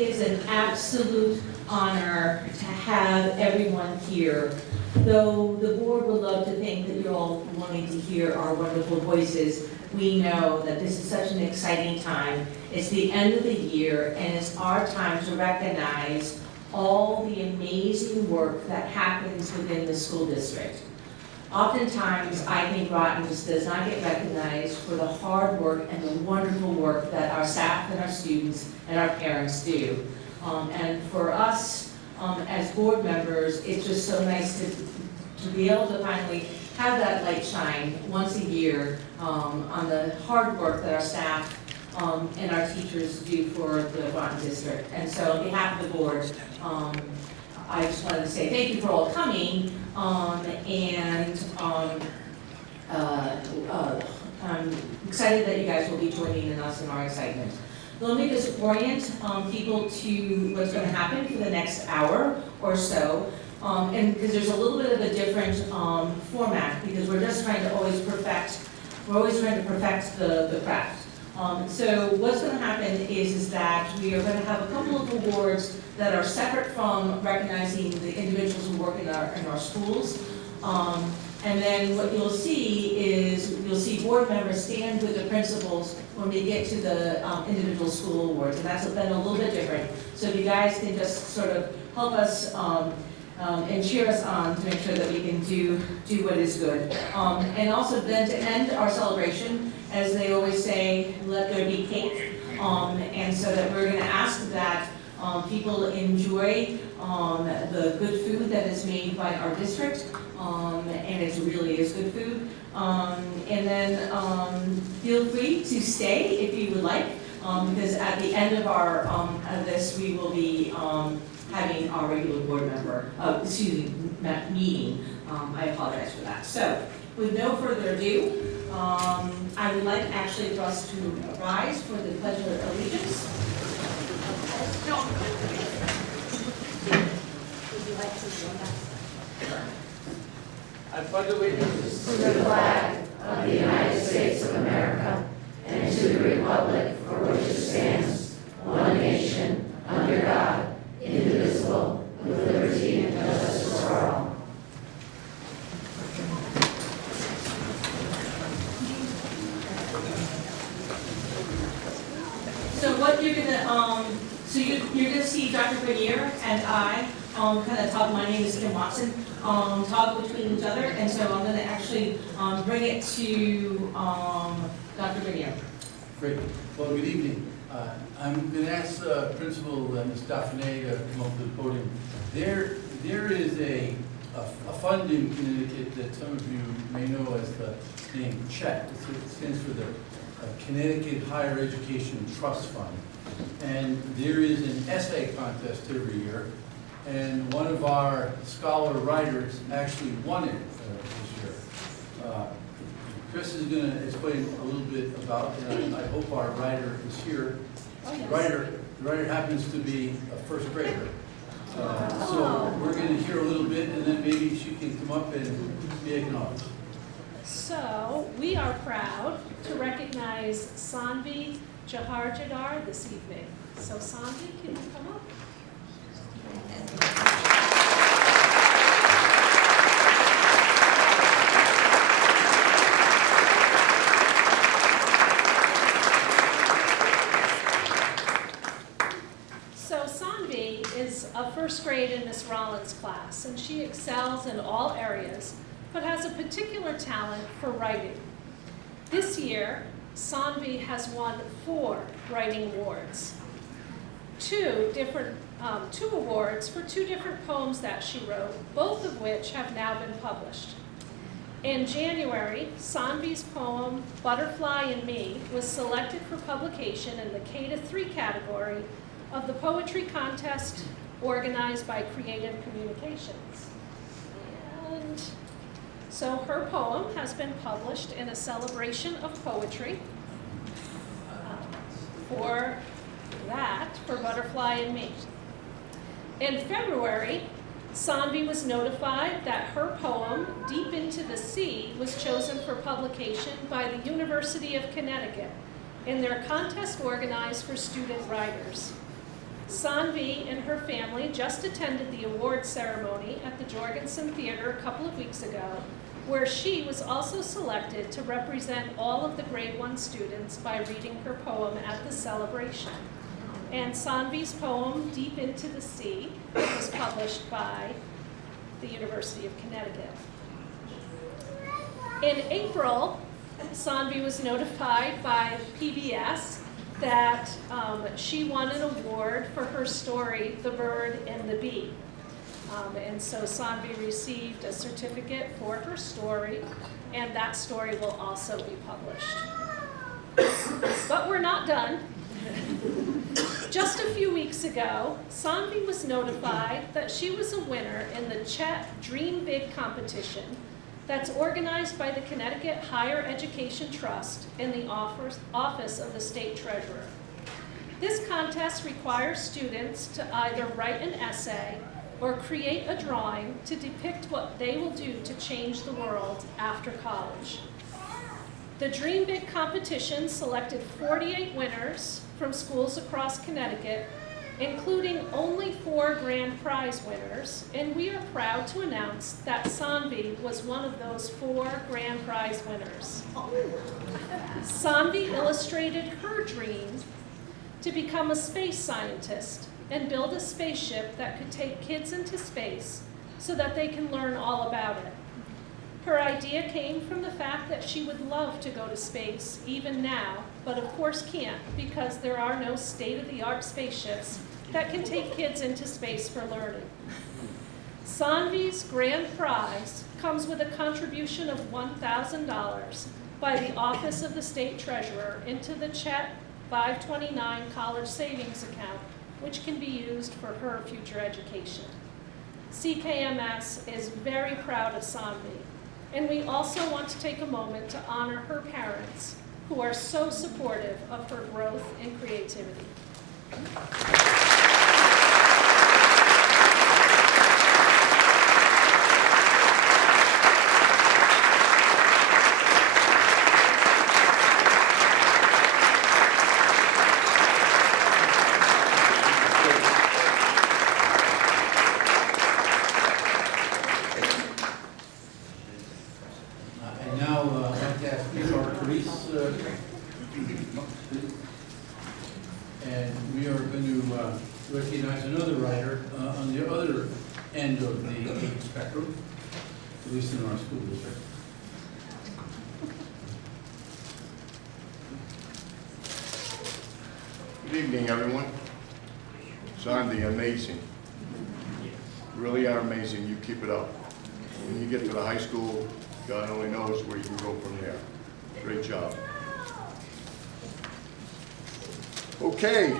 is an absolute honor to have everyone here. Though the board would love to think that you're all wanting to hear our wonderful voices, we know that this is such an exciting time. It's the end of the year, and it's our time to recognize all the amazing work that happens within the school district. Oftentimes, I think Groton just does not get recognized for the hard work and the wonderful work that our staff and our students and our parents do. And for us, as board members, it's just so nice to be able to finally have that light shine once a year on the hard work that our staff and our teachers do for the Groton district. And so on behalf of the board, I just wanted to say thank you for all coming, and I'm excited that you guys will be joining us in our excitement. Let me just orient people to what's going to happen for the next hour or so, and because there's a little bit of a different format, because we're just trying to always perfect, the craft. So what's going to happen is that we are going to have a couple of awards that are separate from recognizing the individuals who work in our schools. And then what you'll see is, you'll see board members stand with the principals when we get to the individual school awards, and that's been a little bit different. So if you guys can just sort of help us and cheer us on to make sure that we can do what is good. And also then to end our celebration, as they always say, let there be cake. And so that we're going to ask that people enjoy the good food that is made by our district, and it really is good food. And then feel free to stay if you would like, because at the end of our of this, we will be having our regular board member, meeting. I apologize for that. So, with no further ado, I would like actually for us to rise for the Pledge of Allegiance. Would you like to join us? I pledge allegiance to the flag of the United States of America and to the republic for which it stands, one nation, under God, indivisible, with liberty and justice for all. So what you're gonna, you're gonna see Dr. Grenier and I kind of talk. My name is Kim Watson. Talk between each other, and so I'm going to actually bring it to Dr. Grenier. Great. Well, good evening. I'm going to ask Principal Ms. Dauphiné to come up to the podium. There is a fund in Connecticut that some of you may know as the name CHET. It stands for the Connecticut Higher Education Trust Fund. And there is an essay contest every year. And one of our scholar writers actually won it this year. Chris is going to explain a little bit about it, and I hope our writer is here. Oh, yes. The writer happens to be a first grader. So we're going to hear a little bit, and then maybe she can come up and be acknowledged. So we are proud to recognize Sanvi Jaharjadar this evening. So Sanvi, can you come up? So Sanvi is a first grade in Miss Rollins' class, and she excels in all areas, but has a particular talent for writing. This year, Sanvi has won 4 writing awards. 2 awards for 2 different poems that she wrote, both of which have now been published. In January, Sanvi's poem, Butterfly and Me, was selected for publication in the K-3 category of the poetry contest organized by Creative Communications. And so her poem has been published in a celebration of poetry for Butterfly and Me. In February, Sanvi was notified that her poem, Deep into the Sea, was chosen for publication by the University of Connecticut in their contest organized for student writers. Sanvi and her family just attended the award ceremony at the Jorgensen Theater a couple of weeks ago, where she was also selected to represent all of the grade 1 students by reading her poem at the celebration. And Sanvi's poem, Deep into the Sea, was published by the University of Connecticut. In April, Sanvi was notified by PBS that she won an award for her story, The Bird and the Bee. And so Sanvi received a certificate for her story, and that story will also be published. But we're not done. Just a few weeks ago, Sanvi was notified that she was a winner in the Chet Dream Big competition that's organized by the Connecticut Higher Education Trust in the Office of the State Treasurer. This contest requires students to either write an essay or create a drawing to depict what they will do to change the world after college. The Dream Big competition selected 48 winners from schools across Connecticut, including only 4 grand prize winners, and we are proud to announce that Sanvi was one of those 4 grand prize winners. Sanvi illustrated her dream to become a space scientist and build a spaceship that could take kids into space so that they can learn all about it. Her idea came from the fact that she would love to go to space even now, but of course can't because there are no state-of-the-art spaceships that can take kids into space for learning. Sanvi's grand prize comes with a contribution of $1,000 by the Office of the State Treasurer into the Chet 529 College Savings Account, which can be used for her future education. CKMS is very proud of Sanvi, and we also want to take a moment to honor her parents, who are so supportive of her growth and creativity. And now I'd like to ask Patrice, and we are going to recognize another writer on the other end of the age spectrum, at least in our school district. Good evening, everyone. Sandy, amazing. You really are amazing. You keep it up. When you get to the high school, God only knows where you can go from there. Great job. Okay,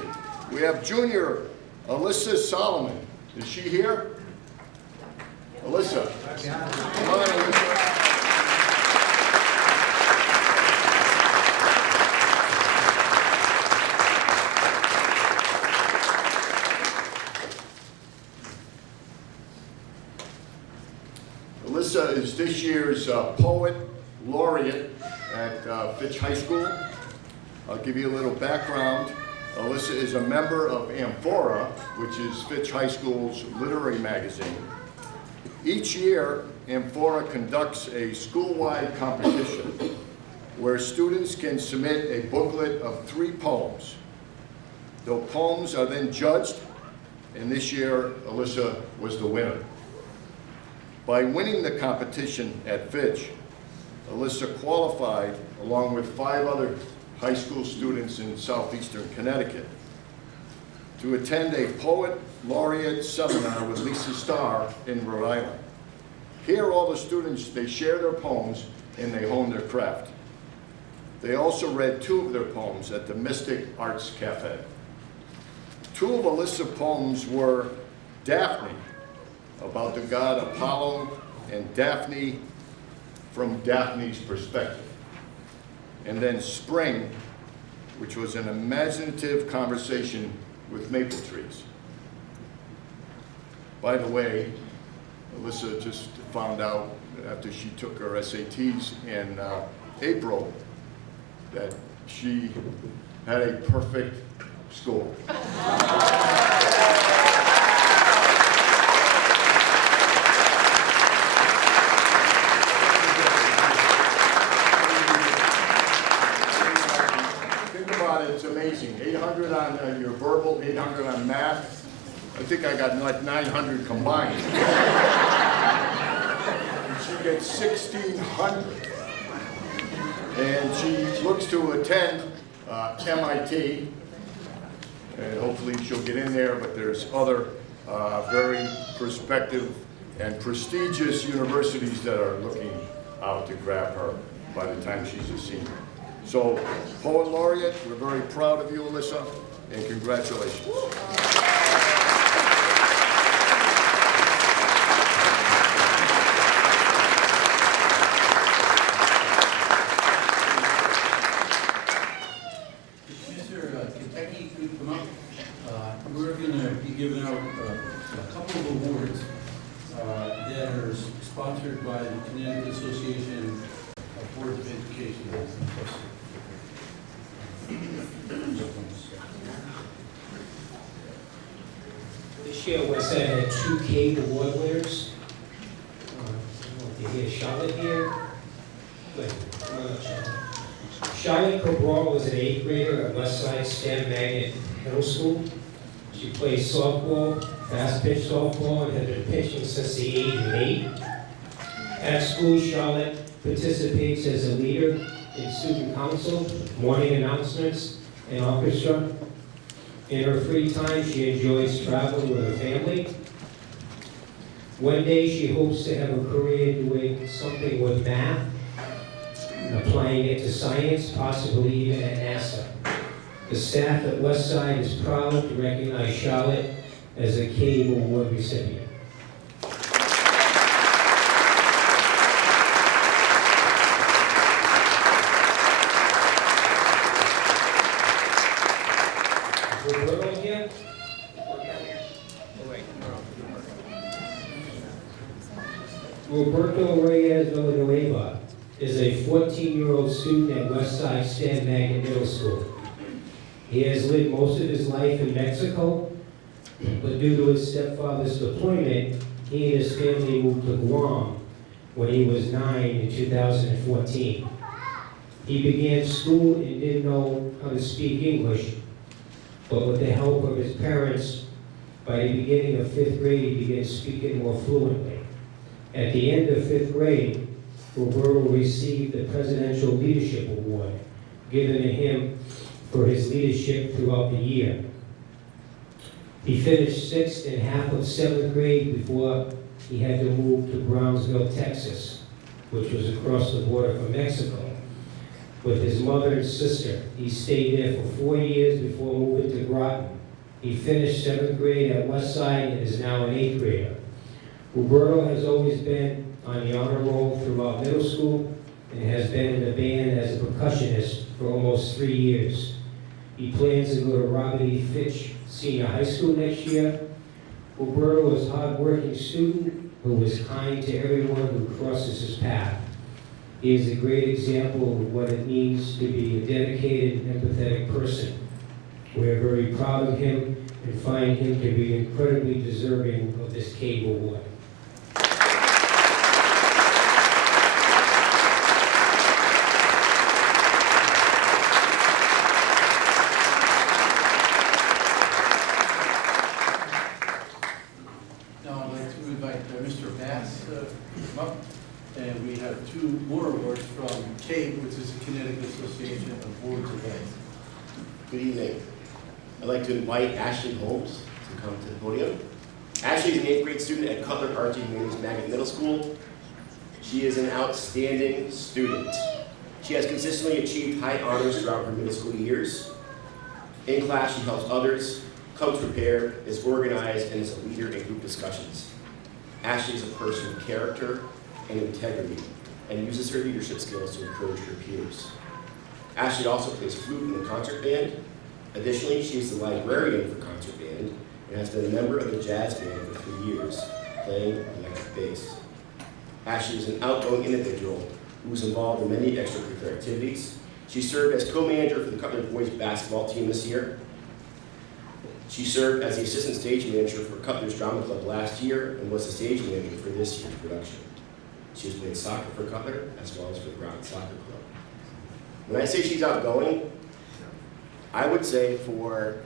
we have junior Alyssa Solomon. Is she here? Alyssa. Come on, Alyssa. Alyssa is this year's poet laureate at Fitch High School. I'll give you a little background. Alyssa is a member of Amphora, which is Fitch High School's literary magazine. Each year, Amphora conducts a school-wide competition where students can submit a booklet of 3 poems. The poems are then judged, and this year, Alyssa was the winner. By winning the competition at Fitch, Alyssa qualified, along with 5 other high school students in southeastern Connecticut, to attend a poet laureate seminar with Lisa Starr in Rhode Island. Here, all the students, they share their poems and they hone their craft. They also read 2 of their poems at the Mystic Arts Cafe. 2 of Alyssa's poems were Daphne, about the god Apollo, and Daphne from Daphne's perspective. And then Spring, which was an imaginative conversation with maple trees. By the way, Alyssa just found out after she took her SATs in April that she had a perfect score. math. I think I got like 900 combined. She gets 1,600. And she looks to attend MIT, and hopefully she'll get in there, but there's other very prospective and prestigious universities that are looking out to grab her by the time she's a senior. So, Poet Laureate, we're very proud of you, Alyssa, and congratulations. We're going to be giving out a couple of awards that are sponsored by the Connecticut Association of Boards of Education. This year, Westside had 2 CAVE award winners. I don't know if you hear Charlotte here. Good. Come on up, Charlotte. Charlotte Cabral was an 8th grader at Westside STEM Magnet Middle School. She plays softball, fast pitch softball, and has been pitching since the age of 8. At school, Charlotte participates as a leader in student council, morning announcements, and orchestra. In her free time, she enjoys traveling with her family. One day, she hopes to have a career doing something with math, applying it to science, possibly even at NASA. The staff at Westside is proud to recognize Charlotte as a CAVE Award recipient. Roberto here? Roberto Reyes Villanueva is a 14-year-old student at Westside STEM Magnet Middle School. He has lived most of his life in Mexico, but due to his stepfather's deployment, he and his family moved to Guam when he was 9 in 2014. He began school and didn't know how to speak English, but with the help of his parents, by the beginning of 5th grade, he began speaking more fluently. At the end of 5th grade, Roberto received the Presidential Leadership Award, given to him for his leadership throughout the year. He finished 6th and half of 7th grade before he had to move to Brownsville, Texas, which was across the border from Mexico, with his mother and sister. He stayed there for 4 years before moving to Groton. He finished 7th grade at Westside and is now an 8th grader. Roberto has always been on the honor roll throughout middle school and has been in the band as a percussionist for almost 3 years. He plans to go to Robert E. Fitch Senior High School next year. Roberto is a hard-working student who is kind to everyone who crosses his path. He is a great example of what it means to be a dedicated and empathetic person. We are very proud of him and find him to be incredibly deserving of this CAVE Award. Now I'd like to invite Mr. Bass to come up. And we have 2 more awards from CAVE, which is the Connecticut Association of Boards of Ed. Good evening. I'd like to invite Ashley Holmes to come to the podium. Ashley is an 8th grade student at Cutler Archie Humanities Magnet Middle School. She is an outstanding student. She has consistently achieved high honors throughout her middle school years. In class, she helps others, comes prepared, is organized, and is a leader in group discussions. Ashley is a person of character and integrity, and uses her leadership skills to encourage her peers. Ashley also plays flute in the concert band. Additionally, she is the librarian for concert band and has been a member of the jazz band for 3 years, playing electric bass. Ashley is an outgoing individual who is involved in many extracurricular activities. She served as co-manager for the Cutler boys basketball team this year. She served as the assistant stage manager for Cutler's Drama Club last year and was the stage manager for this year's production. She has played soccer for Cutler as well as for the Groton Soccer Club. When I say she's outgoing, I would say for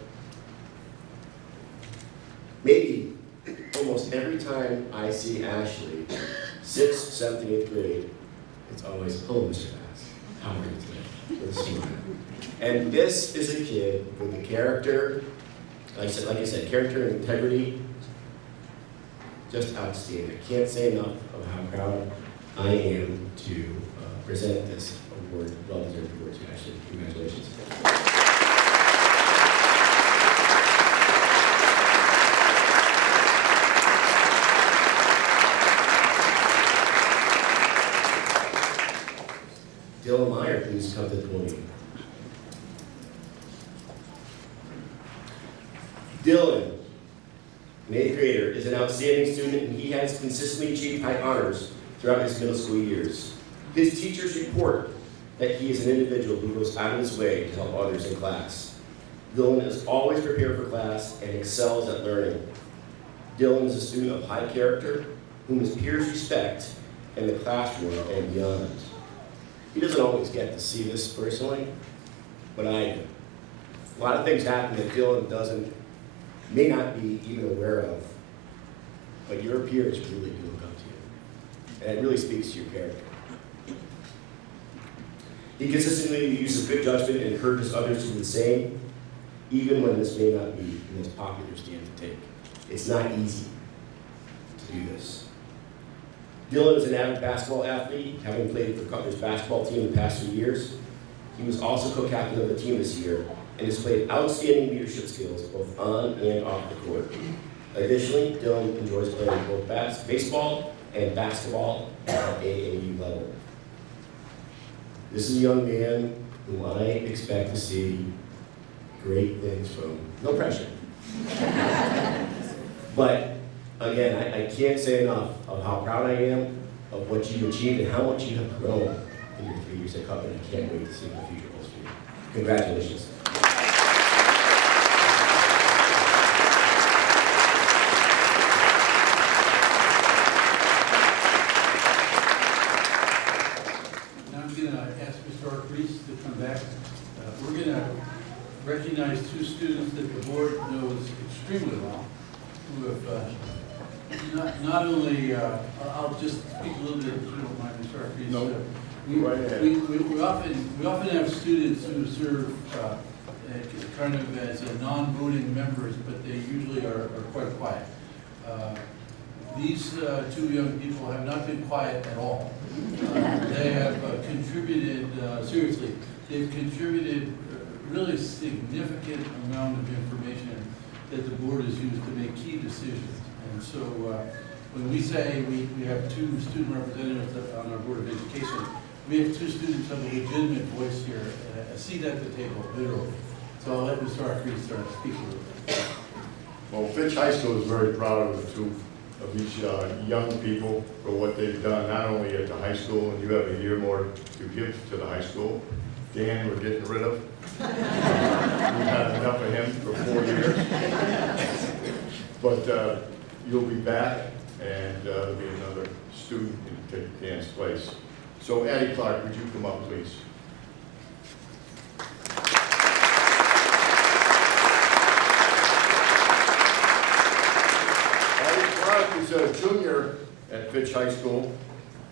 Maybe almost every time I see Ashley, 6th, 7th, and 8th grade, it's always, hello, Mr. Bass. How are you today? With a smile. And this is a kid with a character, like I said, character and integrity, just outstanding. I can't say enough of how proud I am to present this award, well-deserved award to Ashley. Congratulations. Dylan Meyer, please come to the podium. Dylan, an 8th grader, is an outstanding student, and he has consistently achieved high honors throughout his middle school years. His teachers report that he is an individual who goes out of his way to help others in class. Dylan is always prepared for class and excels at learning. Dylan is a student of high character, whom his peers respect in the classroom and beyond. He doesn't always get to see this personally, but I do. A lot of things happen that Dylan may not be even aware of, but your peers really do look up to you. And it really speaks to your character. He consistently uses good judgment and encourages others to do the same, even when this may not be the most popular stand to take. It's not easy to do this. Dylan is an avid basketball athlete, having played for Cutler's basketball team the past few years. He was also co-captain of the team this year and displayed outstanding leadership skills both on and off the court. Additionally, Dylan enjoys playing both baseball and basketball at AAU level. This is a young man whom I expect to see great things from. No pressure. But again, I can't say enough of how proud I am of what you've achieved and how much you have grown in your 3 years at Cutler. I can't wait to see what the future holds for you. Congratulations. Now I'm going to ask Mr. Arcrease to come back. We're going to recognize 2 students that the board knows extremely well, who have not only, I'll just speak a little bit, if you don't mind, Mr. Arcrease. No. We often have students who serve kind of as a non-voting members, but they usually are quite quiet. These 2 young people have not been quiet at all. They have contributed, seriously, they've contributed really significant amount of information that the board has used to make key decisions. And so when we say we have 2 student representatives on our Board of Education, we have 2 students have a legitimate voice here, a seat at the table, literally. So I'll let Mr. Arcrease speak a little bit. Well, Fitch High School is very proud of these young people for what they've done, not only at the high school, and you have a year more to give to the high school. Dan, we're getting rid of. We've had enough of him for 4 years. But you'll be back, and there'll be another student to take Dan's place. So Addie Clark, would you come up, please? Addie Clark is a junior at Fitch High School.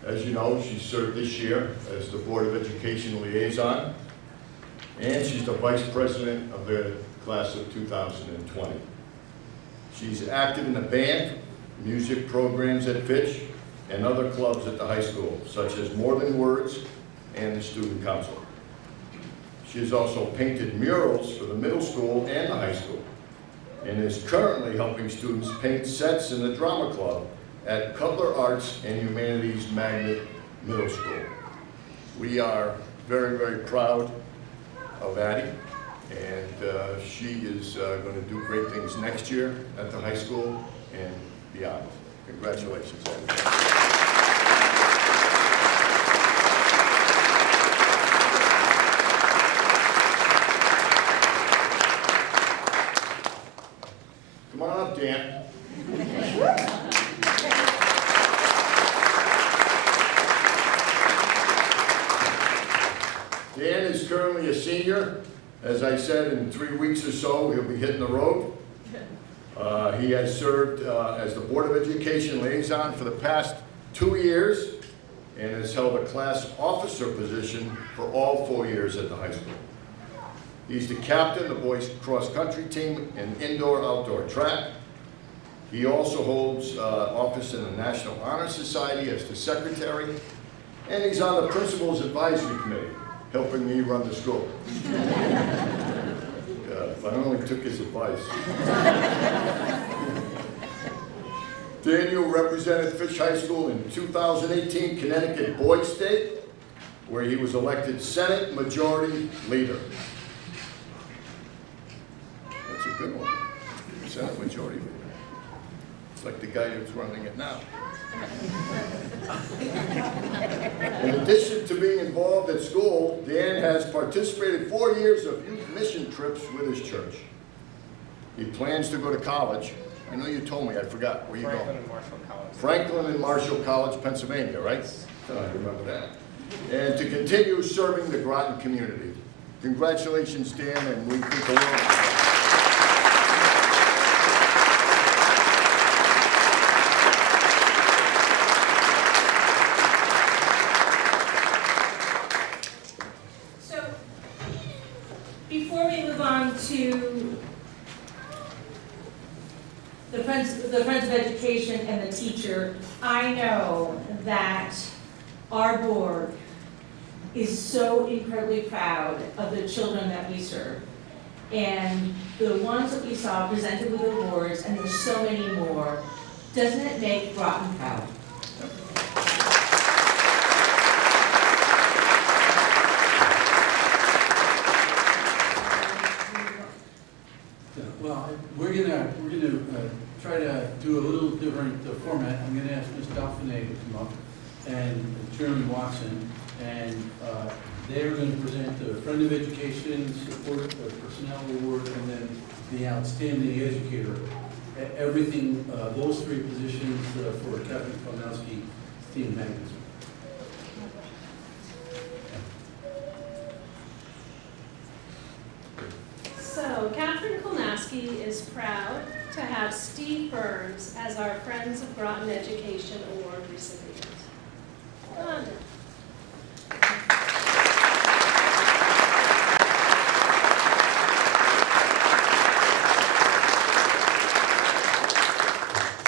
As you know, she served this year as the Board of Education liaison, and she's the vice president of the class of 2020. She's active in the band, music programs at Fitch, and other clubs at the high school, such as More Than Words and the Student Council. She has also painted murals for the middle school and the high school, and is currently helping students paint sets in the drama club at Cutler Arts and Humanities Magnet Middle School. We are very, very proud of Addie, and she is going to do great things next year at the high school and beyond. Congratulations, Addie. Come on up, Dan. Dan is currently a senior. As I said, in 3 weeks or so, he'll be hitting the road. He has served as the Board of Education liaison for the past 2 years and has held a class officer position for all 4 years at the high school. He's the captain of the boys cross-country team and indoor-outdoor track. He also holds office in the National Honor Society as the secretary, and he's on the Principal's Advisory Committee, helping me run the school. If I only took his advice. Daniel represented Fitch High School in 2018 Connecticut Boys State, where he was elected Senate Majority Leader. That's a good one. Senate Majority Leader. It's like the guy who's running it now. In addition to being involved at school, Dan has participated 4 years of youth mission trips with his church. He plans to go to college. I know you told me, I forgot. Where you going? Franklin and Marshall College. Franklin and Marshall College, Pennsylvania, right? I remember that. And to continue serving the Groton community. Congratulations, Dan, and we think the world of you. Before we move on to the Friends of Education and the teacher, I know that our board is so incredibly proud of the children that we serve. And the ones that we saw presented with awards, and there's so many more, doesn't it make Groton proud? Well, we're gonna try to do a little different format. I'm gonna ask Ms. Dauphiné to come up and Chairman Watson, and they're gonna present the Friend of Education Support Personnel Award and then the Outstanding Educator. Everything, those three positions for Captain Kolnowski, Team Magnus. So Catherine Kolnowski is proud to have Steve Burns as our Friends of Groton Education Award recipient. Wonderful.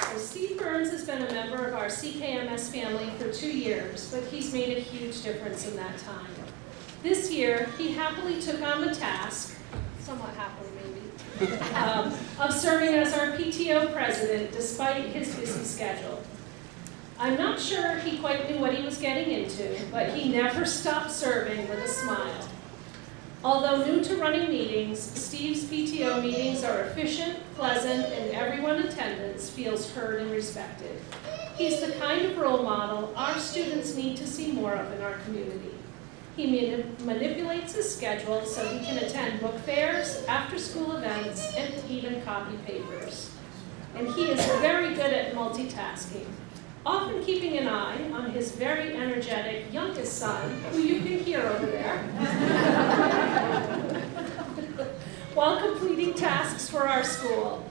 So Steve Burns has been a member of our CKMS family for 2 years, but he's made a huge difference in that time. This year, he happily took on the task, somewhat happily maybe, of serving as our PTO president despite his busy schedule. I'm not sure he quite knew what he was getting into, but he never stopped serving with a smile. Although new to running meetings, Steve's PTO meetings are efficient, pleasant, and everyone in attendance feels heard and respected. He's the kind of role model our students need to see more of in our community. He manipulates his schedule so he can attend book fairs, after-school events, and even copy papers. And he is very good at multitasking, often keeping an eye on his very energetic youngest son, who you can hear over there, while completing tasks for our school.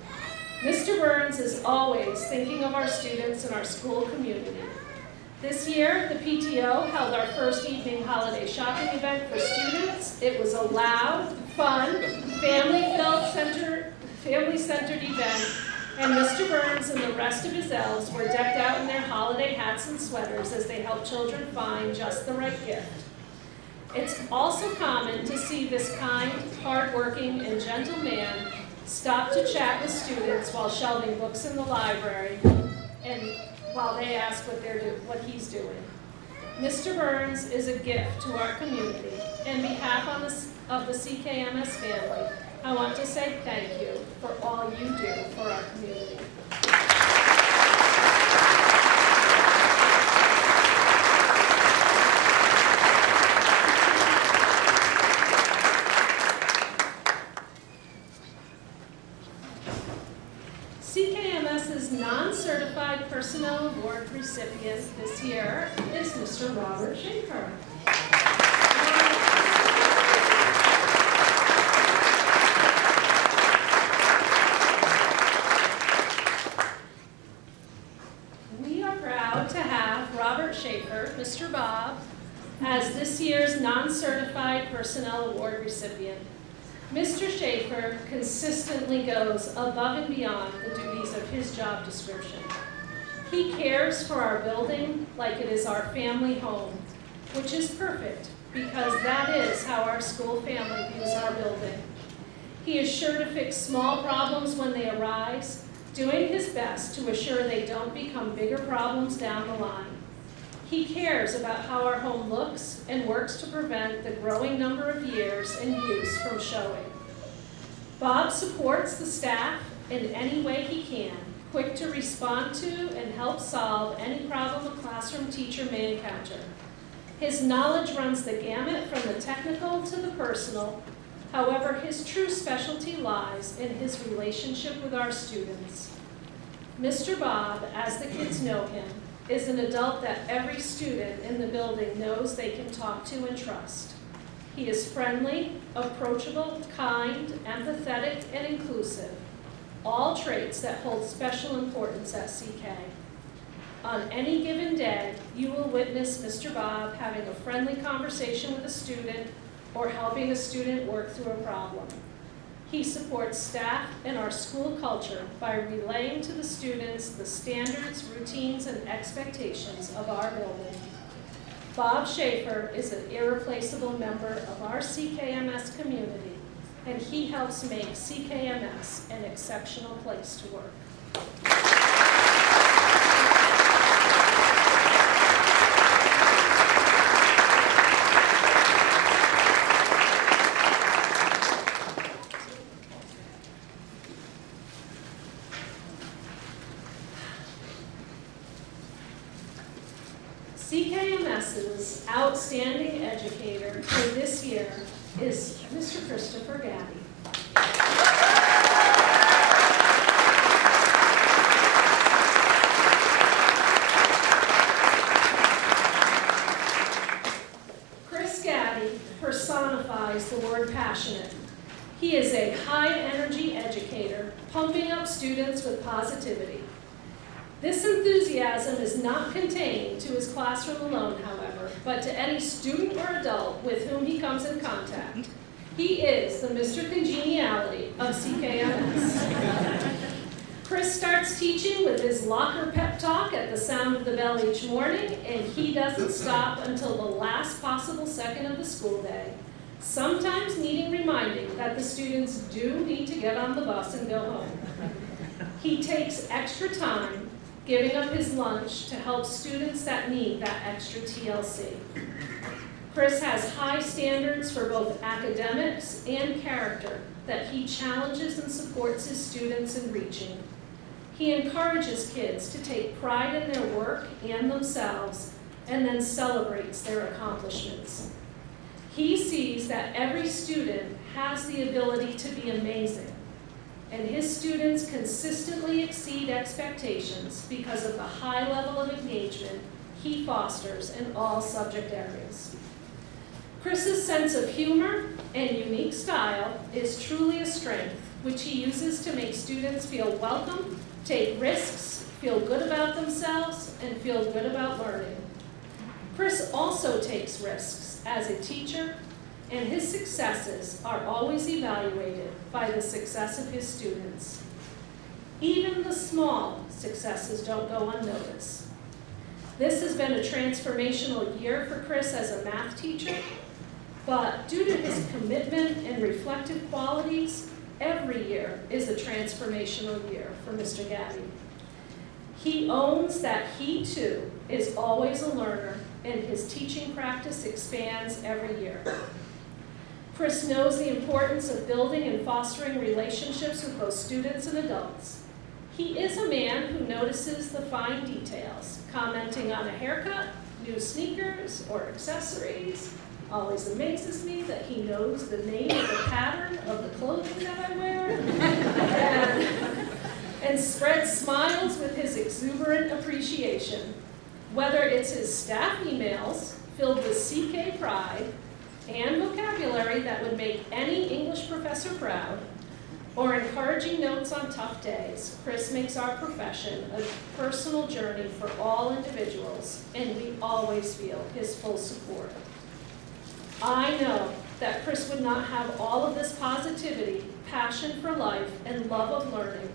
Mr. Burns is always thinking of our students and our school community. This year, the PTO held our first evening holiday shopping event for students. It was a loud, fun, family-centered event, and Mr. Burns and the rest of his elves were decked out in their holiday hats and sweaters as they helped children find just the right gift. It's also common to see this kind, hardworking, and gentle man stop to chat with students while shelving books in the library and while they ask what he's doing. Mr. Burns is a gift to our community. On behalf of the CKMS family, I want to say thank you for all you do for our community. CKMS's non-certified personnel award recipient this year is Mr. Robert Shaker. Schaefer, Mr. Bob, as this year's non-certified personnel award recipient. Mr. Schaefer consistently goes above and beyond the duties of his job description. He cares for our building like it is our family home, which is perfect because that is how our school family views our building. He is sure to fix small problems when they arise, doing his best to assure they don't become bigger problems down the line. He cares about how our home looks and works to prevent the growing number of years in use from showing. Bob supports the staff in any way he can, quick to respond to and help solve any problem a classroom teacher may encounter. His knowledge runs the gamut from the technical to the personal. However, his true specialty lies in his relationship with our students. Mr. Bob, as the kids know him, is an adult that every student in the building knows they can talk to and trust. He is friendly, approachable, kind, empathetic, and inclusive, all traits that hold special importance at CK. On any given day, you will witness Mr. Bob having a friendly conversation with a student or helping a student work through a problem. He supports staff and our school culture by relaying to the students the standards, routines, and expectations of our building. Bob Schaefer is an irreplaceable member of our CKMS community, and he helps make CKMS an exceptional place to work. CKMS's outstanding educator for this year is Mr. Christopher Gaddy. Chris Gaddy personifies the word passionate. He is a high-energy educator, pumping up students with positivity. This enthusiasm is not contained to his classroom alone, however, but to any student or adult with whom he comes in contact. He is the Mr. Congeniality of CKMS. Chris starts teaching with his locker pep talk at the sound of the bell each morning, and he doesn't stop until the last possible second of the school day, sometimes needing reminding that the students do need to get on the bus and go home. He takes extra time giving up his lunch to help students that need that extra TLC. Chris has high standards for both academics and character that he challenges and supports his students in reaching. He encourages kids to take pride in their work and themselves, and then celebrates their accomplishments. He sees that every student has the ability to be amazing, and his students consistently exceed expectations because of the high level of engagement he fosters in all subject areas. Chris's sense of humor and unique style is truly a strength, which he uses to make students feel welcome, take risks, feel good about themselves, and feel good about learning. Chris also takes risks as a teacher, and his successes are always evaluated by the success of his students. Even the small successes don't go unnoticed. This has been a transformational year for Chris as a math teacher, but due to his commitment and reflective qualities, every year is a transformational year for Mr. Gaddy. He owns that he too is always a learner, and his teaching practice expands every year. Chris knows the importance of building and fostering relationships with both students and adults. He is a man who notices the fine details, commenting on a haircut, new sneakers, or accessories. Always amazes me that he knows the name of the pattern of the clothing that I wear, and spreads smiles with his exuberant appreciation. Whether it's his staff emails filled with CK pride and vocabulary that would make any English professor proud, or encouraging notes on tough days, Chris makes our profession a personal journey for all individuals, and we always feel his full support. I know that Chris would not have all of this positivity, passion for life, and love of learning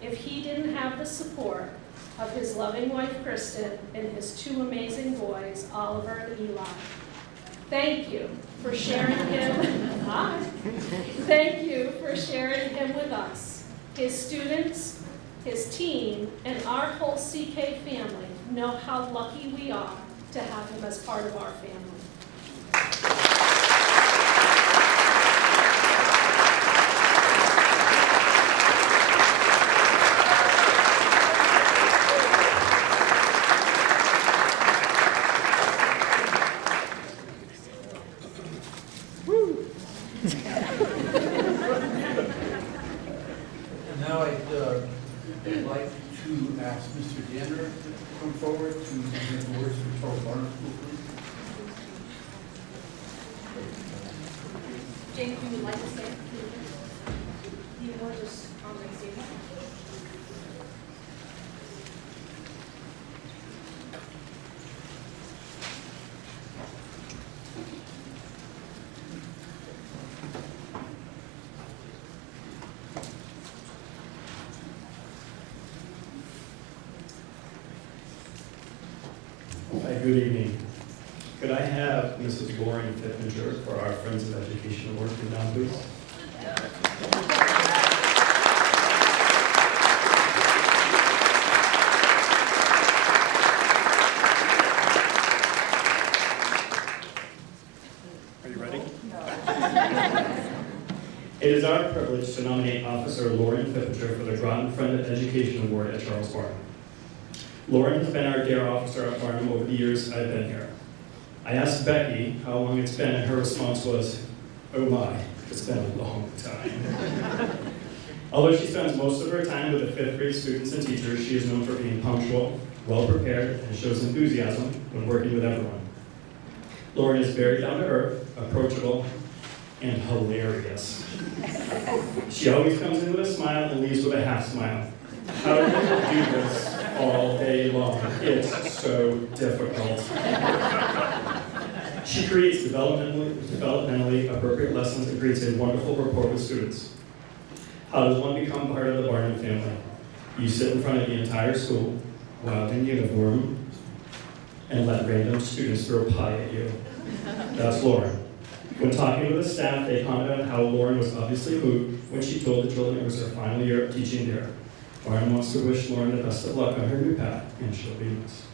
if he didn't have the support of his loving wife, Kristen, and his two amazing boys, Oliver and Eli. Thank you for sharing him. Hi. Thank you for sharing him with us. His students, his team, and our whole CK family know how lucky we are to have him as part of our family. And now I'd like to ask Mr. Danner to come forward to give the words for Charles Barnum School, please. Jane, if you would like to say, you want to just say that? Hi, good evening. Could I have Mrs. Lauren Fittinger for our Friends of Education Award come down, please? Are you ready? It is our privilege to nominate Officer Lauren Fittinger for the Groton Friend of Education Award at Charles Barnum. Lauren has been our DARE officer at Barnum over the years I've been here. I asked Becky how long it's been, and her response was, "Oh my, it's been a long time." Although she spends most of her time with the fifth grade students and teachers, she is known for being punctual, well-prepared, and shows enthusiasm when working with everyone. Lauren is very down-to-earth, approachable, and hilarious. She always comes in with a smile and leaves with a half smile. How do you do this all day long? It's so difficult. She creates developmentally appropriate lessons and creates a wonderful rapport with students. How does one become part of the Barnum family? You sit in front of the entire school while in uniform and let random students throw pie at you. That's Lauren. When talking with the staff, they commented on how Lauren was obviously moved when she told the children it was her final year of teaching there. Barnum wants to wish Lauren the best of luck on her new path, and she'll be missed.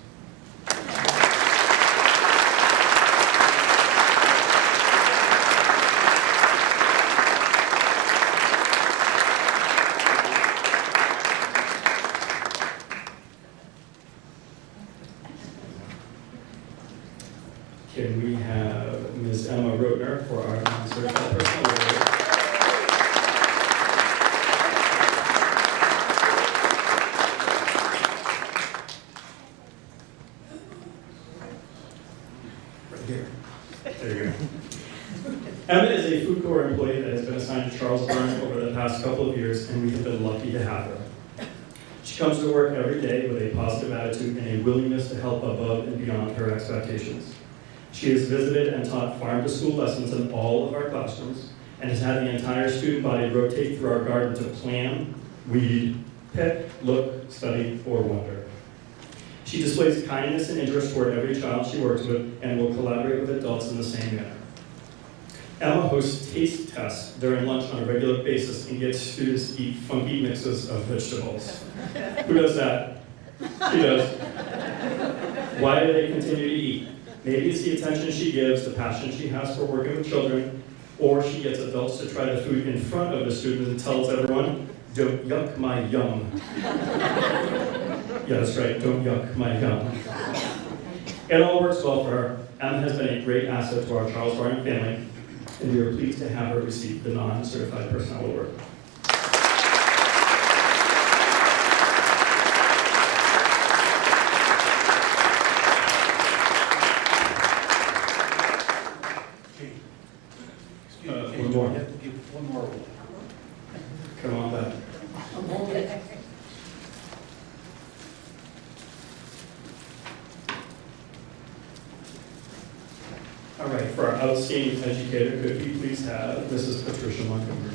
Can we have Ms. Emma Rotner for our non-certified personnel award? Right here. There you go. Emma is a food corps employee that has been assigned to Charles Barnum over the past couple of years, and we have been lucky to have her. She comes to work every day with a positive attitude and a willingness to help above and beyond her expectations. She has visited and taught farm-to-school lessons in all of our classrooms and has had the entire student body rotate through our garden to plan, weed, pick, look, study, or wonder. She displays kindness and interest toward every child she works with and will collaborate with adults in the same manner. Emma hosts taste tests during lunch on a regular basis and gets students to eat funky mixes of vegetables. Who does that? She does. Why do they continue to eat? Maybe it's the attention she gives, the passion she has for working with children, or she gets adults to try the food in front of the students and tells everyone, "Don't yuck my yum." Yeah, that's right, don't yuck my yum. It all works well for her. Emma has been a great asset to our Charles Barnum family, and we are pleased to have her receive the non-certified personnel award. Excuse me, one more. you have to give one more. Come for our outstanding educator, could we please have Mrs. Patricia Montgomery?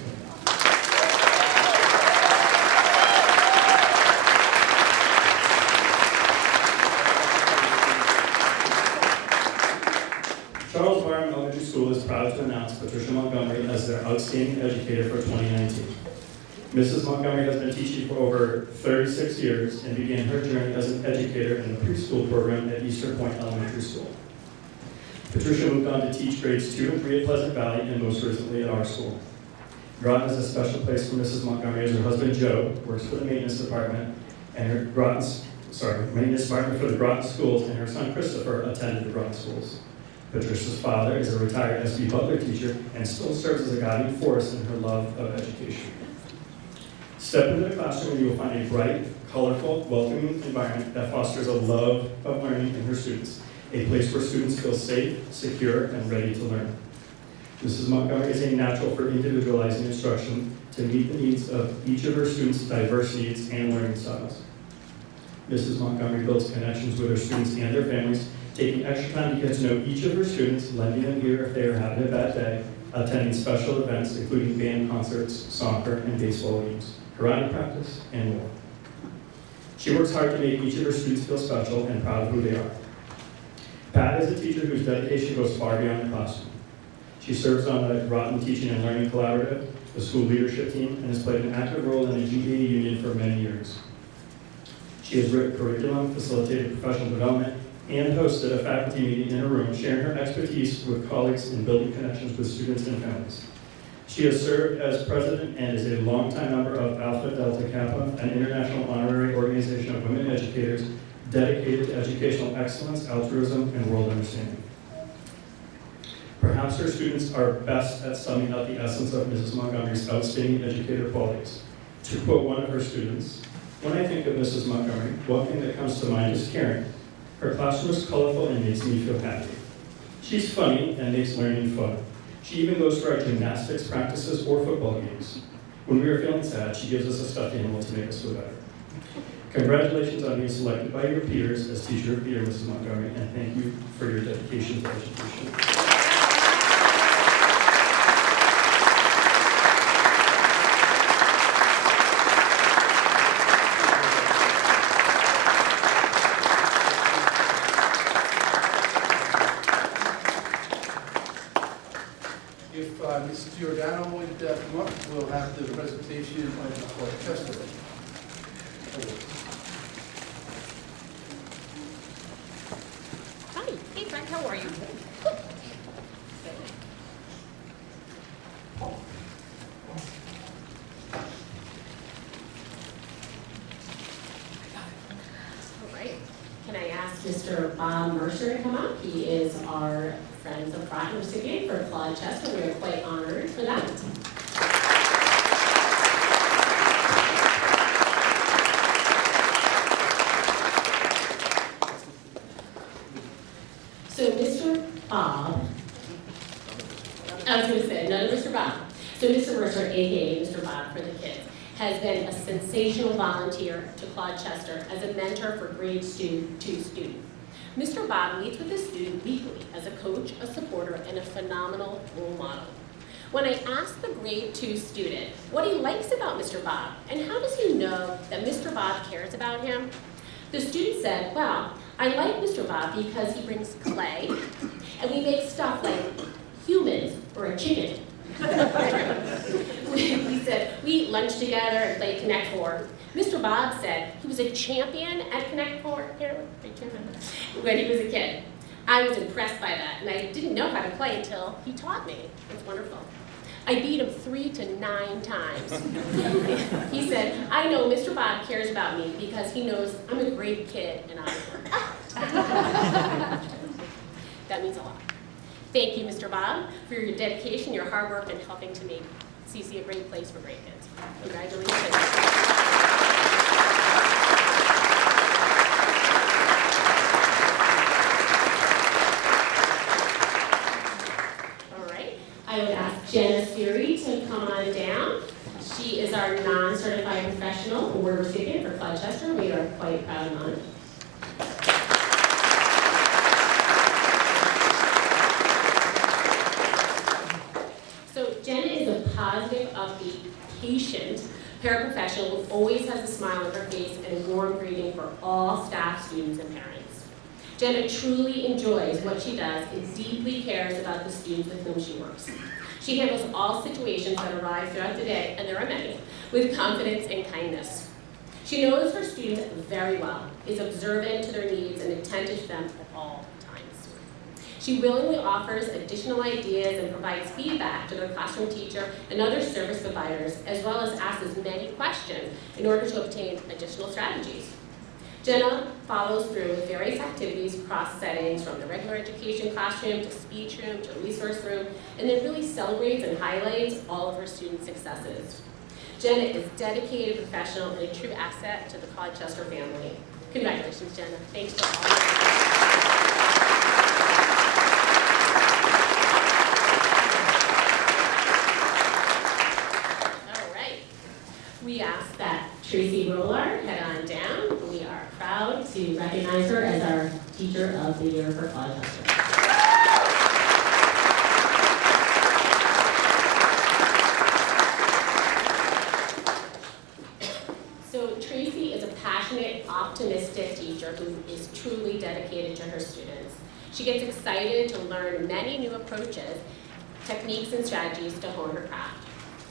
Charles Barham Elementary School is proud to announce Patricia Montgomery as their outstanding educator for 2019. Mrs. Montgomery has been teaching for over 36 years and began her journey as an educator in the preschool program at Easter Point Elementary School. Patricia moved on to teach grades 2 and 3 at Pleasant Valley and most recently at our school. Groton is a special place for Mrs. Montgomery as her husband Joe works for the maintenance department and maintenance department for the Groton schools, and her son Christopher attended the Groton schools. Patricia's father is a retired SB Butler teacher and still serves as a guiding force in her love of education. Step into the classroom and you will find a bright, colorful, welcoming environment that fosters a love of learning in her students, a place where students feel safe, secure, and ready to learn. Mrs. Montgomery is a natural for individualizing instruction to meet the needs of each of her students' diverse needs and learning styles. Mrs. Montgomery builds connections with her students and their families, taking extra time to get to know each of her students, lending them ear if they are having a bad day, attending special events including band concerts, soccer, and baseball games, karate practice, and more. She works hard to make each of her students feel special and proud of who they are. Pat is a teacher whose dedication goes far beyond the classroom. She serves on the Groton Teaching and Learning Collaborative, the school leadership team, and has played an active role in the GAA union for many years. She has written curriculum, facilitated professional development, and hosted a faculty meeting in her room, sharing her expertise with colleagues in building connections with students and families. She has served as president and is a longtime member of Alpha Delta Kappa, an international honorary organization of women educators dedicated to educational excellence, altruism, and world understanding. Perhaps her students are best at summing up the essence of Mrs. Montgomery's outstanding educator qualities. To quote one of her students, "When I think of Mrs. Montgomery, one thing that comes to mind is caring. Her classroom is colorful and makes me feel happy. She's funny and makes learning fun. She even goes to our gymnastics practices or football games. When we are feeling sad, she gives us a stuffed animal to make us feel better." Congratulations on being selected by your peers as Teacher of the Year, Mrs. Montgomery, and thank you for your dedication to education. If Mrs. Giordano would come up, we'll have the presentation of Chester. Hi. Hey, Frank. How are you? All right. Can I ask Mr. Bob Mercer to come up? He is our Friends of Groton recipient for Claude Chester. We are quite honored for that. So Mr. Bob, I was going to say, another Mr. Bob. So Mr. Mercer, aka Mr. Bob for the kids, has been a sensational volunteer to Claude Chester as a mentor for grade 2 students. Mr. Bob meets with his student weekly as a coach, a supporter, and a phenomenal role model. When I asked the grade 2 student what he likes about Mr. Bob and how does he know that Mr. Bob cares about him, the student said, "Well, I like Mr. Bob because he brings clay and we make stuff like humans or a chicken." He said, "We eat lunch together and play Connect Four." Mr. Bob said he was a champion at Connect Four when he was a kid. I was impressed by that, and I didn't know how to play until he taught me. It was wonderful. I beat him 3 to 9 times. He said, "I know Mr. Bob cares about me because he knows I'm a great kid and I work." That means a lot. Thank you, Mr. Bob, for your dedication, your hard work, and helping to make CC a great place for great kids. Congratulations. I would ask Jenna Siri to come on down. She is our non-certified professional award recipient for Claude Chester. We are quite proud and honored. patient paraprofessional who always has a smile on her face and a warm greeting for all staff, students, and parents. Jenna truly enjoys what she does and deeply cares about the students with whom she works. She handles all situations that arise throughout the day, and there are many, with confidence and kindness. She knows her students very well, is observant to their needs, and attentive to them at all times. She willingly offers additional ideas and provides feedback to their classroom teacher and other service providers, as well as asks many questions in order to obtain additional strategies. Jenna follows through with various activities across settings, from the regular education classroom to speech room to resource room, and then really celebrates and highlights all of her students' successes. Jenna is a dedicated professional and a true asset to the Colchester family. Congratulations, Jenna. Thanks for all right. We ask that Tracy Rollard head on down. We are proud to recognize her as our Teacher of the Year for Colchester. So Tracy is a passionate, optimistic teacher who is truly dedicated to her students. She gets excited to learn many new approaches, techniques, and strategies to hone her craft.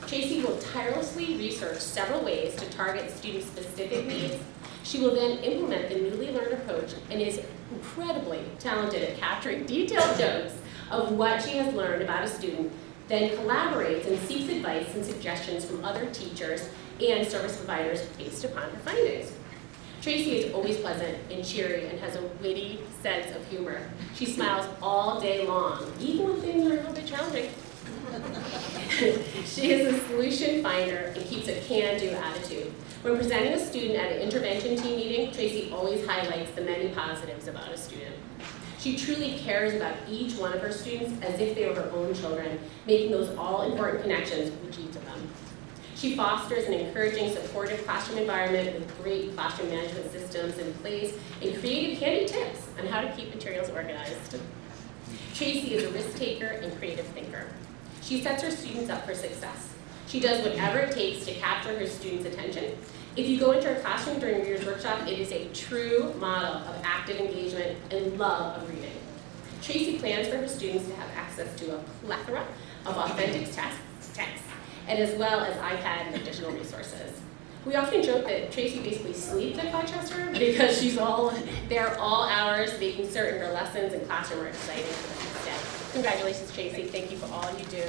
Tracy will tirelessly research several ways to target student-specific needs. She will then implement the newly learned approach and is incredibly talented at capturing detailed jokes of what she has learned about a student, then collaborates and seeks advice and suggestions from other teachers and service providers based upon her findings. Tracy is always pleasant and cheery and has a witty sense of humor. She smiles all day long, even when things are a little bit challenging. She is a solution finder and keeps a can-do attitude. When presenting a student at an intervention team meeting, Tracy always highlights the many positives about a student. She truly cares about each one of her students as if they were her own children, making those all-important connections with each of them. She fosters an encouraging, supportive classroom environment with great classroom management systems in place and creative, handy tips on how to keep materials organized. Tracy is a risk taker and creative thinker. She sets her students up for success. She does whatever it takes to capture her students' attention. If you go into her classroom during Reader's Workshop, it is a true model of active engagement and love of reading. Tracy plans for her students to have access to a plethora of authentic texts, and as well as iPad and additional resources. We often joke that Tracy basically sleeps at Colchester because she's there all hours, making certain her lessons and classroom are exciting for the next day. Congratulations, Tracy. Thank you for all you do.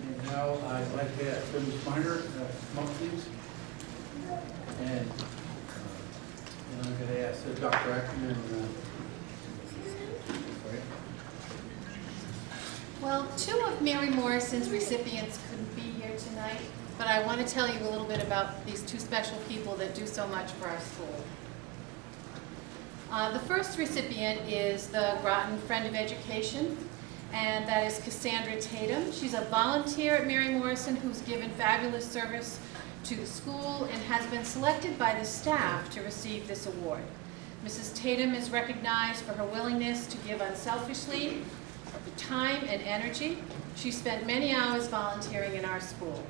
And now I'd like to ask Ms. Minor to come up, please. And I'm going to ask Dr. Ackerman. Well, two of Mary Morrison's recipients couldn't be here tonight, but I want to tell you a little bit about these two special people that do so much for our school. The first recipient is the Groton Friend of Education, and that is Cassandra Tatum. She's a volunteer at Mary Morrison who's given fabulous service to the school and has been selected by the staff to receive this award. Mrs. Tatum is recognized for her willingness to give unselfishly of the time and energy. She spent many hours volunteering in our school.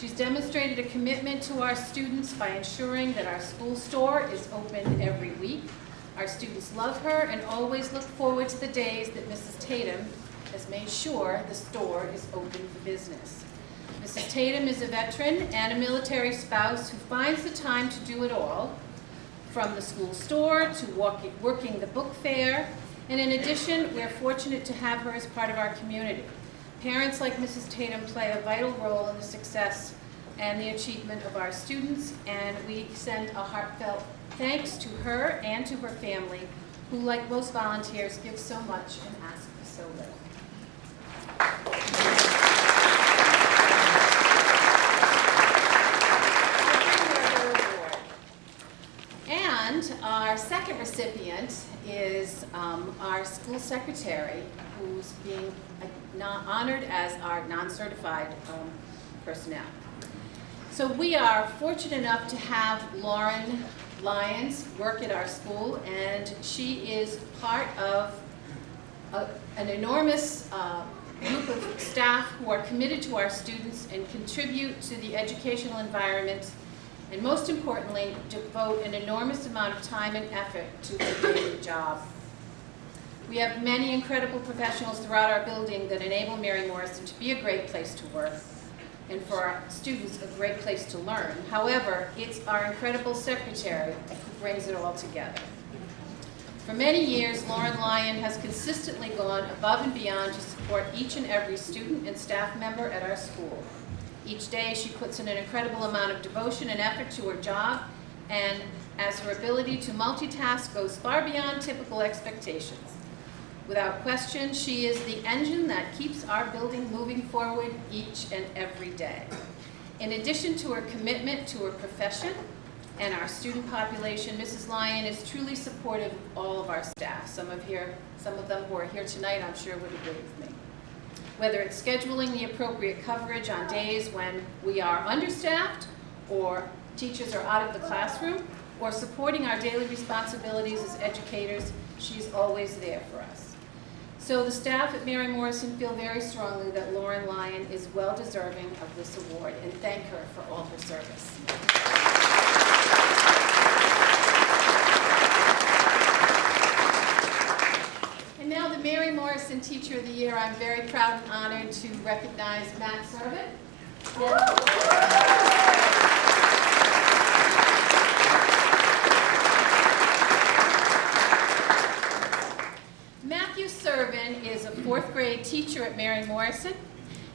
She's demonstrated a commitment to our students by ensuring that our school store is open every week. Our students love her and always look forward to the days that Mrs. Tatum has made sure the store is open for business. Mrs. Tatum is a veteran and a military spouse who finds the time to do it all, from the school store to working the book fair. And in addition, we're fortunate to have her as part of our community. Parents like Mrs. Tatum play a vital role in the success and the achievement of our students, and we send a heartfelt thanks to her and to her family, who, like most volunteers, give so much and ask for so little. And our second recipient is our school secretary, who's being honored as our non-certified personnel. So we are fortunate enough to have Lauren Lyons work at our school, and she is part of an enormous group of staff who are committed to our students and contribute to the educational environment, and most importantly, devote an enormous amount of time and effort to their daily job. We have many incredible professionals throughout our building that enable Mary Morrison to be a great place to work, and for our students, a great place to learn. However, it's our incredible secretary who brings it all together. For many years, Lauren Lyon has consistently gone above and beyond to support each and every student and staff member at our school. Each day, she puts in an incredible amount of devotion and effort to her job, and as her ability to multitask goes far beyond typical expectations. Without question, she is the engine that keeps our building moving forward each and every day. In addition to her commitment to her profession and our student population, Mrs. Lyon is truly supportive of all of our staff. Some of them who are here tonight, I'm sure would agree with me. Whether it's scheduling the appropriate coverage on days when we are understaffed or teachers are out of the classroom, or supporting our daily responsibilities as educators, she's always there for us. So the staff at Mary Morrison feel very strongly that Lauren Lyon is well deserving of this award, and thank her for all her service. And now the Mary Morrison Teacher of the Year, I'm very proud and honored to recognize Matt Servitt. Matthew Servin is a 4th grade teacher at Mary Morrison.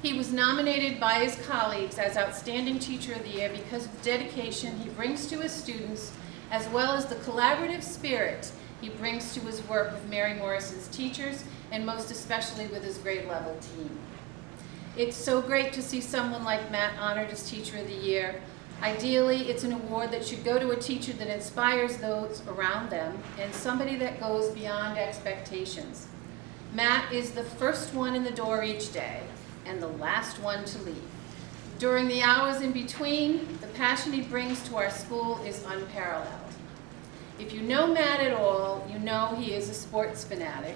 He was nominated by his colleagues as Outstanding Teacher of the Year because of the dedication he brings to his students, as well as the collaborative spirit he brings to his work with Mary Morrison's teachers, and most especially with his grade level team. It's so great to see someone like Matt honored as Teacher of the Year. Ideally, it's an award that should go to a teacher that inspires those around them and somebody that goes beyond expectations. Matt is the first one in the door each day and the last one to leave. During the hours in between, the passion he brings to our school is unparalleled. If you know Matt at all, you know he is a sports fanatic.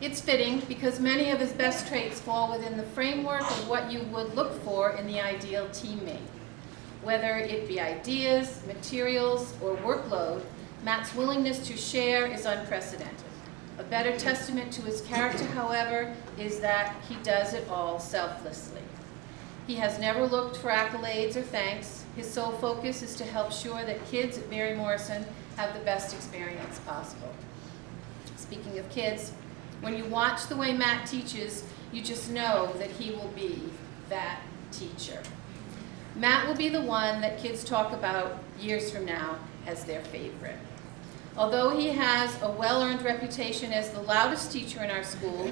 It's fitting because many of his best traits fall within the framework of what you would look for in the ideal teammate. Whether it be ideas, materials, or workload, Matt's willingness to share is unprecedented. A better testament to his character, however, is that he does it all selflessly. He has never looked for accolades or thanks. His sole focus is to help sure that kids at Mary Morrison have the best experience possible. Speaking of kids, when you watch the way Matt teaches, you just know that he will be that teacher. Matt will be the one that kids talk about years from now as their favorite. Although he has a well-earned reputation as the loudest teacher in our school,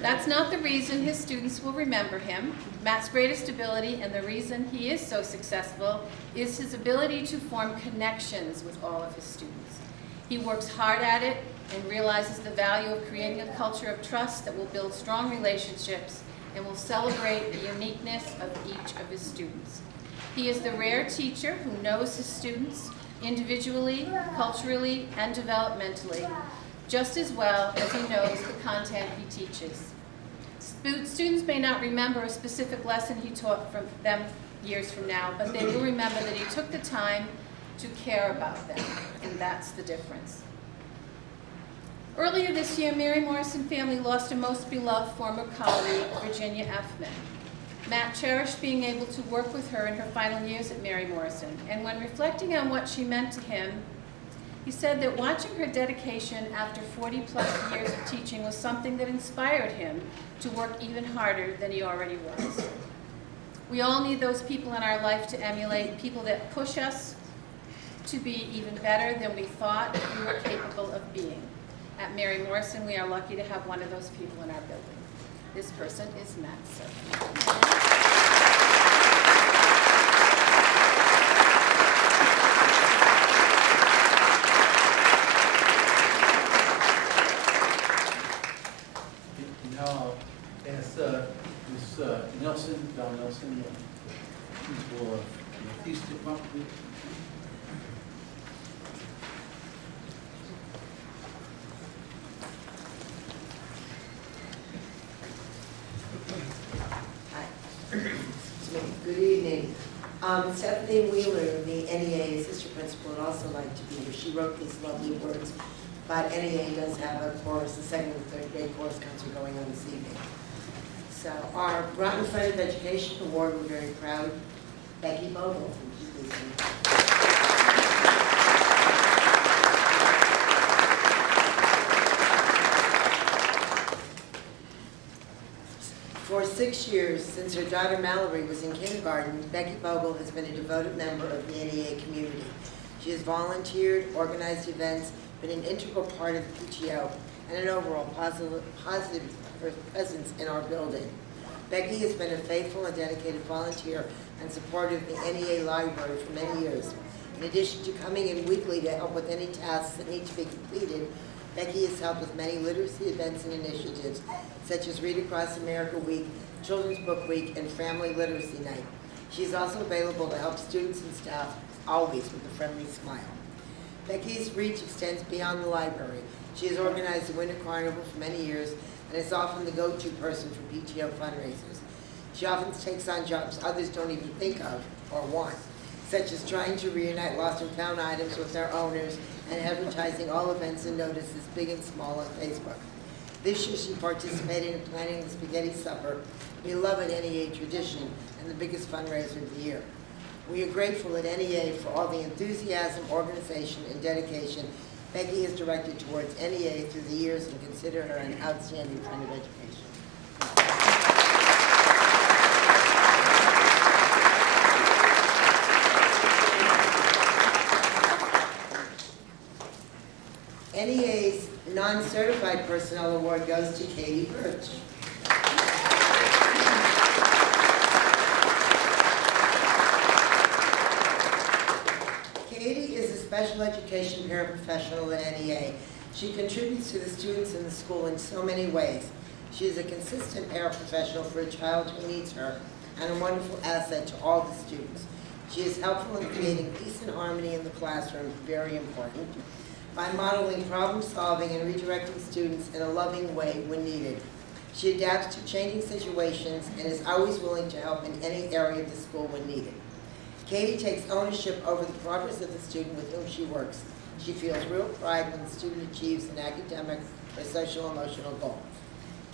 that's not the reason his students will remember him. Matt's greatest ability, and the reason he is so successful, is his ability to form connections with all of his students. He works hard at it and realizes the value of creating a culture of trust that will build strong relationships and will celebrate the uniqueness of each of his students. He is the rare teacher who knows his students individually, culturally, and developmentally, just as well as he knows the content he teaches. Students may not remember a specific lesson he taught from them years from now, but they will remember that he took the time to care about them, and that's the difference. Earlier this year, Mary Morrison family lost a most beloved former colleague, Virginia Effman. Matt cherished being able to work with her in her final years at Mary Morrison, and when reflecting on what she meant to him, he said that watching her dedication after 40-plus years of teaching was something that inspired him to work even harder than he already was. We all need those people in our life to emulate, people that push us to be even better than we thought we were capable of being. At Mary Morrison, we are lucky to have one of those people in our building. This person is Matt Servin. Now I'll ask Ms. Nelson, Val Nelson, for, please step up, please. Good evening. Stephanie Wheeler, the NEA assistant principal, would also like to be here. She wrote these lovely words, but NEA does have a chorus, the second and third grade chorus concert going on this evening. So our Groton Friend of Education Award, we're very proud. Becky Bogle. For 6 years, since her daughter Mallory was in kindergarten, Becky Bogle has been a devoted member of the NEA community. She has volunteered, organized events, been an integral part of the PTO, and an overall positive presence in our building. Becky has been a faithful and dedicated volunteer and supporter of the NEA library for many years. In addition to coming in weekly to help with any tasks that need to be completed, Becky has helped with many literacy events and initiatives, such as Read Across America Week, Children's Book Week, and Family Literacy Night. She is also available to help students and staff, always with a friendly smile. Becky's reach extends beyond the library. She has organized the Winter Carnival for many years and is often the go-to person for PTO fundraisers. She often takes on jobs others don't even think of or want, such as trying to reunite lost and found items with their owners and advertising all events and notices, big and small, on Facebook. This year she participated in planning the spaghetti supper, a beloved NEA tradition and the biggest fundraiser of the year. We are grateful at NEA for all the enthusiasm, organization, and dedication Becky has directed towards NEA through the years and consider her an outstanding friend of education. NEA's non-certified personnel award goes to Katie Birch. Katie is a special education paraprofessional at NEA. She contributes to the students in the school in so many ways. She is a consistent paraprofessional for a child who needs her and a wonderful asset to all the students. She is helpful in creating peace and harmony in the classroom, very important, by modeling problem solving and redirecting students in a loving way when needed. She adapts to changing situations and is always willing to help in any area of the school when needed. Katie takes ownership over the progress of the student with whom she works. She feels real pride when the student achieves an academic or social emotional goal.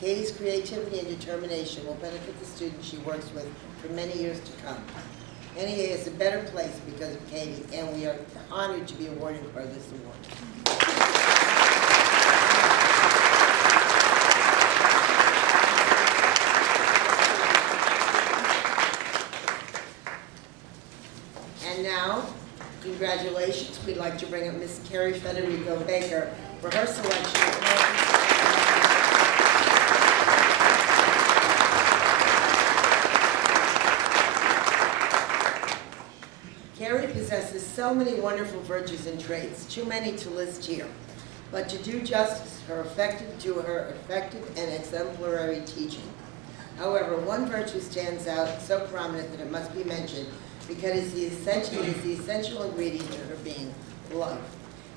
Katie's creativity and determination will benefit the students she works with for many years to come. NEA is a better place because of Katie, and we are honored to be awarding her this award. And now, congratulations, we'd like to bring up Miss Carrie Federico Baker for her selection of Carrie possesses so many wonderful virtues and traits, too many to list here. But to do justice to her effective and exemplary teaching. However, one virtue stands out so prominent that it must be mentioned because it is the essential ingredient to her being, love.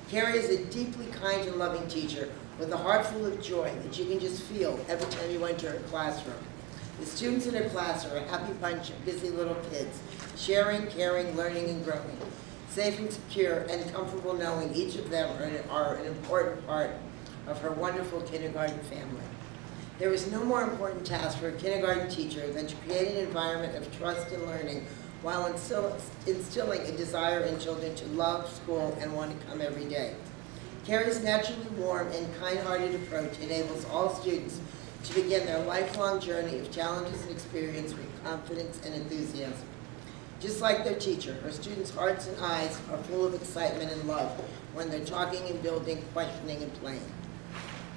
Carrie is a deeply kind and loving teacher with a heart full of joy that you can just feel every time you enter her classroom. The students in her class are a happy bunch of busy little kids, sharing, caring, learning, and growing. Safe and secure and comfortable knowing each of them are an important part of her wonderful kindergarten family. There is no more important task for a kindergarten teacher than to create an environment of trust and learning while instilling a desire in children to love school and want to come every day. Carrie's naturally warm and kind-hearted approach enables all students to begin their lifelong journey of challenges and experience with confidence and enthusiasm. Just like their teacher, her students' hearts and eyes are full of excitement and love when they're talking and building, questioning, and playing.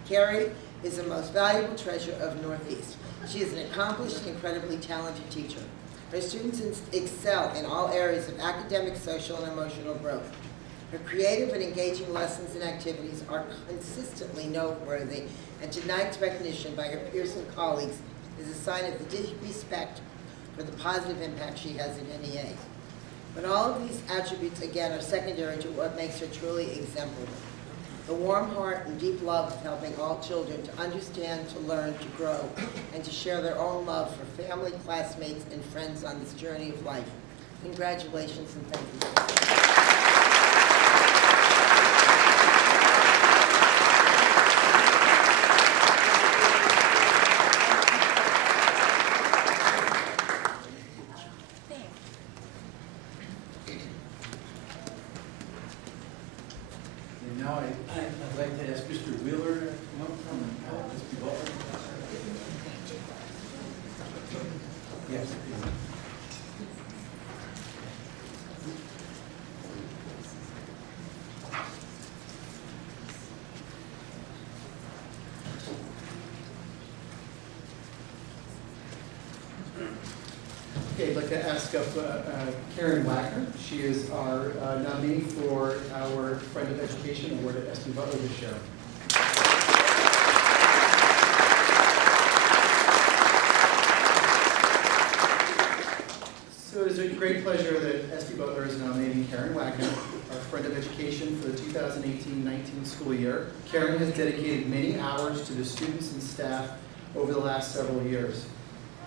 Carrie is the most valuable treasure of Northeast. She is an accomplished and incredibly talented teacher. Her students excel in all areas of academic, social, and emotional growth. Her creative and engaging lessons and activities are consistently noteworthy, and tonight's recognition by her peers and colleagues is a sign of the deep respect for the positive impact she has at NEA. But all of these attributes, again, are secondary to what makes her truly exemplary. The warm heart and deep love of helping all children to understand, to learn, to grow, and to share their own love for family, classmates, and friends on this journey of life. Congratulations and thank you. And now I'd like to ask Mr. Wheeler to come up from the help us be welcome. Yes. Okay, I'd like to ask up Karen Wagner. She is our nominee for our Friend of Education Award at SB Butler this year. So it is a great pleasure that SB Butler is nominating Karen Wagner, our Friend of Education for the 2018-19 school year. Karen has dedicated many hours to the students and staff over the last several years.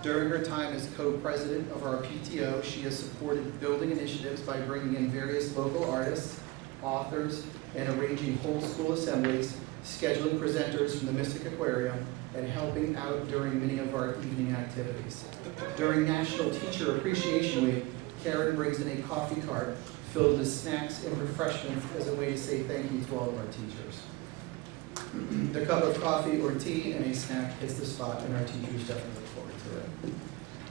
During her time as co-president of our PTO, she has supported building initiatives by bringing in various local artists, authors, and arranging whole school assemblies, scheduling presenters from the Mystic Aquarium, and helping out during many of our evening activities. During National Teacher Appreciation Week, Karen brings in a coffee cart filled with snacks and refreshments as a way to say thank you to all of our teachers. The cup of coffee or tea and a snack hits the spot, and our teachers definitely look forward to it.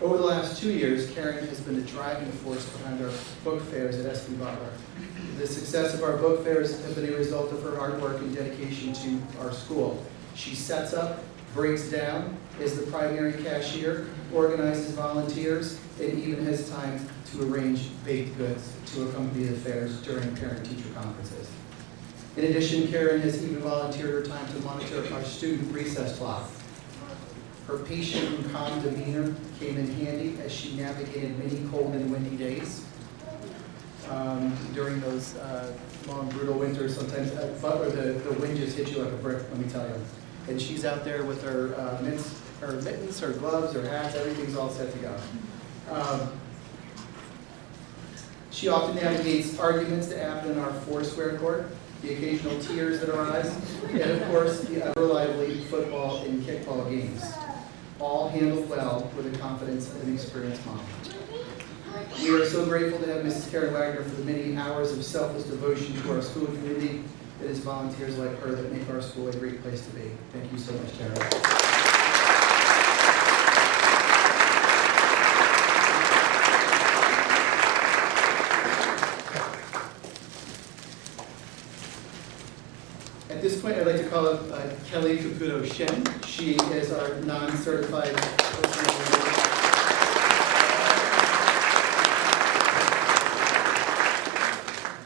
Over the last 2 years, Karen has been the driving force behind our book fairs at SB Butler. The success of our book fairs has been a result of her hard work and dedication to our school. She sets up, breaks down, is the primary cashier, organizes volunteers, and even has time to arrange baked goods to accompany the fairs during parent-teacher conferences. In addition, Karen has even volunteered her time to monitor our student recess block. Her patient and calm demeanor came in handy as she navigated many cold and windy days. During those long, brutal winters, sometimes at Butler, the wind just hits you like a brick, let me tell you. And she's out there with her mittens, her gloves, her hats, everything's all set to go. She often navigates arguments that happen in our four-square court, the occasional tears that arise, and of course, the ever lively football and kickball games, all handled well with the confidence of an experienced mom. We are so grateful to have Mrs. Karen Wagner for the many hours of selfless devotion to our school community. It is volunteers like her that make our school a great place to be. Thank you so much, Karen. At this point, I'd like to call up Kelly Caputo Shen. She is our non-certified person.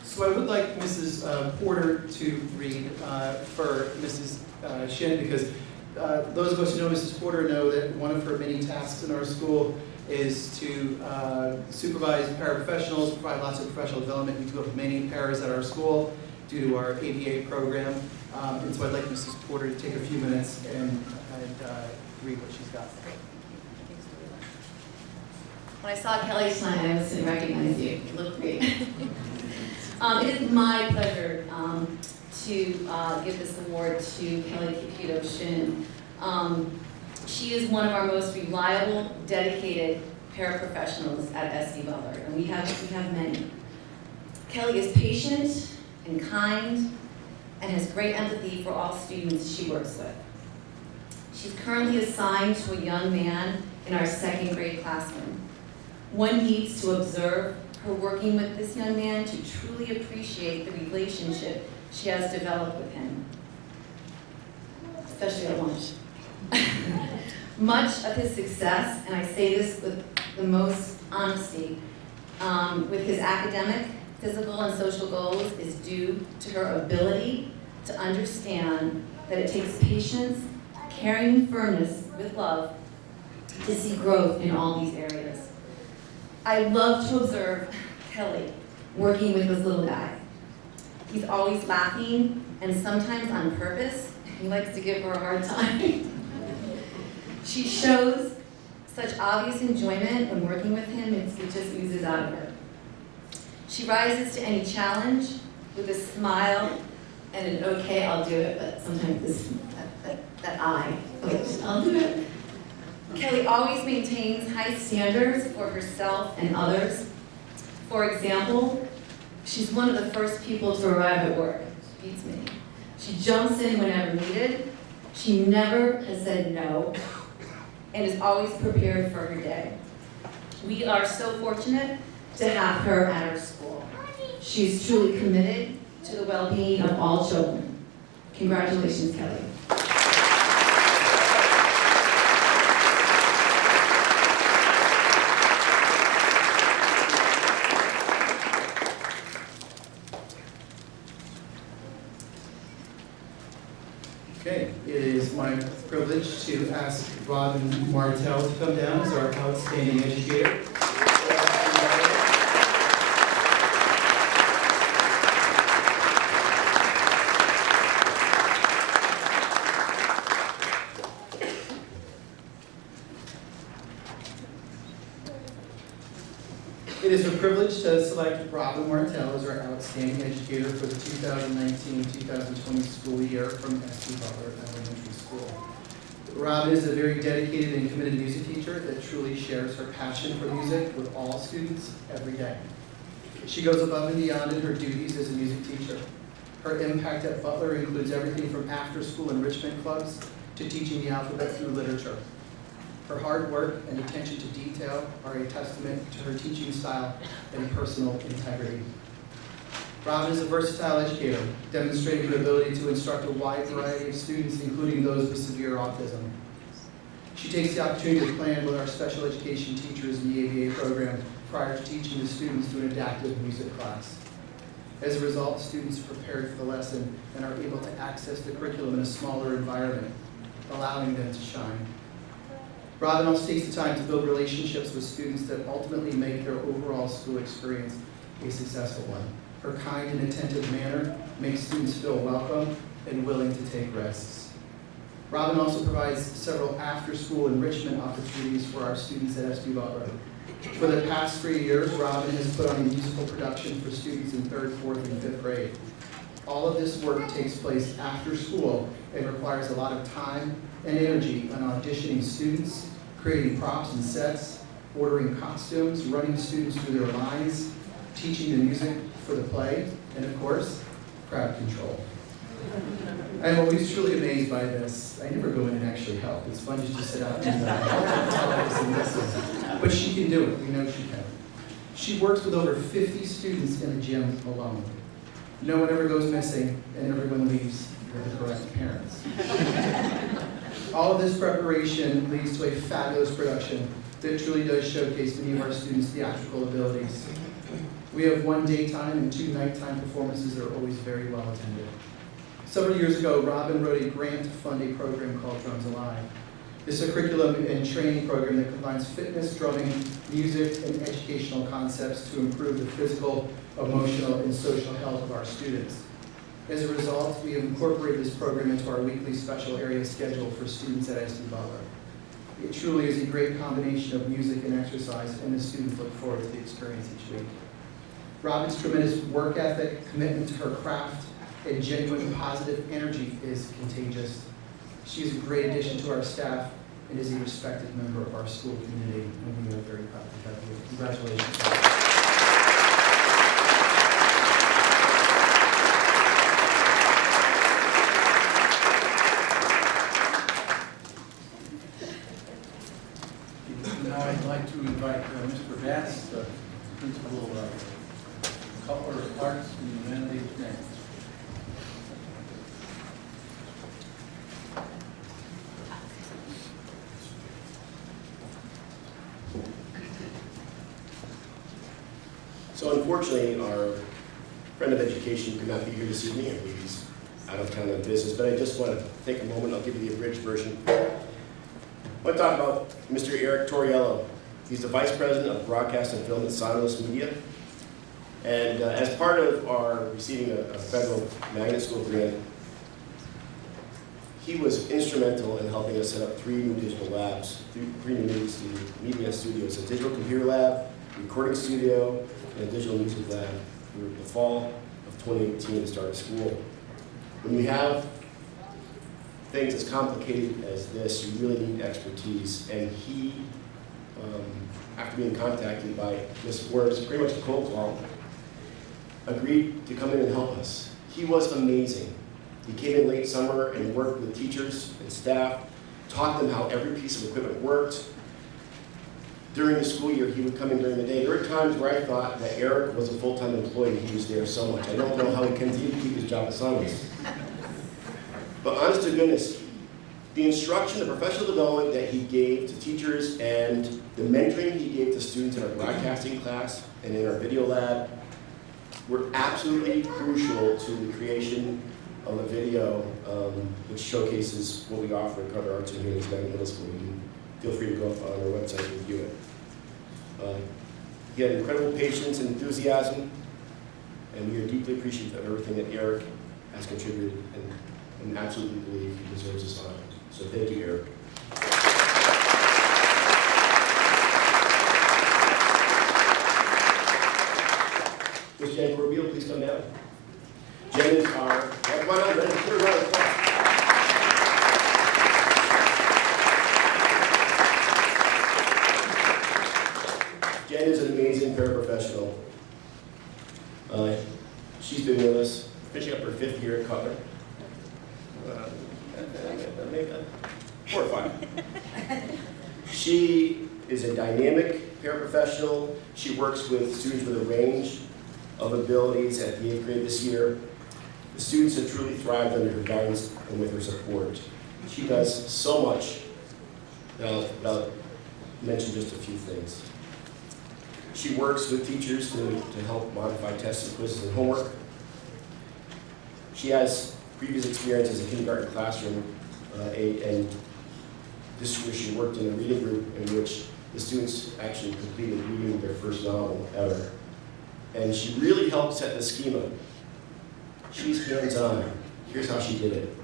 So I would like Mrs. Porter to read for Mrs. Shen, because those of us who know Mrs. Porter know that one of her many tasks in our school is to supervise paraprofessionals, provide lots of professional development. We do have many paras at our school due to our ABA program. And so I'd like Mrs. Porter to take a few minutes and read what she's got. When I saw Kelly sign, I almost didn't recognize you. You look great. It is my pleasure to give this award to Kelly Caputo Shin. She is one of our most reliable, dedicated paraprofessionals at SB Butler, and we have many. Kelly is patient and kind and has great empathy for all students she works with. She's currently assigned to a young man in our second grade classroom. One needs to observe her working with this young man to truly appreciate the relationship she has developed with him, especially at lunch. Much of his success, and I say this with the most honesty, with his academic, physical, and social goals is due to her ability to understand that it takes patience, caring, and firmness with love to see growth in all these areas. I love to observe Kelly working with this little guy. He's always laughing, and sometimes on purpose. He likes to give her a hard time. She shows such obvious enjoyment when working with him, it just oozes out of her. She rises to any challenge with a smile and an okay, I'll do it, but sometimes that eye, okay, I'll do it. Kelly always maintains high standards for herself and others. For example, she's one of the first people to arrive at work. She beats me. She jumps in whenever needed. She never has said no and is always prepared for her day. We are so fortunate to have her at our school. She's truly committed to the well-being of all children. Congratulations, Kelly. Okay, it is my privilege to ask Robin Martell to come down as our outstanding educator. It is a privilege to select Robin Martell as our outstanding educator for the 2019-2020 school year from S.T. Butler Elementary School. Robin is a very dedicated and committed music teacher that truly shares her passion for music with all students every day. She goes above and beyond in her duties as a music teacher. Her impact at Butler includes everything from after-school enrichment clubs to teaching the alphabet through literature. Her hard work and attention to detail are a testament to her teaching style and personal integrity. Robin is a versatile educator, demonstrating her ability to instruct a wide variety of students, including those with severe autism. She takes the opportunity to plan with our special education teachers in the ABA program prior to teaching the students to an adaptive music class. As a result, students are prepared for the lesson and are able to access the curriculum in a smaller environment, allowing them to shine. Robin also takes the time to build relationships with students that ultimately make their overall school experience a successful one. Her kind and attentive manner makes students feel welcome and willing to take risks. Robin also provides several after-school enrichment opportunities for our students at SB Butler. For the past 3 years, Robin has put on a musical production for students in 3rd, 4th, and 5th grade. All of this work takes place after school and requires a lot of time and energy on auditioning students, creating props and sets, ordering costumes, running students through their lines, teaching the music for the play, and of course, crowd control. I'm always truly amazed by this. I never go in and actually help. It's fun to just sit out and listen. But she can do it. We know she can. She works with over 50 students in a gym alone. No one ever goes missing, and everyone leaves with the correct parents. All of this preparation leads to a fabulous production that truly does showcase many of our students' theatrical abilities. We have 1 daytime and 2 nighttime performances that are always very well attended. Several years ago, Robin wrote a grant to fund a program called Drums Alive. This is a curriculum and training program that combines fitness, drumming, music, and educational concepts to improve the physical, emotional, and social health of our students. As a result, we have incorporated this program into our weekly special area schedule for students at SB Butler. It truly is a great combination of music and exercise, and the students look forward to the experience each week. Robin's tremendous work ethic, commitment to her craft, and genuine positive energy is contagious. She is a great addition to our staff and is a respected member of our school community, and we are very proud to have you. Congratulations. Now I'd like to invite Mr. Bass, the principal of Color Arts and Humanities Grants. So unfortunately, our friend of education could not be here this evening. I believe he's out of town on business, but I just want to take a moment. I'll give you the abridged version. I want to talk about Mr. Eric Torriello. He's the Vice President of Broadcast and Film at Sonos Media. And as part of our receiving a federal magnet school grant, he was instrumental in helping us set up 3 new digital labs, 3 new media studios, a digital computer lab, recording studio, and a digital music lab for the fall of 2018 to start of school. When you have things as complicated as this, you really need expertise. And he, after being contacted by Ms. Forbes, pretty much a cold call, agreed to come in and help us. He was amazing. He came in late summer and worked with teachers and staff, taught them how every piece of equipment worked. During the school year, he would come in during the day. There were times where I thought that Eric was a full-time employee. He was there so much. I don't know how he continued to keep his job at Sonos. But honest to goodness, the instruction, the professional development that he gave to teachers and the mentoring he gave to students in our broadcasting class and in our video lab were absolutely crucial to the creation of a video which showcases what we offer at Carter Arts and Humanities Middle School. You can feel free to go on our website and review it. He had incredible patience and enthusiasm, and we are deeply appreciative of everything that Eric has contributed and absolutely believe he deserves this honor. So thank you, Eric. Ms. Jen Corbeil, please come down. Jen is our, come on down, ready? Put her round of applause. Jen is an amazing paraprofessional. She's been with us, finishing up her 5th year at Cutler. 4 or 5. She is a dynamic paraprofessional. She works with students with a range of abilities at the 8th grade this year. The students have truly thrived under her guidance and with her support. She does so much that I'll mention just a few things. She works with teachers to help modify tests and quizzes and homework. She has previous experience as a kindergarten classroom, and this year she worked in a reading group in which the students actually completed reading their first novel ever. And she really helped set the schema. She's hands-on. Here's how she did it.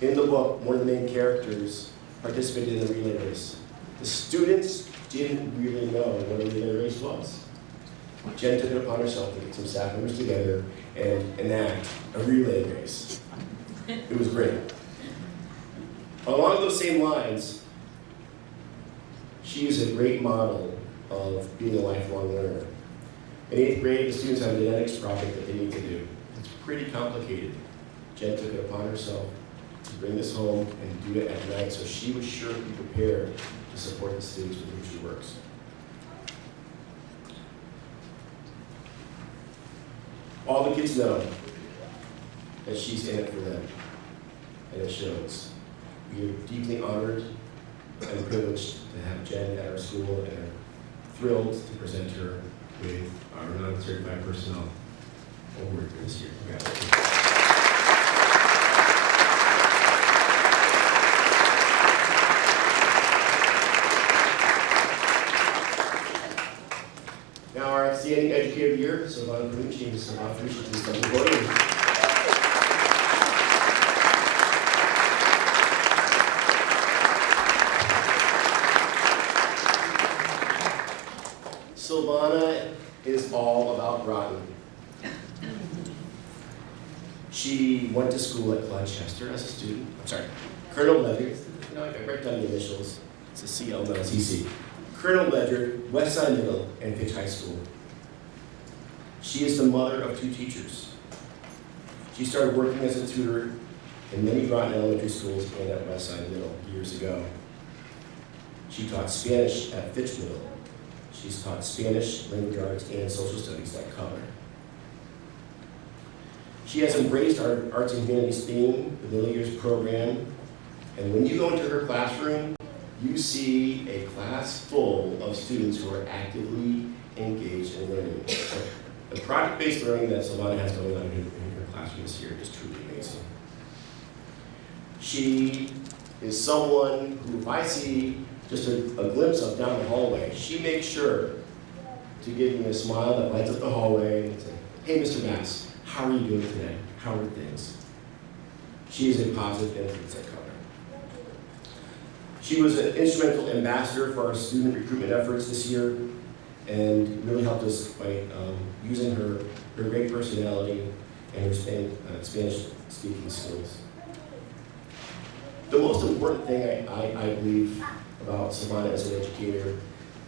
In the book, one of the main characters participated in the relay race. The students didn't really know what a relay race was. Jen took it upon herself to get some staff members together and enact a relay race. It was great. Along those same lines, she is a great model of being a lifelong learner. In 8th grade, the students have a genetics project that they need to do. It's pretty complicated. Jen took it upon herself to bring this home and do it at night so she was sure to be prepared to support the students with whom she works. All the kids know that she's in it for them, and it shows. We are deeply honored and privileged to have Jen at our school and are thrilled to present her with our non-certified personnel award for this year. Congratulations. Now our outstanding educator of the year, Silvana Panucci. Silvana Panucci, please come to the podium. Silvana is all about Groton. She went to school at Chester as a student. I'm sorry, Colonel Ledyard. I write down the initials. It's a CL, not a CC. Colonel Ledyard, Westside Middle, and Fitch High School. She is the mother of 2 teachers. She started working as a tutor in many Groton elementary schools and at Westside Middle years ago. She taught Spanish at Fitch Middle. She's taught Spanish, language arts, and social studies at Cutler. She has embraced our Arts and Humanities theme, the Middle Years program, and when you go into her classroom, you see a class full of students who are actively engaged in learning. The project-based learning that Silvana has going on in her classroom this year is truly amazing. She is someone who, if I see just a glimpse of down the hallway, she makes sure to give me a smile that lights up the hallway and say, "Hey, Mr. Bass, how are you doing today? How are things?" She is a positive influence at Cutler. She was an instrumental ambassador for our student recruitment efforts this year and really helped us by using her great personality and her Spanish-speaking skills. The most important thing I believe about Savannah as an educator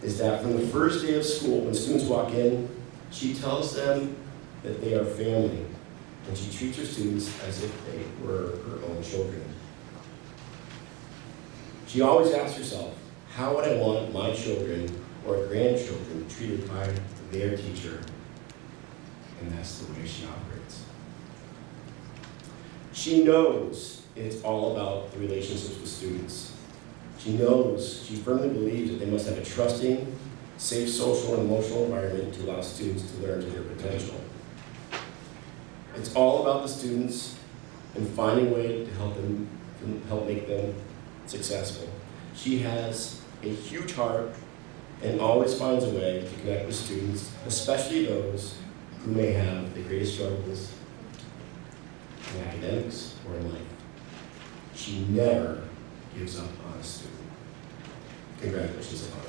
is that from the first day of school, when students walk in, she tells them that they are family, and she treats her students as if they were her own children. She always asks herself, how would I want my children or grandchildren treated by their teacher? And that's the way she operates. She knows it's all about the relationships with students. She firmly believes that they must have a trusting, safe social and emotional environment to allow students to learn to their potential. It's all about the students and finding a way to help make them successful. She has a huge heart and always finds a way to connect with students, especially those who may have the greatest struggles in academics or in life. She never gives up on a student. Congratulations, Savannah.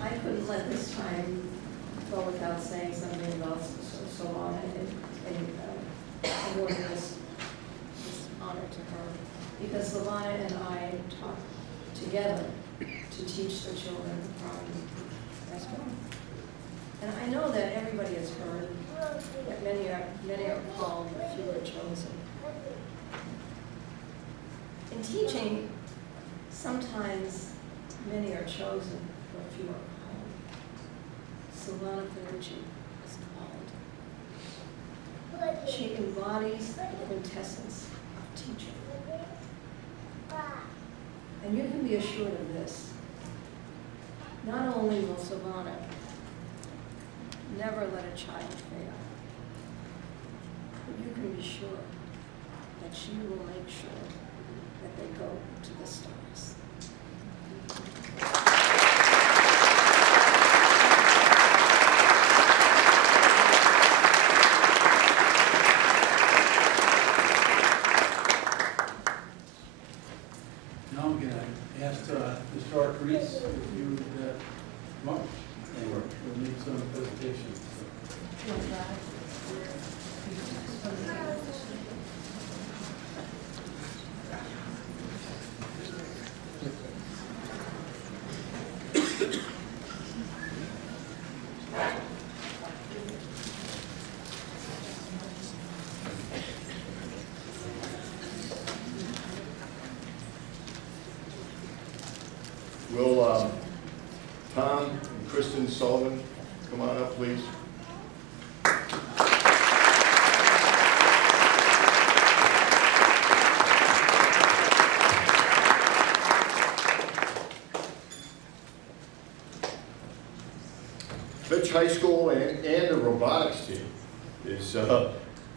I couldn't let this time go without saying something about Savannah and awarding this honor to her. Because Savannah and I talked together to teach the children from as well. And I know that everybody has heard that many are called, but few are chosen. In teaching, sometimes many are chosen, but few are called. Savannah Ferrucci is called. She embodies the quintessence of teaching. And you can be assured of this. Not only will Savannah never let a child fail, but you can be sure that she will make sure that they go to the stars. Now I'm going to ask Mr. Arcarice if you would come up and we'll make some presentations. Will Tom and Kristen Sullivan come on up, please? Fitch High School and the robotics team is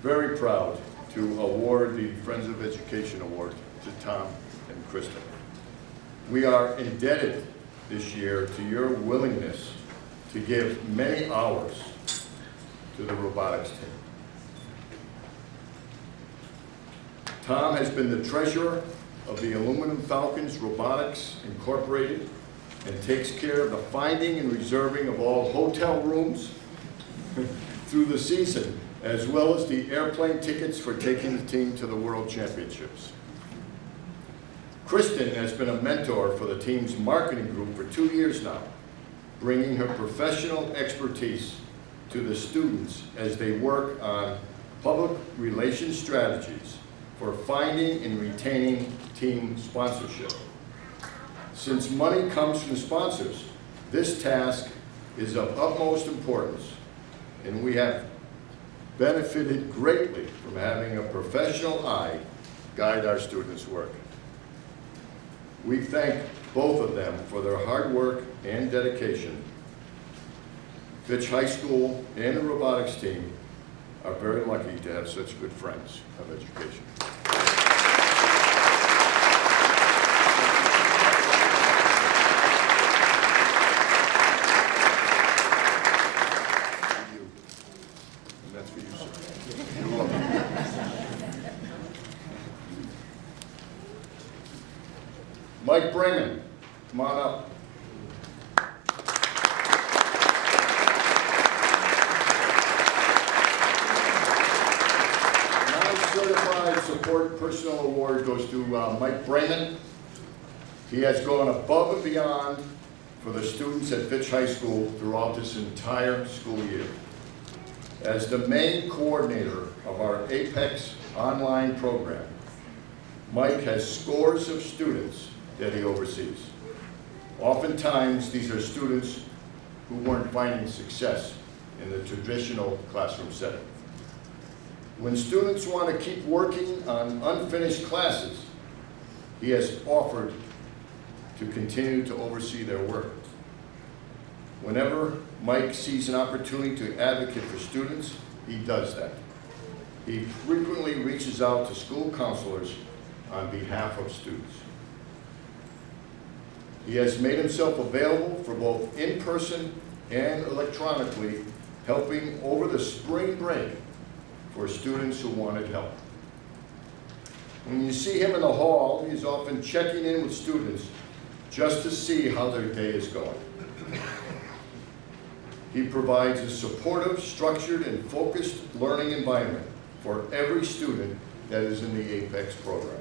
very proud to award the Friends of Education Award to Tom and Kristen. We are indebted this year to your willingness to give many hours to the robotics team. Tom has been the treasurer of the Aluminum Falcons Robotics Incorporated and takes care of the finding and reserving of all hotel rooms through the season, as well as the airplane tickets for taking the team to the World Championships. Kristen has been a mentor for the team's marketing group for 2 years now, bringing her professional expertise to the students as they work on public relations strategies for finding and retaining team sponsorship. Since money comes from sponsors, this task is of utmost importance, and we have benefited greatly from having a professional eye guide our students' work. We thank both of them for their hard work and dedication Fitch High School and the robotics team are very lucky to have such good friends of education. And that's for you, sir. You're welcome. Mike Brayman, come on up. Non-certified support personal award goes to Mike Brayman. He has gone above and beyond for the students at Fitch High School throughout this entire school year. As the main coordinator of our Apex online program, Mike has scores of students that he oversees. Oftentimes, these are students who weren't finding success in the traditional classroom setting. When students want to keep working on unfinished classes, he has offered to continue to oversee their work. Whenever Mike sees an opportunity to advocate for students, he does that. He frequently reaches out to school counselors on behalf of students. He has made himself available for both in-person and electronically, helping over the spring break for students who wanted help. When you see him in the hall, he's often checking in with students just to see how their day is going. He provides a supportive, structured, and focused learning environment for every student that is in the Apex program.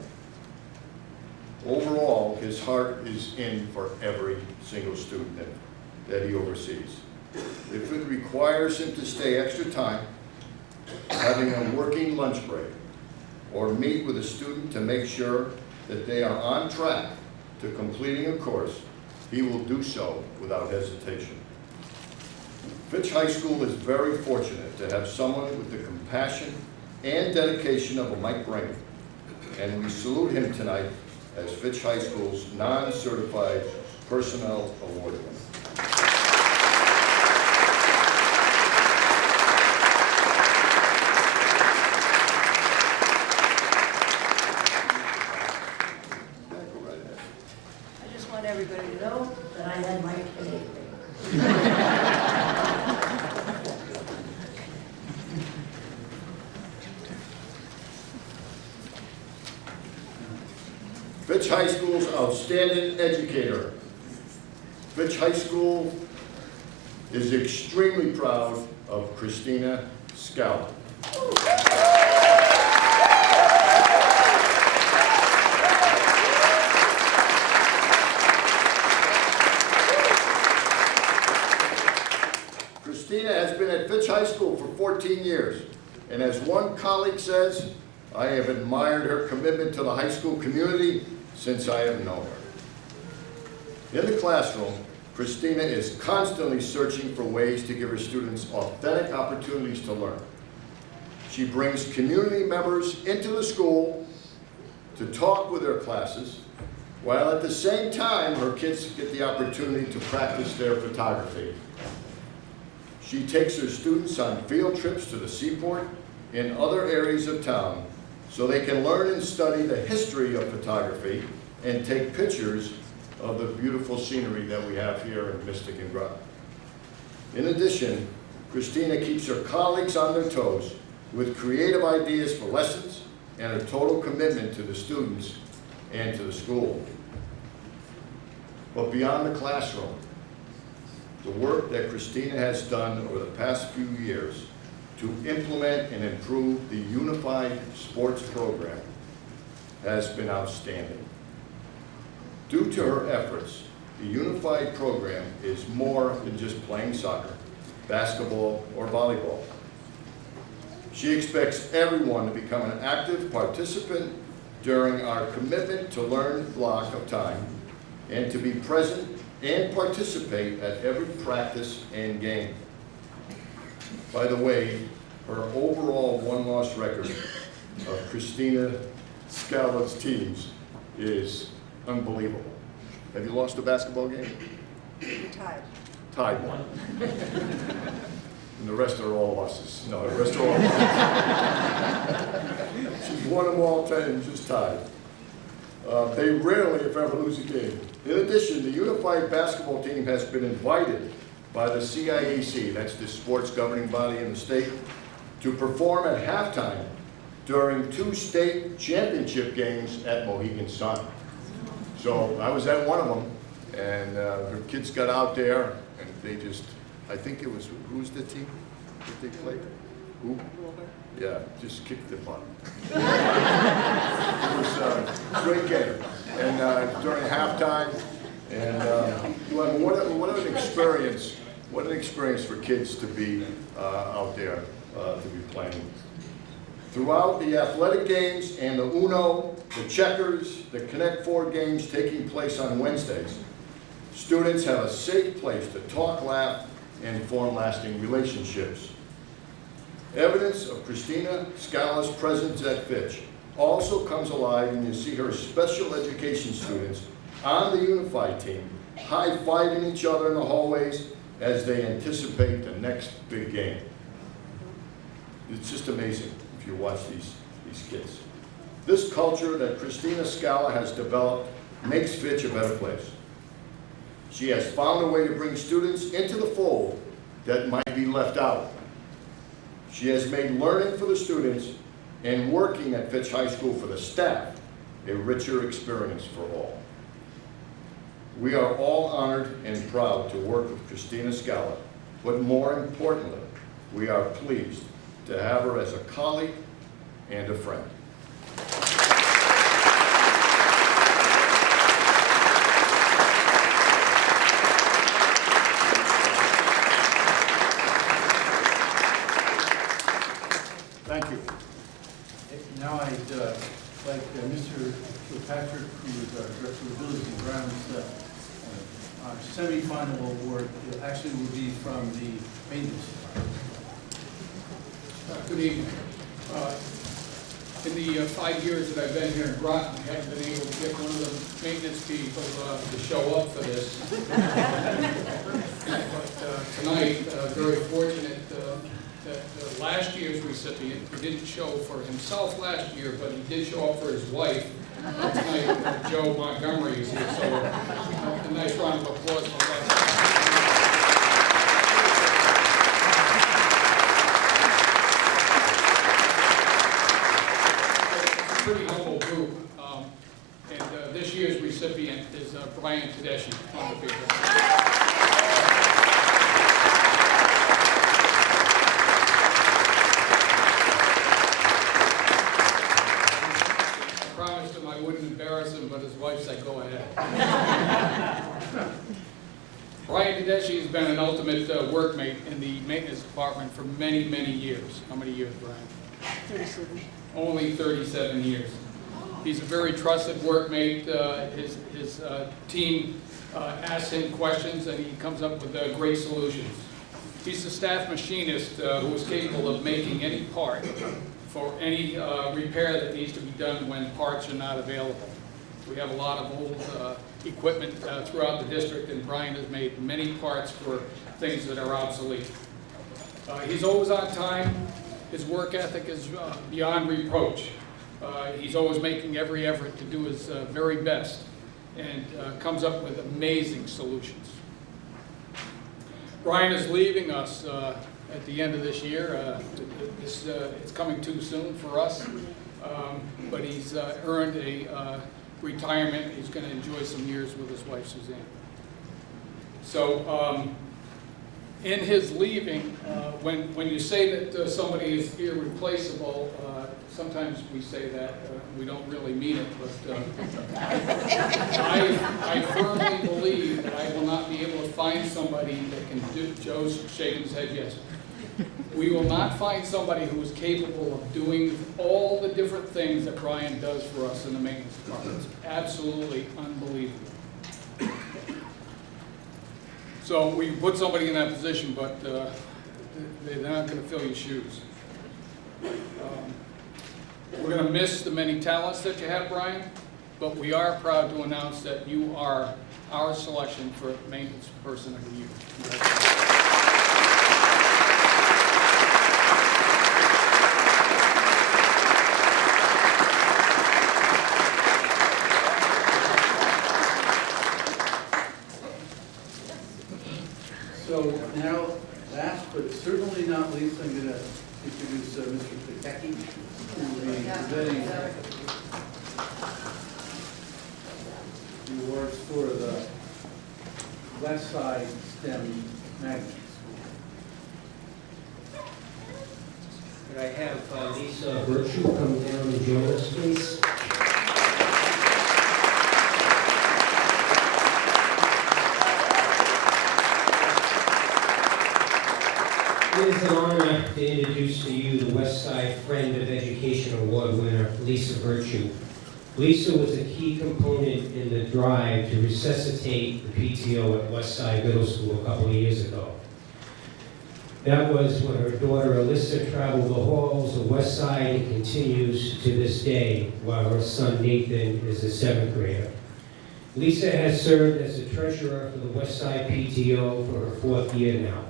Overall, his heart is in for every single student that he oversees. If it requires him to stay extra time, having a working lunch break, or meet with a student to make sure that they are on track to completing a course, he will do so without hesitation. Fitch High School is very fortunate to have someone with the compassion and dedication of a Mike Brayman, and we salute him tonight as Fitch High School's non-certified personnel award winner. I just want everybody to know that I had Mike in 8th grade. Fitch High School's outstanding educator. Fitch High School is extremely proud of Christina Scala. Christina has been at Fitch High School for 14 years, and as one colleague says, I have admired her commitment to the high school community since I have known her. In the classroom, Christina is constantly searching for ways to give her students authentic opportunities to learn. She brings community members into the school to talk with their classes, while at the same time her kids get the opportunity to practice their photography. She takes her students on field trips to the seaport and other areas of town so they can learn and study the history of photography and take pictures of the beautiful scenery that we have here in Mystic and Groton. In addition, Christina keeps her colleagues on their toes with creative ideas for lessons and a total commitment to the students and to the school. But beyond the classroom, the work that Christina has done over the past few years to implement and improve the unified sports program has been outstanding. Due to her efforts, the unified program is more than just playing soccer, basketball, or volleyball. She expects everyone to become an active participant during our commitment to learn block of time and to be present and participate at every practice and game. By the way, her overall one-loss record of Christina Scala's teams is unbelievable. Have you lost a basketball game? Tied. tied one. And the rest are all losses. No, the rest are all losses. She's won them all 10 and just tied. They rarely, if ever, lose a game. In addition, the unified basketball team has been invited by the CIAC, that's the sports governing body in the state, to perform at halftime during 2 state championship games at Mohegan Sun. So I was at one of them, and the kids got out there, and they just, I think it was, who's the team that they played? Who? Yeah, just kicked the butt. It was a great game, and during halftime, and what an experience! What an experience for kids to be out there to be playing. Throughout the athletic games and the Uno, the checkers, the Connect Four games taking place on Wednesdays, students have a safe place to talk, laugh, and form lasting relationships. Evidence of Christina Scala's presence at Fitch also comes alive when you see her special education students on the unified team high-fiving each other in the hallways as they anticipate the next big game. It's just amazing if you watch these kids. This culture that Christina Scala has developed makes Fitch a better place. She has found a way to bring students into the fold that might be left out. She has made learning for the students and working at Fitch High School for the staff a richer experience for all. We are all honored and proud to work with Christina Scala, but more importantly, we are pleased to have her as a colleague and a friend. Thank you. Now I'd like Mr. Kilpatrick, who is our Director of Buildings and Grounds, our semi-final award actually will be from the maintenance department. Good evening. In the 5 years that I've been here in Groton, I haven't been able to get one of the maintenance people to show up for this. But tonight, very fortunate that last year's recipient, who didn't show for himself last year, but he did show up for his wife. Tonight, Joe Montgomery is here, so a nice round of applause for that. Pretty humble group, and this year's recipient is Brian Tedeschi. I promised him I wouldn't embarrass him, but his wife said go ahead. Brian Tedeschi has been an ultimate workmate in the maintenance department for many, many years. How many years, Brian? 37. Only 37 years. He's a very trusted workmate. His team asks him questions and he comes up with great solutions. He's a staff machinist who is capable of making any part for any repair that needs to be done when parts are not available. We have a lot of old equipment throughout the district, and Brian has made many parts for things that are obsolete. He's always on time. His work ethic is beyond reproach. He's always making every effort to do his very best and comes up with amazing solutions. Brian is leaving us at the end of this year. It's coming too soon for us, but he's earned a retirement. He's going to enjoy some years with his wife, Suzanne. So in his leaving, when you say that somebody is irreplaceable, sometimes we say that, we don't really mean it, but I firmly believe that I will not be able to find somebody that can do, Joe's shaking his head yes. We will not find somebody who is capable of doing all the different things that Brian does for us in the maintenance department. It's absolutely unbelievable. So we put somebody in that position, but they're not going to fill your shoes. We're going to miss the many talents that you have, Brian. but we are proud to announce that you are our selection for Maintenance Person of the Year. Congratulations. So now, last but certainly not least, I'm going to introduce Mr. Pateki, who will be presenting the awards for the West Side STEM Magnet School. Could I have Lisa Virtue come down and join us, please? It is an honor to introduce to you the West Side Friend of Education Award winner, Lisa Virtue. Lisa was a key component in the drive to resuscitate the PTO at West Side Middle School a couple of years ago. That was when her daughter Alyssa traveled the halls of West Side and continues to this day while her son Nathan is a 7th grader. Lisa has served as the treasurer for the West Side PTO for her 4th year now.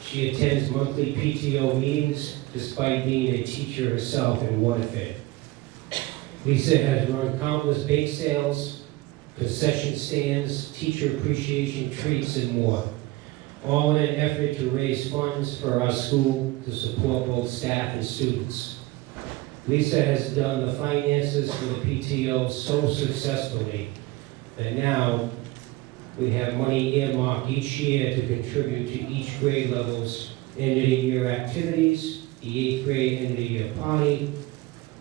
She attends monthly PTO meetings despite being a teacher herself in Waterford. Lisa has run countless bake sales, concession stands, teacher appreciation treats, and more, all in an effort to raise funds for our school to support both staff and students. Lisa has done the finances for the PTO so successfully that now we have money earmarked each year to contribute to each grade level's end-of-the-year activities, the 8th grade end-of-the-year party,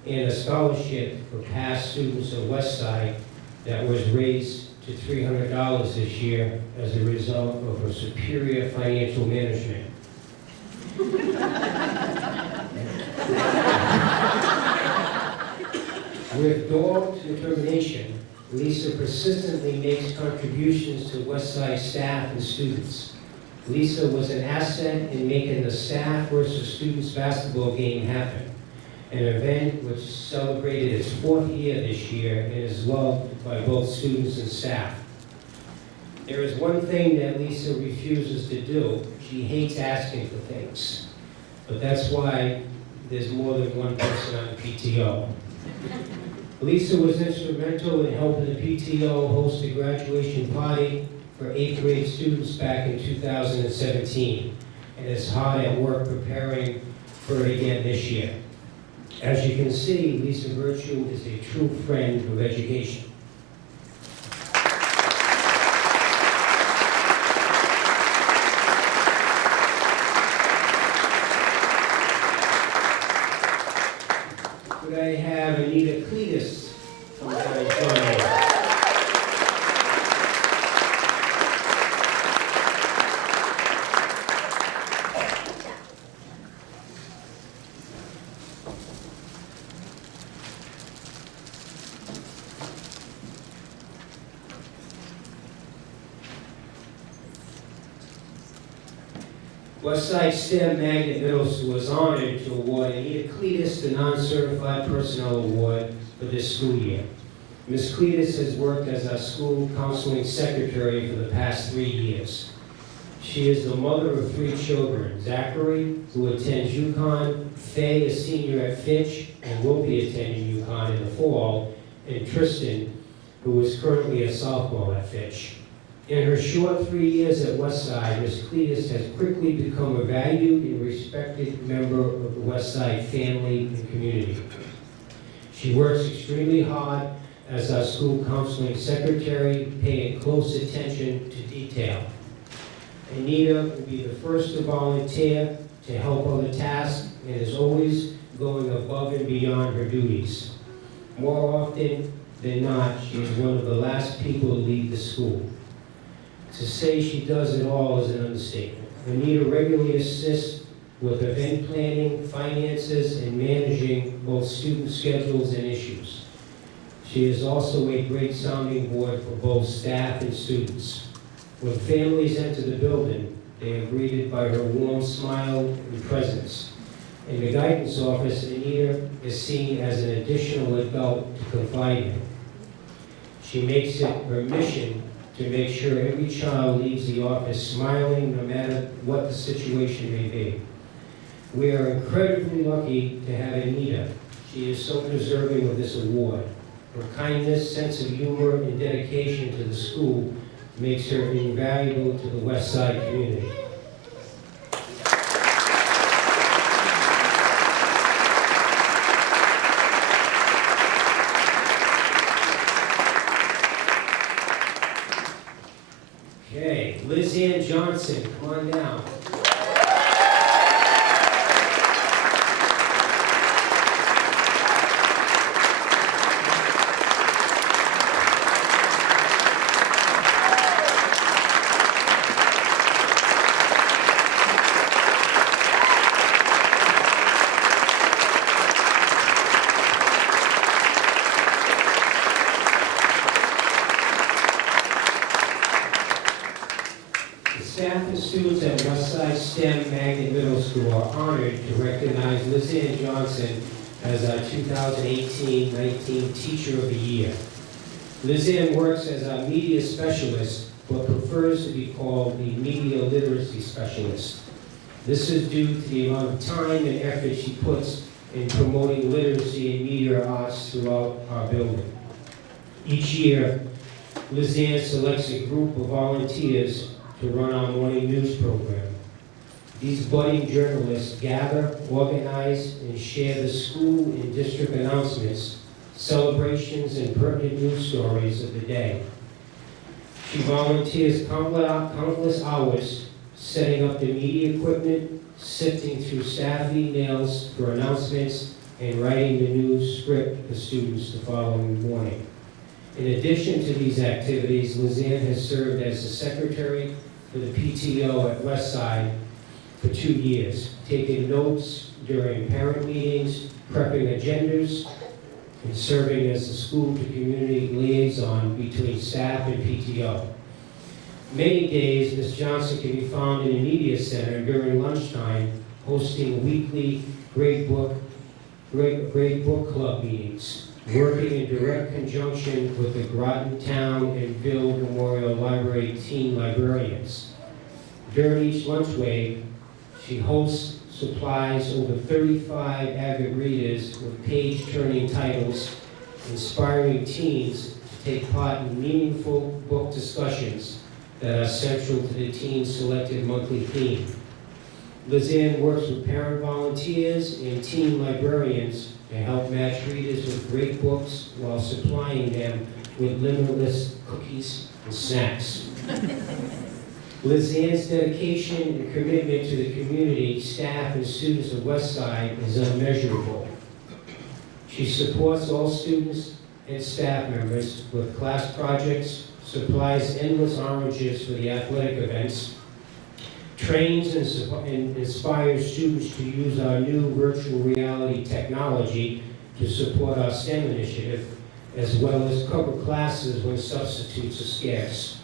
and a scholarship for past students at West Side that was raised to $300 this year as a result of her superior financial management. With dogged determination, Lisa persistently makes contributions to West Side staff and students. Lisa was an asset in making the staff versus students basketball game happen, an event which celebrated its 4th year this year and is loved by both students and staff. There is one thing that Lisa refuses to do. She hates asking for things. But that's why there's more than one person on the PTO. Lisa was instrumental in helping the PTO host a graduation party for 8th grade students back in 2017, and is hard at work preparing for it again this year. As you can see, Lisa Virtue is a true friend of education. Could I have Anita Cletus come down and join me? Westside STEM Magnet Middle School is honored to award Anita Cletus the Non-Certified Personnel Award for this school year. Ms. Cletus has worked as our school counseling secretary for the past 3 years. She is the mother of 3 children, Zachary, who attends UConn, Faye, a senior at Fitch, and will be attending UConn in the fall, and Tristan, who is currently a sophomore at Fitch. In her short 3 years at Westside, Ms. Cletus has quickly become a valued and respected member of the Westside family and community. She works extremely hard as our school counseling secretary, paying close attention to detail. Anita will be the first to volunteer to help other tasks and is always going above and beyond her duties. More often than not, she is one of the last people to leave the school. To say she does it all is an understatement. Anita regularly assists with event planning, finances, and managing both student schedules and issues. She is also a great sounding board for both staff and students. When families enter the building, they are greeted by her warm smile and presence. In the guidance office, Anita is seen as an additional adult to confide in. She makes it her mission to make sure every child leaves the office smiling no matter what the situation may be. We are incredibly lucky to have Anita. She is so deserving of this award. Her kindness, sense of humor, and dedication to the school makes her invaluable to the West Side community. Okay, Liz Ann Johnson, come on down. Staff and students at Westside STEM Magnet Middle School are honored to recognize Liz Ann Johnson as our 2018-19 Teacher of the Year. Liz Ann works as our media specialist, but prefers to be called the media literacy specialist. This is due to the amount of time and effort she puts in promoting literacy in media arts throughout our building. Each year, Liz Ann selects a group of volunteers to run our morning news program. These budding journalists gather, organize, and share the school and district announcements, celebrations, and pertinent news stories of the day. She volunteers countless hours setting up the media equipment, sifting through staff emails for announcements, and writing the news script for students the following morning. In addition to these activities, Liz Ann has served as the secretary for the PTO at Westside for 2 years, taking notes during parent meetings, prepping agendas, and serving as the school-to-community liaison between staff and PTO. Many days, Ms. Johnson can be found in the media center during lunchtime, hosting weekly grade book club meetings, working in direct conjunction with the Groton Town and Ville Memorial Library teen librarians. During each lunch wave, she hosts, supplies over 35 avid readers with page-turning titles, inspiring teens to take part in meaningful book discussions that are central to the teens' selected monthly theme. Liz Ann works with parent volunteers and teen librarians to help match readers with great books while supplying them with limitless cookies and snacks. Liz Ann's dedication and commitment to the community, staff, and students of Westside is unmeasurable. She supports all students and staff members with class projects, supplies endless oranges for the athletic events, trains and inspires students to use our new virtual reality technology to support our STEM initiative, as well as cover classes when substitutes are scarce.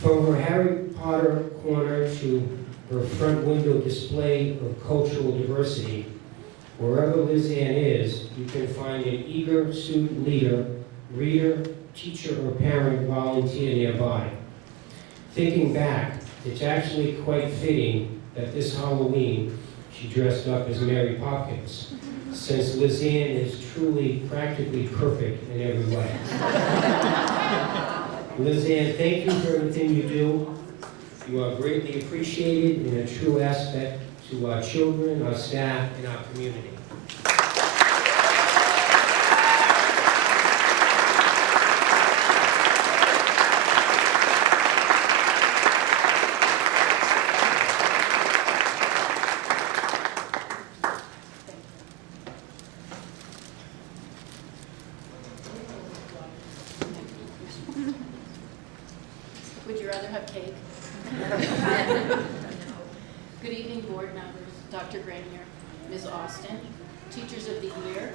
From her Harry Potter corner to her front window display of cultural diversity, wherever Liz Ann is, you can find an eager student leader, reader, teacher, or parent volunteer nearby. Thinking back, it's actually quite fitting that this Halloween she dressed up as Mary Poppins, since Liz Ann is truly practically perfect in every way. Liz Ann, thank you for everything you do. You are greatly appreciated and a true asset to our children, our staff, and our community. Would you rather have cake? Good evening, board members, Dr. Grenier, Ms. Austin, Teachers of the Year,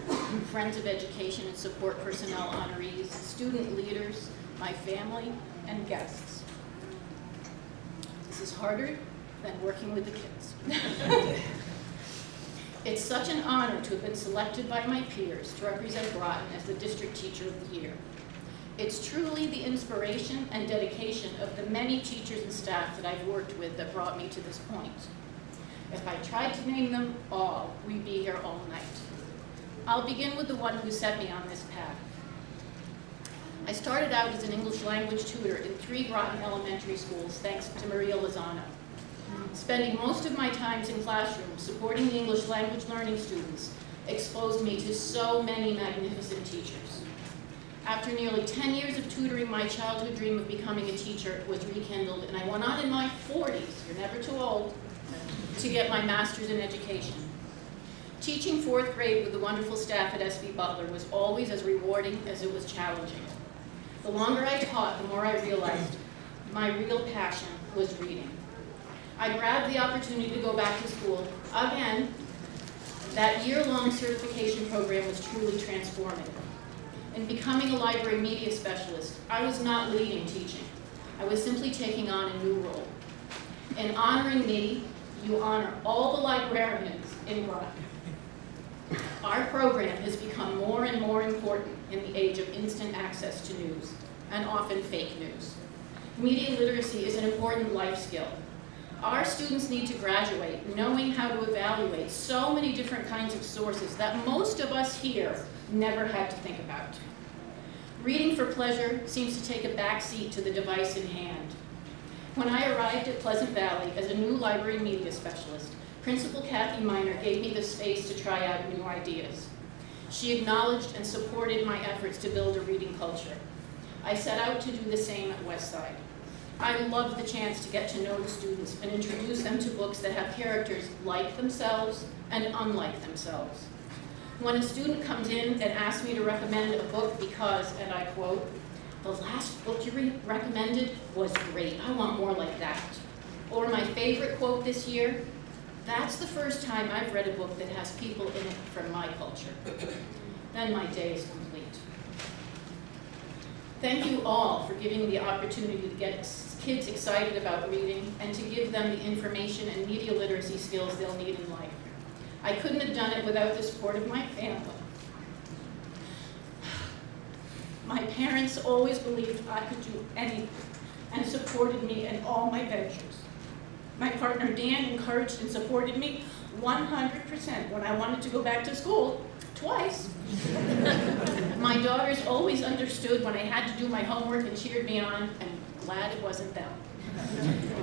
Friends of Education and Support Personnel honorees, student leaders, my family, and guests. This is harder than working with the kids. It's such an honor to have been selected by my peers to represent Groton as the District Teacher of the Year. It's truly the inspiration and dedication of the many teachers and staff that I've worked with that brought me to this point. If I tried to name them all, we'd be here all night. I'll begin with the one who set me on this path. I started out as an English language tutor in 3 Groton elementary schools, thanks to Maria Lozano. Spending most of my times in classrooms supporting the English language learning students exposed me to so many magnificent teachers. After nearly 10 years of tutoring, my childhood dream of becoming a teacher was rekindled, and I went on in my 40s, you're never too old, to get my master's in education. Teaching 4th grade with the wonderful staff at SB Butler was always as rewarding as it was challenging. The longer I taught, the more I realized my real passion was reading. I grabbed the opportunity to go back to school again. That year-long certification program was truly transformative. In becoming a library media specialist, I was not leaving teaching. I was simply taking on a new role. In honoring me, you honor all the librarians in Groton. Our program has become more and more important in the age of instant access to news, and often fake news. Media literacy is an important life skill. Our students need to graduate knowing how to evaluate so many different kinds of sources that most of us here never had to think about. Reading for pleasure seems to take a back seat to the device in hand. When I arrived at Pleasant Valley as a new library media specialist, Principal Kathy Miner gave me the space to try out new ideas. She acknowledged and supported my efforts to build a reading culture. I set out to do the same at Westside. I love the chance to get to know the students and introduce them to books that have characters like themselves and unlike themselves. When a student comes in and asks me to recommend a book because, and I quote, "The last book you recommended was great, I want more like that." Or my favorite quote this year, "That's the first time I've read a book that has people in it from my culture." Then my day is complete. Thank you all for giving me the opportunity to get kids excited about reading and to give them the information and media literacy skills they'll need in life. I couldn't have done it without the support of my family. My parents always believed I could do anything and supported me in all my ventures. My partner Dan encouraged and supported me 100% when I wanted to go back to school, twice. My daughters always understood when I had to do my homework and cheered me on, and glad it wasn't them.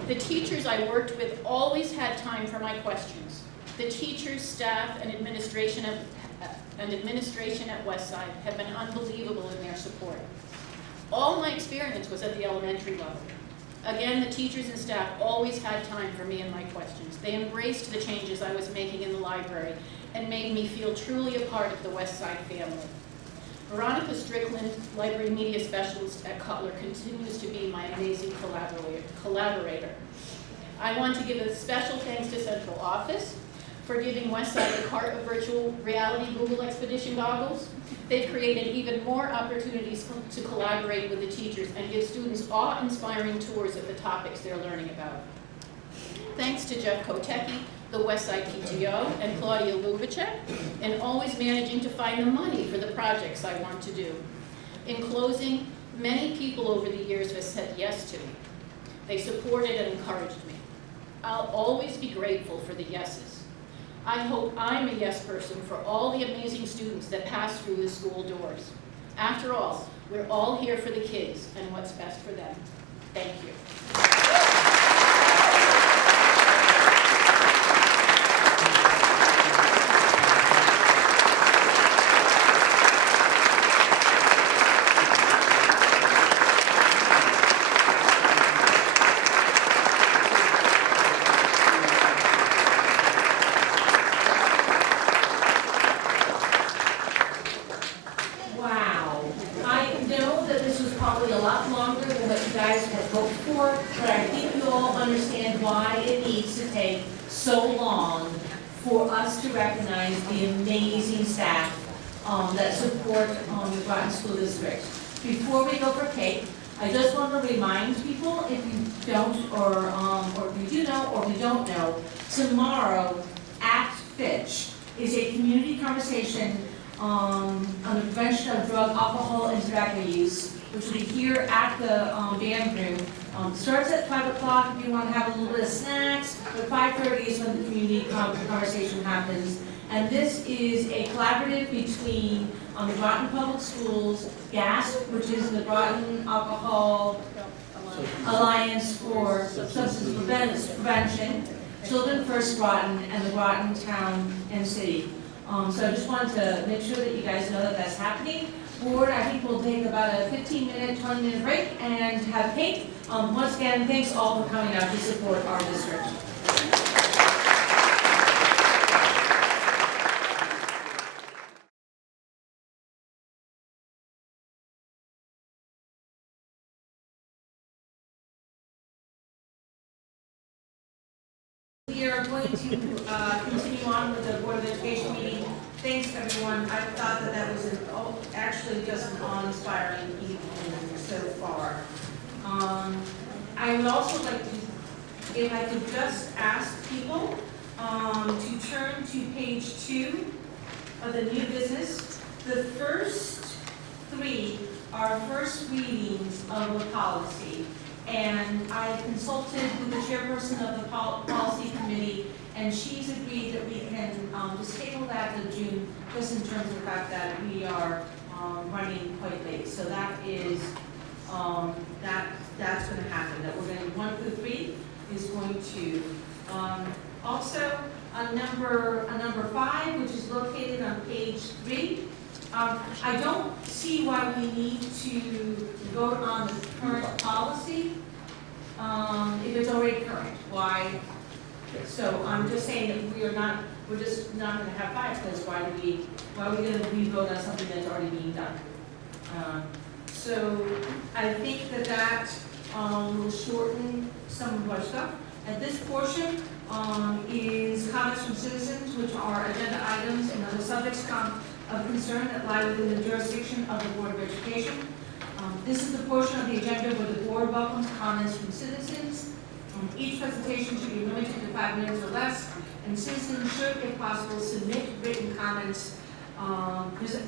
The teachers I worked with always had time for my questions. The teachers, staff, and administration at Westside have been unbelievable in their support. All my experience was at the elementary level. Again, the teachers and staff always had time for me and my questions. They embraced the changes I was making in the library and made me feel truly a part of the Westside family. Veronica Strickland, library media specialist at Cutler, continues to be my amazing collaborator. I want to give a special thanks to Central Office for giving Westside a cart of virtual reality Google Expedition goggles. They've created even more opportunities to collaborate with the teachers and give students awe-inspiring tours of the topics they're learning about. Thanks to Jeff Kotecki, the Westside PTO, and Claudia Lubacek, and always managing to find the money for the projects I want to do. In closing, many people over the years have said yes to me. They supported and encouraged me. I'll always be grateful for the yeses. I hope I'm a yes person for all the amazing students that pass through the school doors. After all, we're all here for the kids and what's best for them. Thank you. Wow. I know that this was probably a lot longer than what you guys had hoped for, but I think you all understand why it needs to take so long for us to recognize the amazing staff that support the Groton School District. Before we go for cake, I just want to remind people, if you don't, or if you do know, or we don't know, tomorrow at Fitch is a community conversation on the prevention of drug, alcohol, and tobacco use which will be here at the band room. Starts at 5 o'clock if you want to have a little bit of snacks, but 5:30 is when the community conversation happens. And this is a collaborative between the Groton Public Schools, GASP, which is the Groton Alcohol Alliance for Substance Prevention, Children First Groton, and the Groton Town and City. So I just wanted to make sure that you guys know that that's happening. Board, I think we'll take about a 15-minute, 20-minute break and have cake. Once again, thanks all for coming out to support our district. We are going to continue on with the Board of Education meeting. Thanks, everyone. I thought that that was actually just an awe-inspiring evening so far. I would also like to, if I could just ask people to turn to page 2 of the new business. The first 3 are first readings of the policy. And I consulted with the chairperson of the policy committee, and she's agreed that we can just table that to June, just in terms of the fact that we are running quite late. So that is, that's going to happen, that we're going to, 1 through 3 is going to. Also, on number 5, which is located on page 3, I don't see why we need to vote on the current policy if it's already current. Why? So I'm just saying that we're just not going to have 5, because why are we going to re-vote on something that's already being done? So I think that will shorten some of our stuff. And this portion is comments from citizens, which are agenda items and other subjects of concern that lie within the jurisdiction of the Board of Education. This is the portion of the agenda where the board welcomes comments from citizens. Each presentation should be limited to 5 minutes or less, and citizens should, if possible, submit written comments.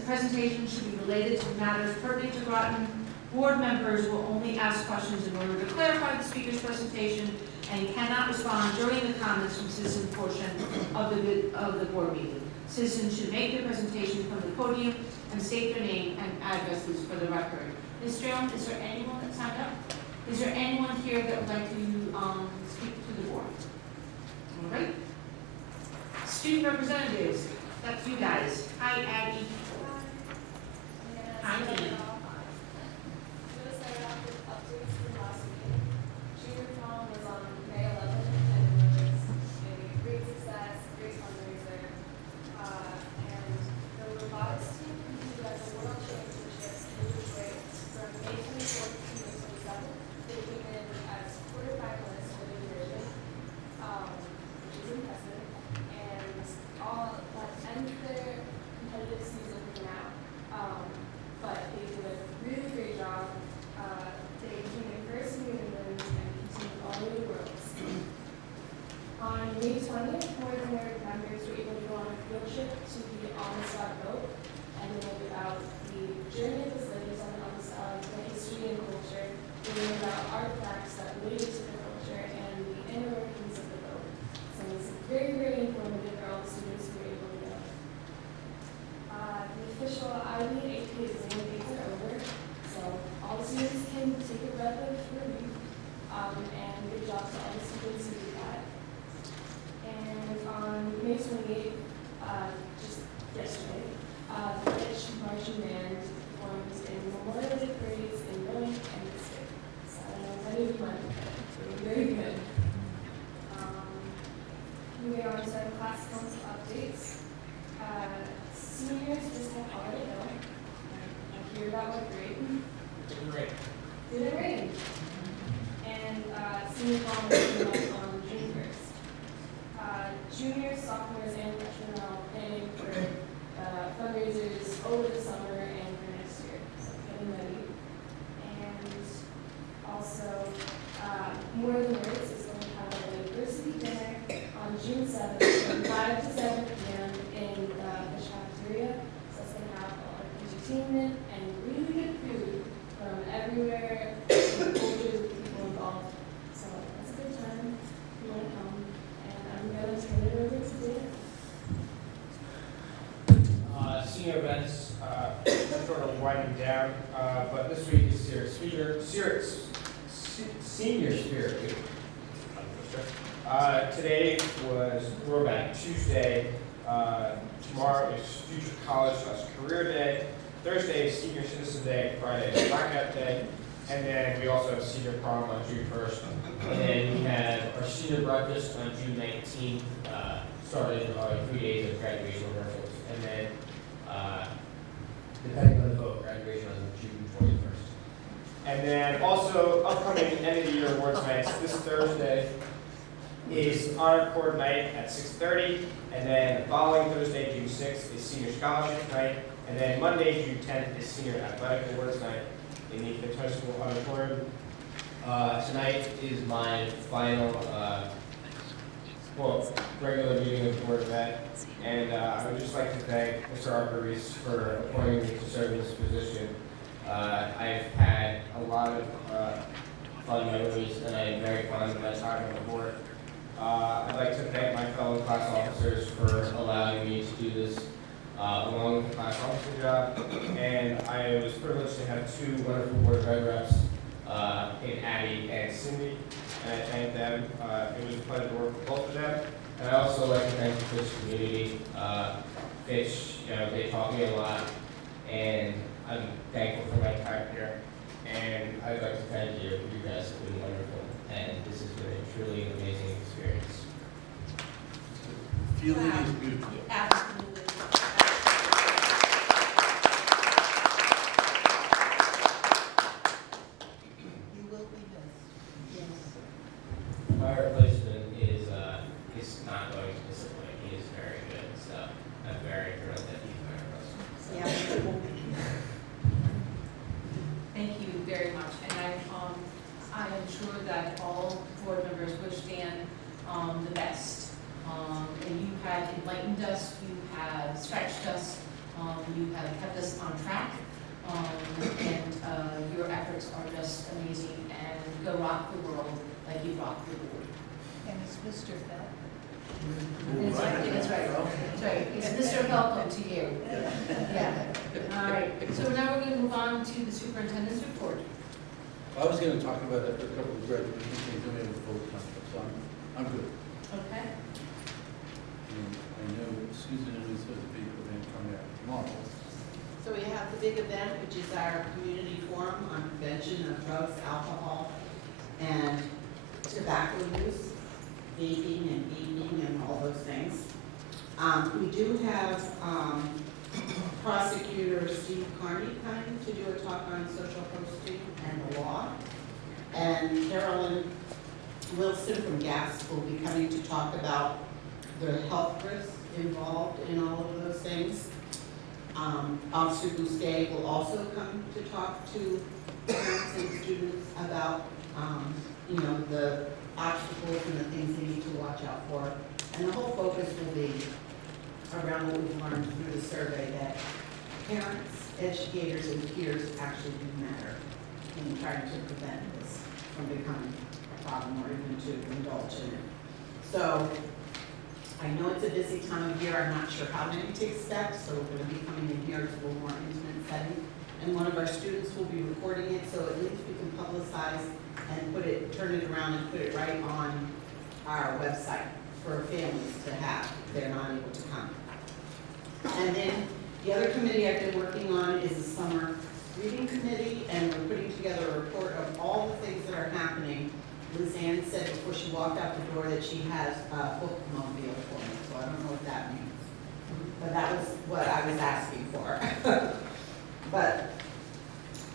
Presentations should be related to matters pertinent to Groton. Board members will only ask questions in order to clarify the speaker's presentation and cannot respond during the comments from citizen portion of the board meeting. Citizens should make their presentation from the podium and state their name and addresses for the record. Ms. Jones, is there anyone that signed up? Is there anyone here that would like to speak to the board? All right. Student representatives, that's you guys. Hi, Aggie. Hi, Dee. entertainment and really good food from every senior events, sort of winding down, but this week is Senior Spirit Week. Today was Throwback Tuesday. Tomorrow is Future College/Career Day. Thursday is Senior Citizen Day. Friday is Blackout Day. And then we also have Senior Prom on June 1st. And then we have our Senior Breakfast on June 19th, starting 3 days of graduation rehearsals. And then, depending on the vote, graduation on June 21st. And then also, upcoming end of the year awards nights this Thursday is Honor Cord Night at 6:30. And then the following Thursday, June 6th, is Senior Scholarship Night. And then Monday, June 10th, is Senior Athletic Awards Night in the Fitch High School auditorium. Tonight is my final, regular meeting of the Board of Ed. And I would just like to thank Mr. Arboris for appointing me to serve in this position. I've had a lot of fun memories, and I am very fond of my time on the board. I'd like to thank my fellow class officers for allowing me to do this along with the class officer job. And I was privileged to have two wonderful Board of Ed reps in Addie and Cindy, and I thank them. It was a pleasure to work with both of them. And I also like to thank the Fitch community. Fitch, they taught me a lot, and I'm thankful for my time here. And I'd like to thank you. You guys have been wonderful, and this has been truly an amazing experience. Feeling is beautiful. Absolutely. You will be missed. Yes. My replacement is not going to disappoint. He is very good, so I'm very thrilled that he's my replacement. Yeah. Thank you very much, and I am sure that all board members wish Dan the best. And you have enlightened us, you have stretched us, you have kept us on track, and your efforts are just amazing. And go rock the world like you rock the board. And it's Mr. Fell. That's right. That's right. That's right. It's Mr. Welcome to you. Yeah. All right. So now we're going to move on to the superintendent's report. I was going to talk about a couple of graduation things I made before the contract, so I'm good. Okay. And I know Susan and Lisa are the big event coming out tomorrow. So we have the big event, which is our community forum on prevention of drugs, alcohol, and tobacco use, vaping and eating and all those things. We do have prosecutor Steve Carney coming to do a talk on social hosting and the law. And Carolyn Wilson from GAS will be coming to talk about the health risks involved in all of those things. Officer Bousquet will also come to talk to parents and students about, the obstacles and the things they need to watch out for. And the whole focus will be around what we've learned through the survey, that parents, educators, and peers actually do matter in trying to prevent this from becoming a problem or even to indulge in it. So I know it's a busy time of year. I'm not sure how many take steps, so we're going to be coming in here to a little more intimate setting. And one of our students will be recording it, so at least we can publicize and turn it around and put it right on our website for families to have if they're not able to come. And then the other committee I've been working on is the summer reading committee, and we're putting together a report of all the things that are happening. Liz Ann said before she walked out the door that she has a bookmobile for me, so I don't know what that means. But that was what I was asking for. But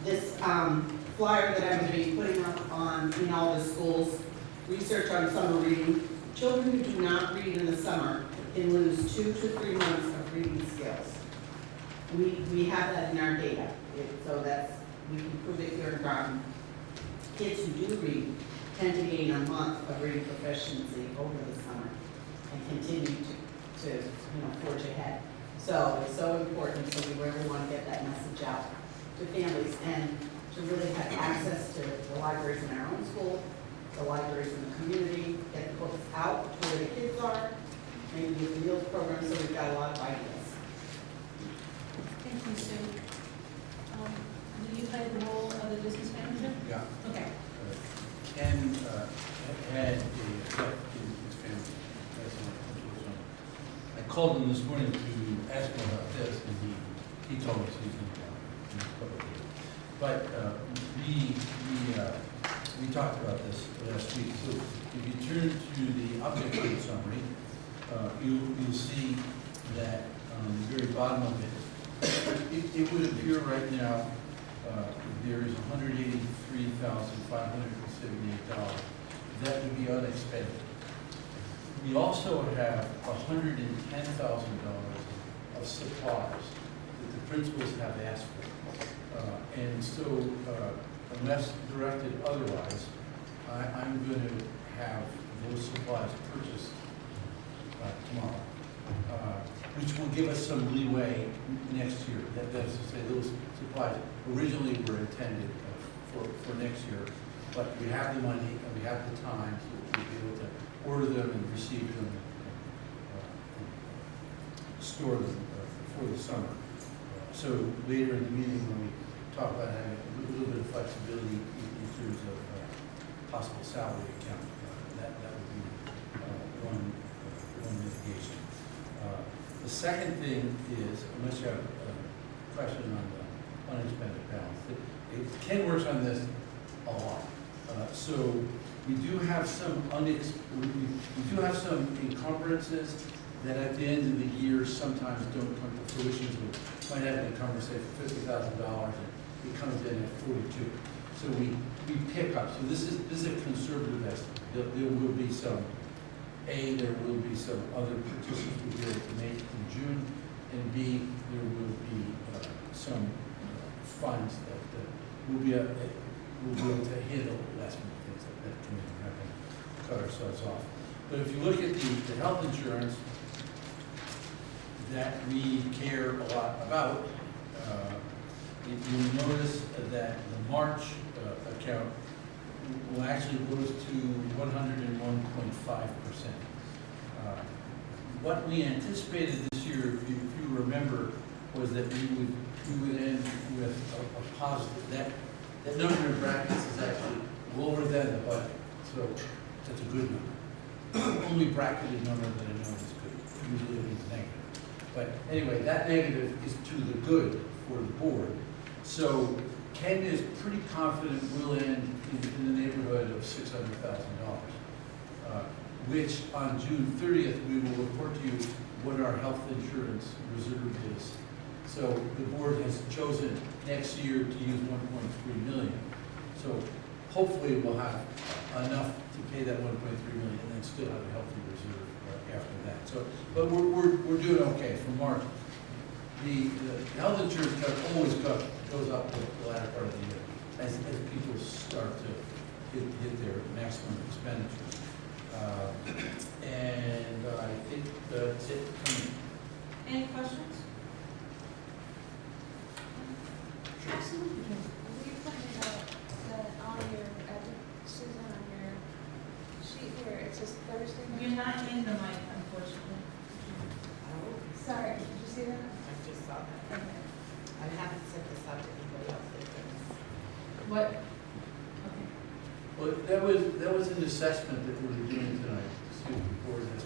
this flyer that I'm going to be putting up in all the schools, research on summer reading. Children who do not read in the summer can lose 2 to 3 months of reading skills. We have that in our data, so we can prove it here in Groton. Kids who do read tend to gain a month of reading proficiency over the summer and continue to forge ahead. So it's so important, so we really want to get that message out to families and to really have access to the libraries in our own school, the libraries in the community, get the books out to where the kids are, maybe with the meals program, so we've got a lot of ideas. you, Sue. Do you play the role of the business manager? Yeah. Okay. Ken had a death in his family. That's unfortunate. I called him this morning to ask him about this, and he told us he's in the public. But we talked about this last week. So if you turn to the object rate summary, you'll see that on the very bottom of it, it would appear right now there is $183,578 that would be unexpended. We also have $110,000 of supplies that the principals have asked for. And so, unless directed otherwise, I'm going to have those supplies purchased tomorrow, which will give us some leeway next year. That's to say, those supplies originally were intended for next year, but we have the money and we have the time to be able to order them and receive them, store them for the summer. So later in the meeting, when we talk about having a little bit of flexibility in terms of possible salary account, that would be one mitigation. The second thing is, unless you have a question on the unexpended balance, Ken works on this a lot. So we do have some encumbrances that at the end of the year sometimes don't come to fruition. We might have an encumbrance, say, for $50,000, and it comes in at 42. So we pick up. So this is a conservative estimate. There will be some. There will be some other purchases we'll be able to make in June, and B, there will be some funds that we'll be able to handle last minute things that come in. We're not going to cut ourselves off. But if you look at the health insurance that we care a lot about, you'll notice that the March account will actually goes to 101.5%. What we anticipated this year, if you remember, was that we would end with a positive. That number in brackets is actually lower than the budget, so that's a good number. Only bracketed number that I know is good. Usually it means negative. But anyway, that negative is to the good for the board. So Ken is pretty confident we'll end in the neighborhood of $600,000, which on June 30th we will report to you what our health insurance reserve is. So the board has chosen next year to use 1.3 million. So hopefully we'll have enough to pay that 1.3 million and then still have a healthy reserve after that. So, but we're doing okay for March. The health insurance always goes up the latter part of the year as people start to hit their maximum expenditures. And I think that's it for me. Any questions? Absolutely. You pointed out that on your, Susan, on your sheet here, it says Thursday night. You're not in the mic, unfortunately. Sorry, did you see that? I just saw that. Okay. I haven't set this up to anybody else. What? Okay. Well, that was an assessment that we were doing tonight. Excuse me, before this.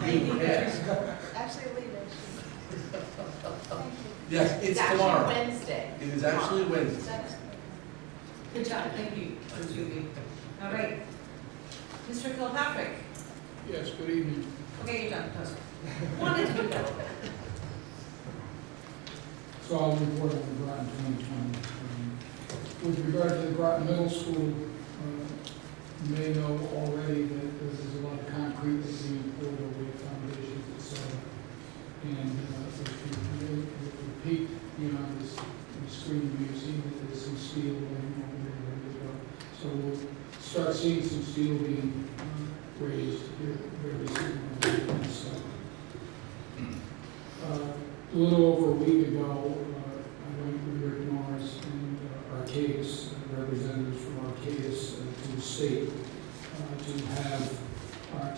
Thank you. Yes. Actually, leave it. Thank you. Yes, it's tomorrow. Wednesday. It is actually Wednesday. Good job, thank you, Judy. All right. Mr. Kilpatrick. Yes, good evening. Okay, you're done. Wanted to do that. So I'll report on the Groton 2020. With regard to the Groton Middle School, you may know already that there's a lot of concrete that's being poured over the foundations, etc. And if you repeat beyond this screen, you've seen that there's some steel laying over there as well. So we'll start seeing some steel being raised here very soon. A little over a week ago, I went with Rick Norris and Arcadis, representatives from Arcadis to the state to have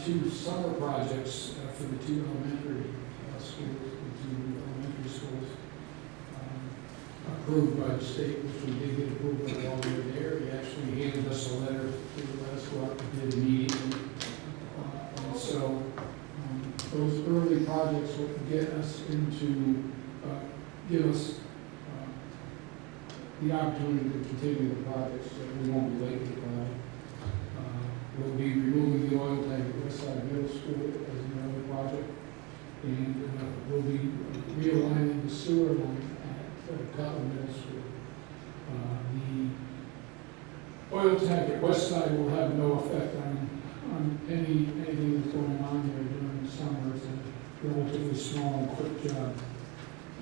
two summer projects for the two elementary schools, the two elementary approved by the state, which we did get approval while we were there. He actually handed us a letter to let us go out to bid immediately. And so those early projects will get us into, give us the opportunity to continue the projects, so we won't be late to the project. We'll be removing the oil tank at Westside Middle School as another project, and we'll be realigning the sewer line at Groton Middle School. The oil tank at Westside will have no effect on anything that's going on there during the summer. It's a relatively small and quick job.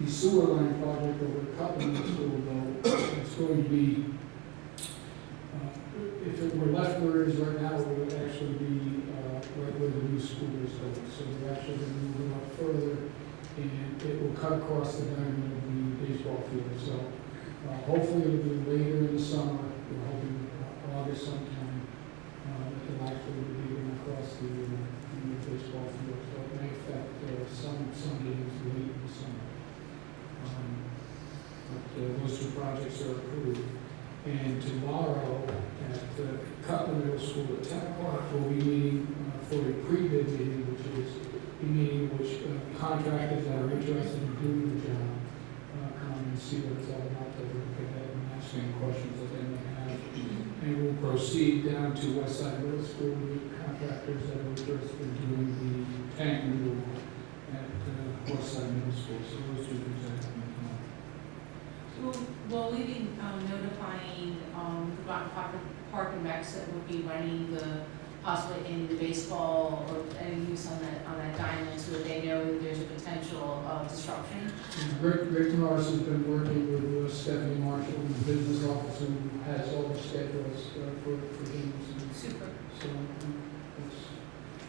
The sewer line project over at Groton Middle School, though, it's going to be, if it were left where it is right now, it would actually be right where the new school is going. So we're actually going to move it up further, and it will cut across the diamond of the baseball field. So hopefully it'll be later in the summer. We're hoping August sometime that it'll actually be going across the baseball field. So it may affect some games late in the summer. But those two projects are approved. And tomorrow at Groton Middle School at 10 o'clock, we'll be meeting for a pre-bid meeting, which is a meeting which contractors that are interested in doing the job come and see what it's all about. They look at it and ask any questions that they may have. And we'll proceed down to Westside Middle School with contractors that are interested in doing the tank removal at Westside Middle School. So those two things are happening tomorrow. Will we be notifying the Groton Park and Recs that will be running possibly any of the baseball or any use on that diamond so that they know that there's a potential disruption? Rick Norris has been working with Stephanie Marshall in the business office, who has all the schedules for games. Super. So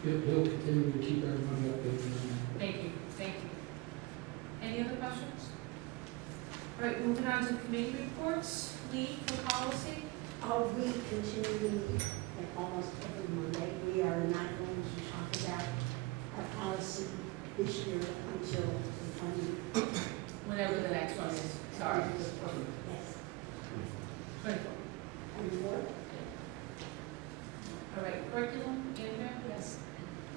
he'll continue to keep everybody updated. Thank you. Thank you. Any other questions? All right, moving on to committee reports. Lee, for policy. We continue almost every Monday. We are not going to talk about our policy this year until the 20th. Whenever the next one is. Sorry. Yes. 24. 24. All right, curriculum, Andrea? Yes.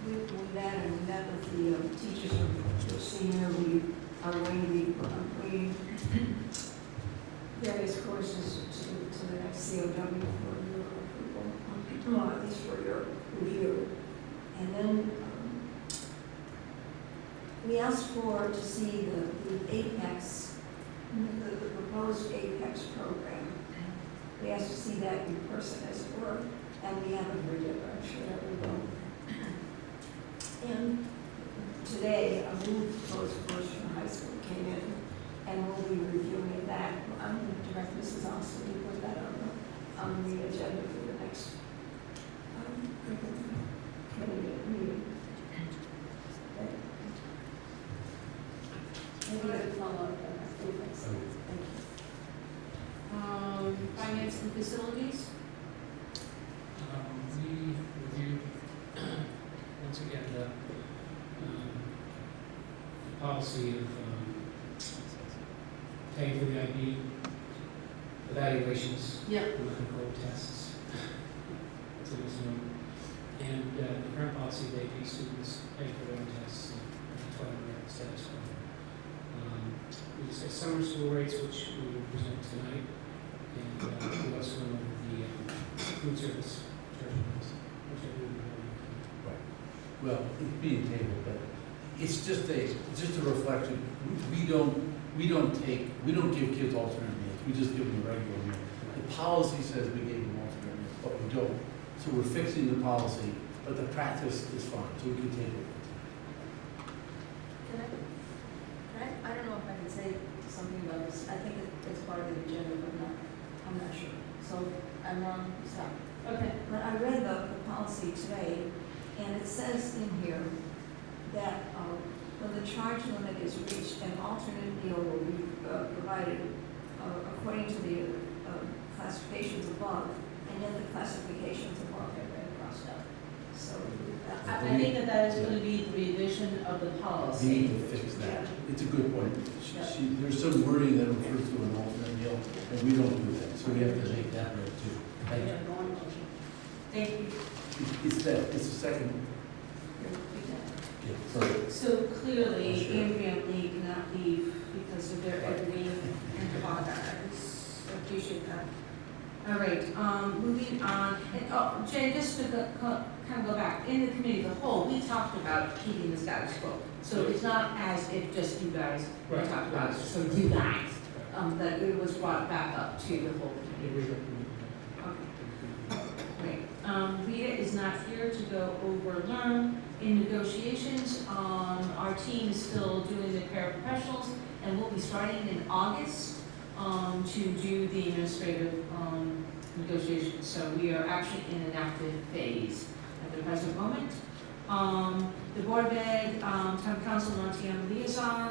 We met and we met with the teachers from the senior. We are going to be bringing various courses to the next COW for your approval, at least for your review. And then we asked to see the APEX, the proposed APEX program. We asked to see that in person, as it were, and we haven't heard yet, but I'm sure that we will. And today, a new proposed course from high school came in, and we'll be reviewing that. I'm going to direct Mrs. Austin to put that on the agenda for the next committee meeting. Maybe I can follow up on that. Thank you. Finance and facilities. We reviewed, once again, the policy of paying for the IB evaluations, Yep. and control tests. That's what it's known. And the current policy, the AP students pay for their own tests and whatever status quo. We discussed summer school rates, which we will present tonight, and we also went over the food service charges, which I believe we have. Right. Well, it's being tabled, but it's just a reflection. We don't give kids alternate meals. We just give them a regular meal. The policy says we gave them alternate meals, but we don't. So we're fixing the policy, but the practice is fine, so we can table it. I don't know if I can say something about this. I think it's part of the agenda, but I'm not sure. So I'm wrong, stop. Okay. But I read the policy today, and it says in here that when the charge limit is reached, an alternate meal will be provided according to the classifications above, and yet the classifications above have been crossed out. So I I think that is going to be the revision of the They policy. need to fix that. It's a good point. There's some wording that refers to an alternate meal, and we don't do that, so we have to make that right too. Thank you. Thank you. It's the second. Yeah, sorry. So clearly, Andrea and Lee cannot leave because of their editing and progress. I appreciate that. All right, moving on. And, Jay, just to kind of go back, in the committee of the whole, we talked about keeping the status quo. So it's not as if just you guys talked about it, so you guys, that it was brought back up to the whole committee. Okay. Great. Rita is not here to go over learn. In negotiations, our team is still doing the paraprofessionals, and we'll be starting in August to do the administrative negotiations. So we are actually in an active phase at the present moment. The Board of Ed, Town Council, and RTM liaison,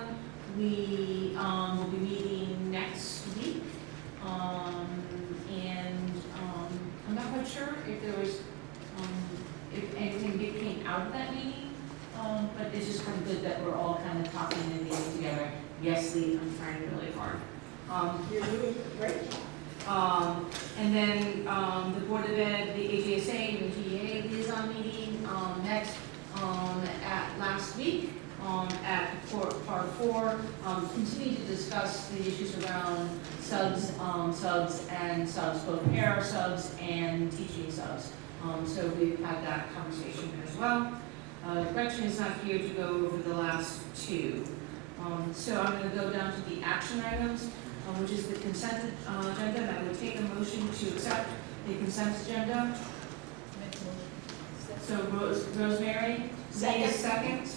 we will be meeting next week. I'm not quite sure if there was, if anything big came out of that meeting, but it's just kind of good that we're all kind of talking and meeting together. Yes, Lee, I'm trying really hard. You're doing great. And then the Board of Ed, the AJSA, and the GEA liaison meeting met at last week at part 4. Continue to discuss the issues around subs, both para subs and teaching subs. So we've had that conversation as well. Gretchen is not here to go over the last 2. So I'm going to go down to the action items, which is the consent agenda, and I would take a motion to accept the consent agenda. So Rosemary, say a second.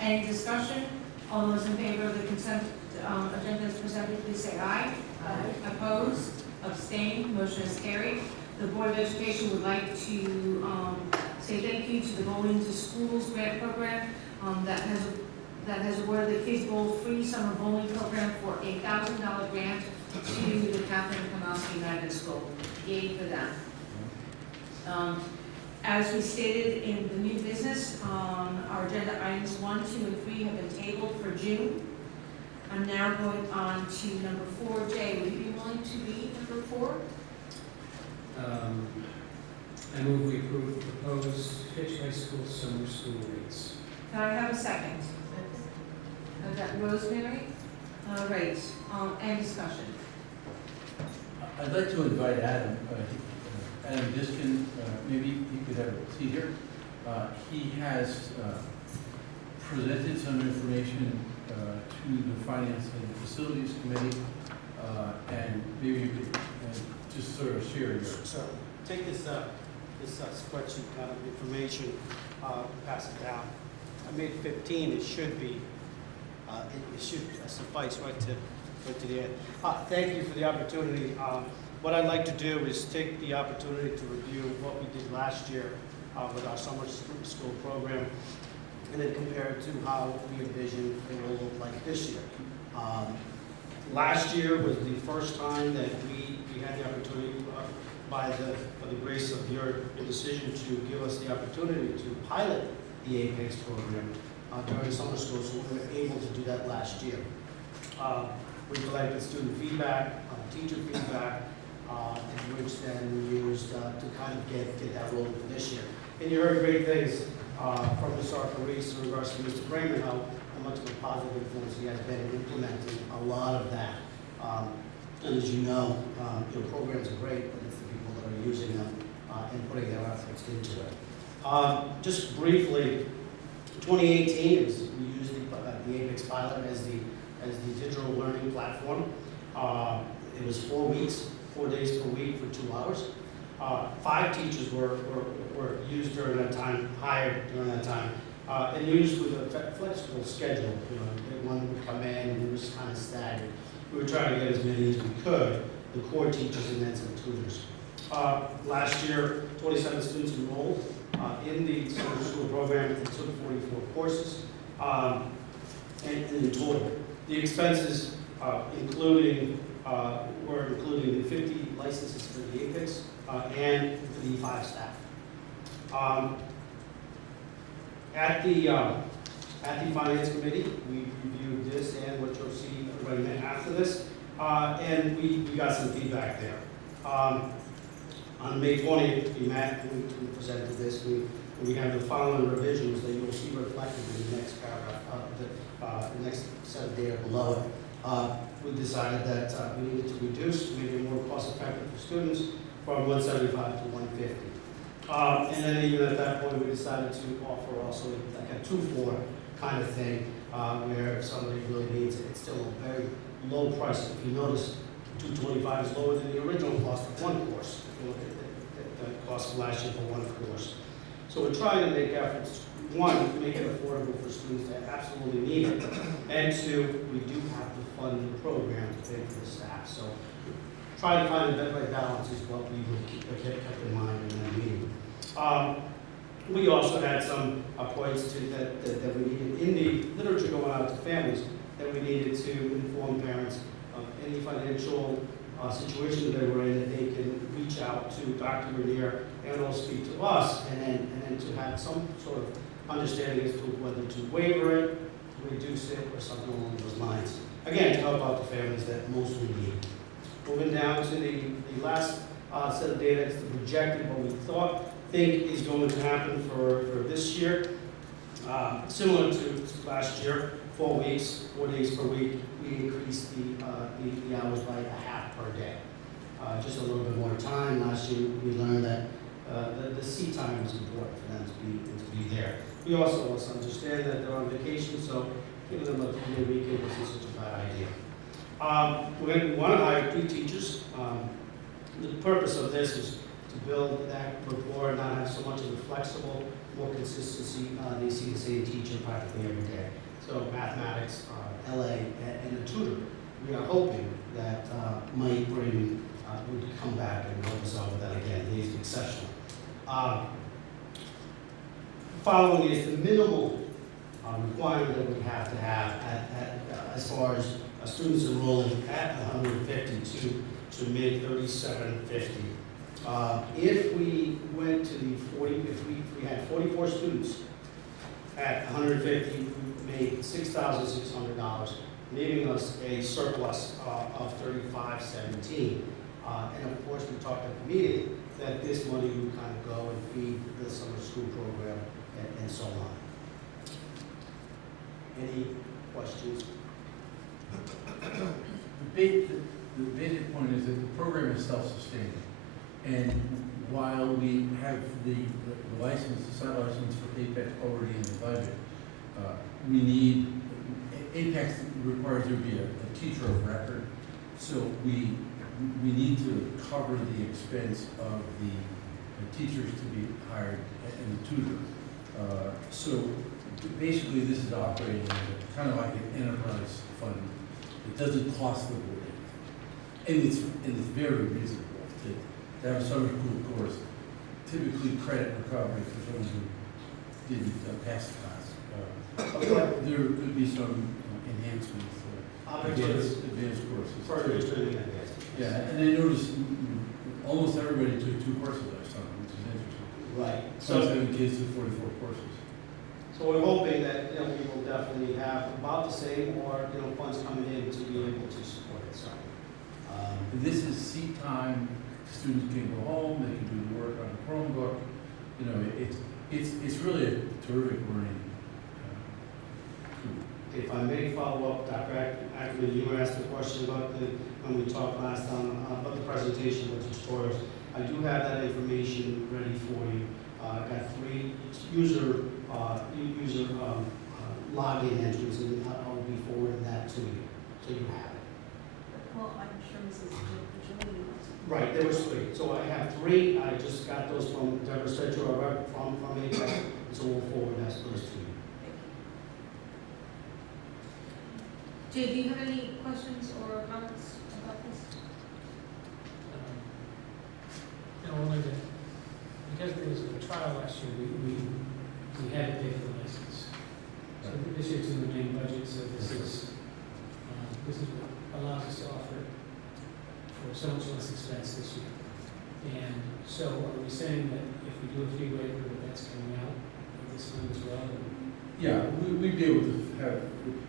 Any discussion? All those in favor of the consent agenda as presented, please say aye. Aye. Opposed? Abstained? Motion is carried. The Board of Education would like to say thank you to the Bowling to Schools grant program that has awarded the Kids Bowl free summer bowling program for a $1,000 grant to the Catherine Kamowski United School. Yay for them. As we stated in the new business, our agenda items 1, 2, and 3 have been tabled for June. I'm now going on to number 4. Jay, would you be willing to read number 4? I move we approve proposed Fitch High School summer school rates. Can I have a second? Is that Rosemary? All right, any discussion? I'd like to invite Adam Diskin, maybe he could have a seat here. He has presented some information to the Finance and Facilities Committee, and maybe you could just sort of share your... So take this spreadsheet kind of information, pass it down. I made 15. It should be. It should suffice right to the end. Thank you for the opportunity. What I'd like to do is take the opportunity to review what we did last year with our summer school program, and then compare it to how we envision it will look like this year. Last year was the first time that we had the opportunity, by the grace of your decision, to give us the opportunity to pilot the APEX program during summer school, so we were able to do that last year. We collected student feedback, teacher feedback, which then we used to kind of get that rolling for this year. And you heard great things from Ms. Arcarice in regards to Mr. Kramer, how much of a positive influence he has been in implementing a lot of that. And as you know, your programs are great, but it's the people that are using them and putting their efforts into it. Just briefly, 2018 we used the APEX pilot as the digital learning platform. It was 4 weeks, 4 days per week for 2 hours. 5 teachers were used during that time, hired during that time, and used with a flexible schedule. You know, one would come in and it was kind of staggered. We were trying to get as many as we could, the core teachers and then some tutors. Last year, 27 students enrolled in the summer school program and took 44 courses. And in total, the expenses were including the 50 licenses for the APEX and the 5 staff. At the Finance Committee, we reviewed this and what you'll see right after this, and we got some feedback there. On May 20th, we met, we presented this, we have the following revisions that you'll see reflected in the next paragraph, the next set of data below it. We decided that we needed to reduce, make it more cost-effective for students, from 175 to 150. And then even at that point, we decided to offer also like a 2-for kind of thing, where if somebody really needs it, it's still a very low price. If you notice, $225 is lower than the original cost of one course. If you look at the cost of last year for one course. So we're trying to make efforts, one, to make it affordable for students that absolutely need it, and two, we do have to fund the program to pay for the staff. So trying to find the right balance is what we will keep in mind in that meeting. We also had some points that we needed in the literature going out to families, that we needed to inform parents of any financial situation that they were in, that they can reach out to Dr. Grenier and also speak to us, and then to have some sort of understanding as to whether to waiver it, to reduce it, or something along those lines. Again, to help out the families that mostly need it. Moving down to the last set of data, it's the projected what we think is going to happen for this year. Similar to last year, 4 weeks, 4 days per week, we increased the hours by a half per day. Just a little bit more time. Last year, we learned that the seat time is important for them to be there. We also understand that they're on vacation, so giving them a 3-day weekend isn't such a bad idea. We want to hire 3 teachers. The purpose of this is to build that rapport and not have so much of a flexible, more consistency. They see the same teacher practically every day. So mathematics, LA, and a tutor. We are hoping that Mike Brayman would come back and help us out with that again. He's exceptional. Following is the minimal requirement that we have to have as far as students enrolling at 150 to make 3750. If we went to the 40, if we had 44 students at 150, we made $6,600, leaving us a surplus of $35.17. And of course, we talked at the meeting that this money would kind of go and feed the summer school program and so on. Any questions? The basic point is that the program is self-sustaining. And while we have the license, the site license for APEX already in the budget, we need, APEX requires there to be a teacher of record. So we need to cover the expense of the teachers to be hired and the tutor. So basically this is operating kind of like an enterprise fund. It doesn't cost the board anything. And it's very reasonable to have a summer school course, typically credit recovery for someone who didn't pass the class. There could be some enhancements, advanced courses. Further training advanced. Yeah, and I noticed almost everybody took 2 courses last summer, which is interesting. Right. So 7 kids took 44 courses. So we're hoping that we will definitely have about the same, or funds coming in to be able to support it. So this is seat time. Students can go home. They can do the work on the Chromebook. It's really a terrific learning tool. if I may follow up, Dr. Ackerman, you were asked a question about when we talked last time about the presentation with tutorials. I do have that information ready for you. I've got 3 user login entries, and I'll be forwarding that to you, so you have it. Well, I'm sure Mrs. Julie wants to. Right, there was 3. So I have 3. I just got those from Deborah Setcher from APEC, so we'll forward those to you. Jay, do you have any questions or comments about this? No, only that because it was a trial last year, we had to pay for the license. So this year it's in the main budget, so this is what allows us to offer it for so much less expense this year. And so are we saying that if we do a fee waiver, that that's coming out of this fund as well? Yeah, we'd be able to have,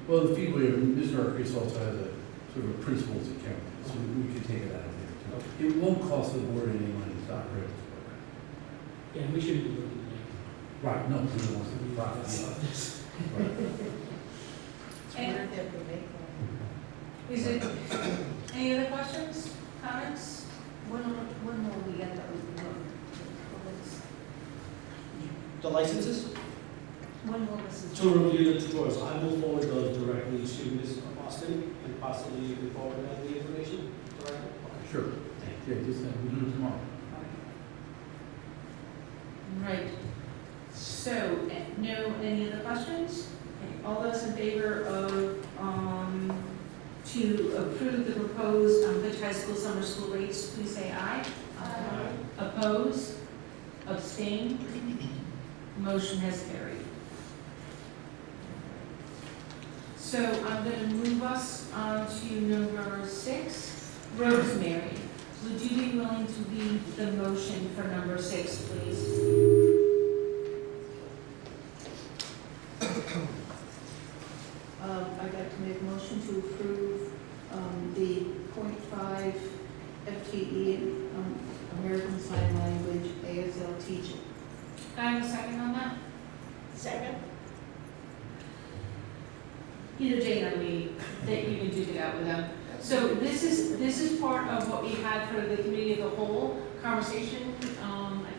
well, the fee waiver, Mr. Arcus also has a sort of a principals account, so we could take it out of there too. It won't cost the board any money to operate this program. Yeah, we shouldn't be looking at Right, no, we don't want to profit. Right. And is it, any other questions, comments? When will we get those? The licenses? When will this? To review the tutorials, I will forward those directly to Ms. Austin, and possibly you can forward that the information directly. Sure. Yeah, just, we'll do it tomorrow. Right. So, no, any other questions? Okay, all those in favor of, to approve the proposed, Fitch High School summer school rates, please say aye. Aye. Oppose? Abstain? Motion has carried. So I'm going to move us on to number 6. Rosemary, would you be willing to lead the motion for number 6, please? I'd like to make a motion to approve the 0.5 FTE American Sign Language ASL teaching. Can I have a second on that? Second. Either Jane or me, that you can duke it out with them. So this is part of what we had for the committee of the whole conversation. I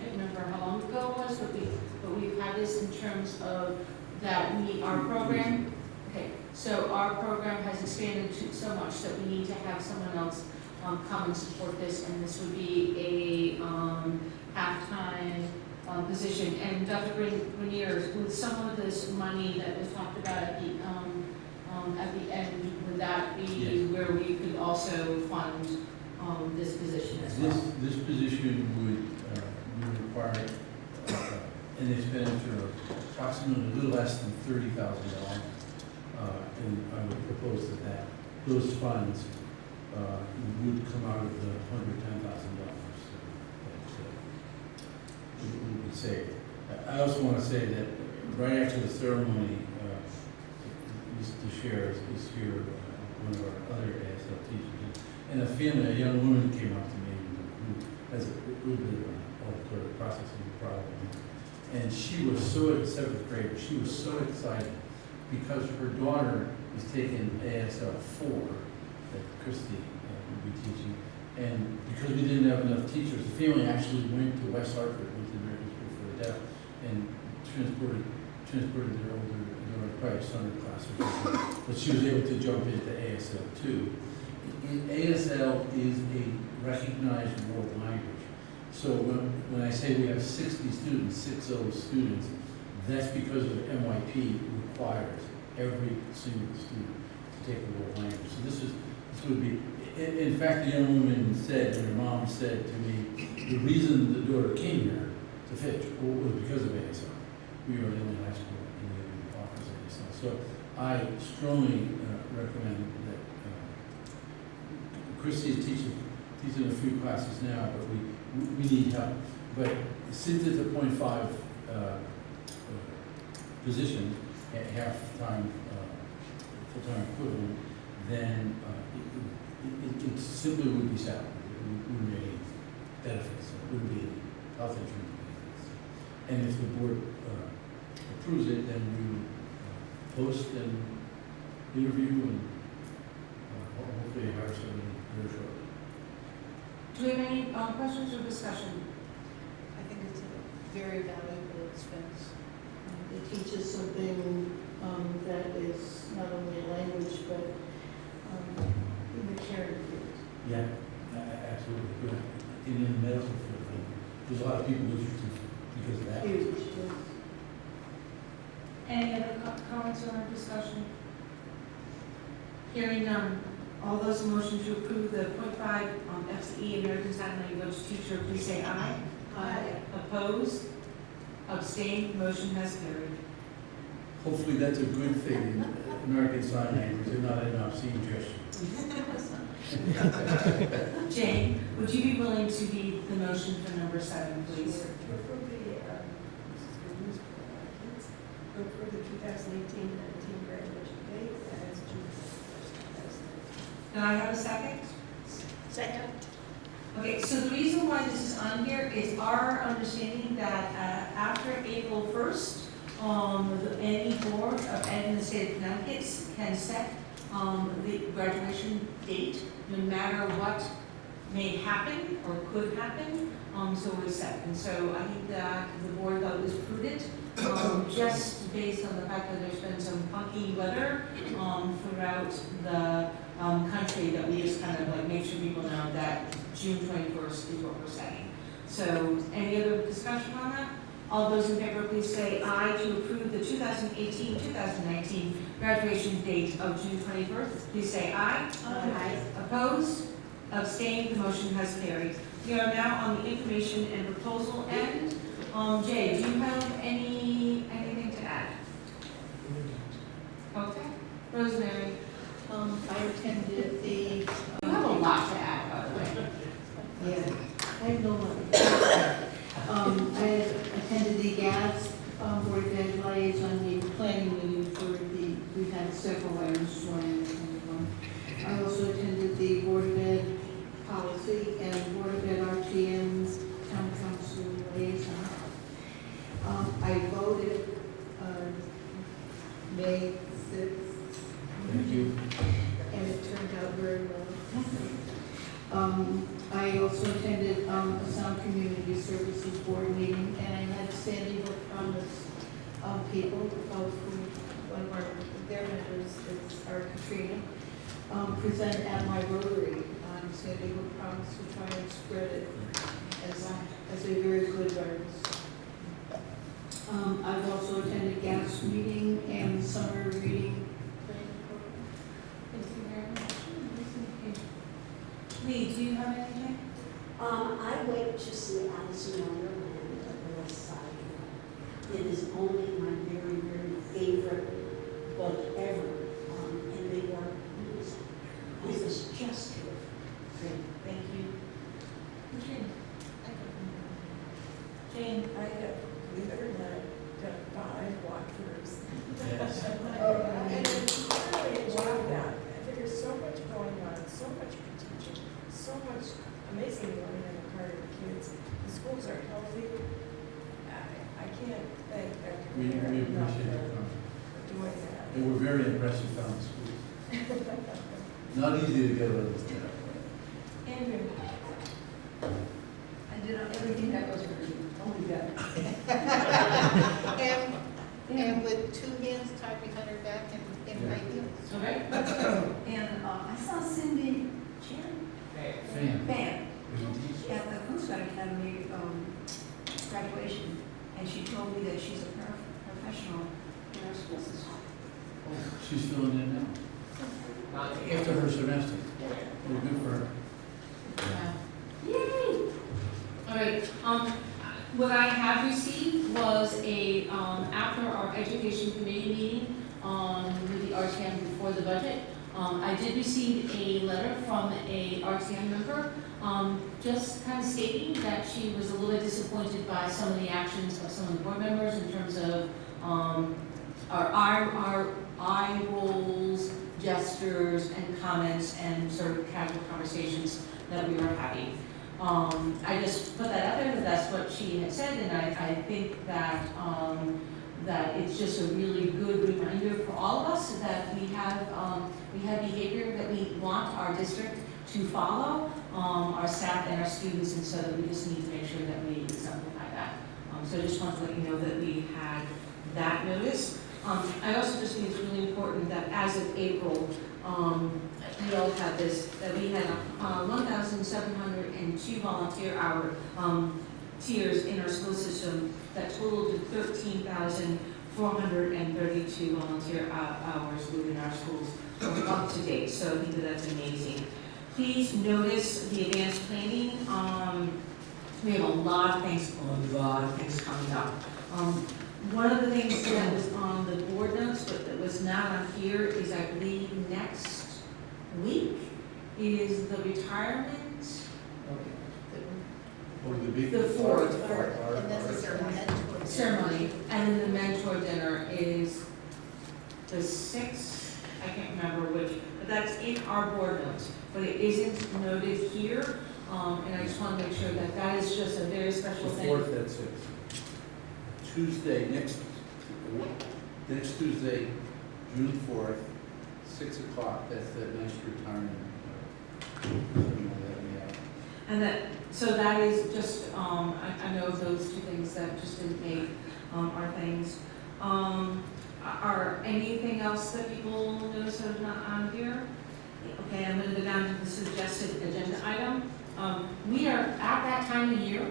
can't remember how long ago it was, but we've had this in terms of that our program. Okay, so our program has expanded so much that we need to have someone else come and support this, and this would be a half-time position. And Dr. Grenier, with some of this money that was talked about at the end, would that be where we could also fund this position as well? This position would require an expenditure of approximately a little less than $30,000. And I would propose that those funds would come out of the $110,000 that we would save. I also want to say that right after the ceremony, Mr. Scher is here, one of our other ASL teachers, and a young woman came up to me who has a little bit of an auditory processing problem, and she was so, 7th grader, she was so excited because her daughter is taking ASL 4 that Christy will be teaching, and because we didn't have enough teachers, the family actually went to West Hartford, went to the American School for the Deaf, and transported their older daughter, probably summer class or something, but she was able to jump into ASL 2. ASL is a recognized world language, so when I say we have 60 students, that's because of NYP requires every single student to take a world language. So this would be, in fact, the young woman said, and her mom said to me, the reason the daughter came here to Fitch was because of ASL. We are the only high school in the area that offers ASL. So I strongly recommend that Christy is teaching a few classes now, but we need help. But since it's a 0.5 position at half-time, full-time equivalent, then it simply would be salary. It wouldn't be any benefits. It wouldn't be any health insurance benefits. And if the board approves it, then we would post and interview and hopefully hire somebody very shortly. Do we have any questions or discussion? I think it's a very valuable expense. It teaches something that is not only a language, but in the caring field. Yeah, absolutely. Good. In the medical field, there's a lot of people interested because of that. Huge, yes. Any other comments or discussion? Hearing none. All those in motion to approve the 0.5 FTE American Sign Language teacher, please say aye. Aye. Opposed? Abstained? Motion has carried. Hopefully that's a good thing in American Sign Language and not an obscene gesture. Jane, would you be willing to lead the motion for number 7, please? 2018-19 graduation date as June 1st. Can I have a second? Second. Okay, so the reason why this is on here is our understanding that after April 1st, any board of ed in the state of Connecticut can set the graduation date, no matter what may happen or could happen, so it's set. And so I think that the board thought it was prudent, just based on the fact that there's been some funky weather throughout the country, that we just kind of like make sure people know that June 21st is what we're setting. So any other discussion on that? All those in favor, please say aye to approve the 2018-2019 graduation date of June 21st. Please say aye. Aye. Opposed? Abstained? The motion has carried. We are now on the information and proposal end. Jay, do you have anything to add? Okay. Rosemary? I attended the. You have a lot to add, by the way. Yeah, I have no money. I attended the GAS Board of Ed liaison meeting, planning meeting for we had several items for one. I also attended the Board of Ed policy and Board of Ed RTM's town council liaison. I voted May 6th. Thank you. And it turned out very well. I also attended a Sound Community Services Board meeting, and I had Sandy Hook Promise people, of whom one of their members is our Katrina, present at my Rotary on Sandy Hook Promise to try and spread it as a very good virus. I've also attended GAS meeting and summer reading. Lee, do you have anything? I went to see Alice in Wonderland at the West Side. It is only my very, very favorite book ever, and they were amazing. It was just terrific. Great, thank you. Jane? Jane, I have, believe it or not, done 5 walkthroughs. Yes. And it's really enjoyed that. There's so much going on, so much teaching, so much amazing learning on the part of the kids. The schools are healthy. I can't thank Dr. We Rivera enough appreciate it. for doing that. They were very impressive down the schools. Not easy to get rid of this. Andrew? I did everything that was written. Only that. And with 2 hands tied behind her back and in high heels. Okay. And I saw Cindy Chan. Fan. At the Coast Guard Academy graduation, and she told me that she's a professional in our school system. She's filling in now. After her semester. We're good for her. Yay! All right, what I have received was a, after our education committee meeting, with the RTM before the budget, I did receive a letter from a RTM member, just kind of stating that she was a little bit disappointed by some of the actions of some of the board members in terms of, our eye rolls, gestures, and comments, and sort of casual conversations that we were having. I just put that out there, that that's what she had said, and I think that, that it's just a really good reminder for all of us that we have behavior that we want our district to follow, our staff and our students, and so that we just need to make sure that we exemplify that. So I just want to let you know that we had that notice. I also just think it's really important that as of April, we all have this, that we had 1,702 volunteer hour tiers in our school system that totaled to 13,432 volunteer hours within our schools up to date. So I think that that's amazing. Please notice the advanced planning. We have a lot of things coming up. One of the things that was on the board notes, but that was not on here, is I believe next week is the retirement. The fourth. And then the ceremony. Ceremony, and then the mentor dinner is the 6th, I can't remember which, but that's in our board notes, but it isn't noted here. And I just want to make sure that that is just a very special The thing. 4th at 6. Tuesday, next Tuesday, June 4th, 6 o'clock, that's that nice retirement. And that, so that is just, I know of those two things that just didn't make, our things. Are anything else that people notice are not on here? Okay, I'm gonna go down to the suggested agenda item. We are at that time of year,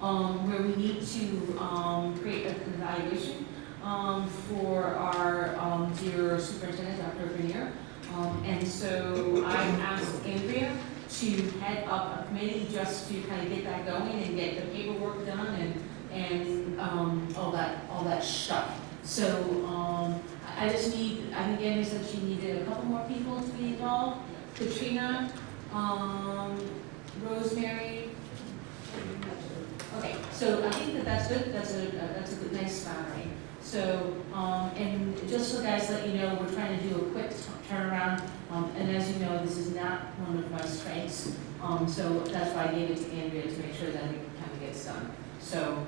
where we need to, create an evaluation, for our, dear superintendent, Dr. Grenier. And so I asked Andrea to head up a committee just to kind of get that going and get the paperwork done and all that stuff. So I just need, I think Andrea said she needed a couple more people to be involved. Katrina, Rosemary. Okay, so I think that's good. That's a good, nice summary. So, and just so guys let you know, we're trying to do a quick turnaround. And as you know, this is not one of my strengths. So that's why I gave it to Andrea to make sure that it kind of gets done. So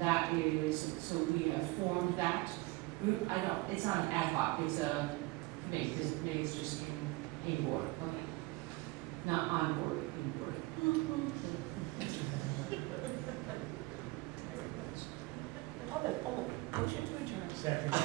that is, so we have formed that group. I don't, it's not an ad hoc, it's a committee, because the committee is just in board. Okay. Not on board, in board. Motion to adjourn. Second.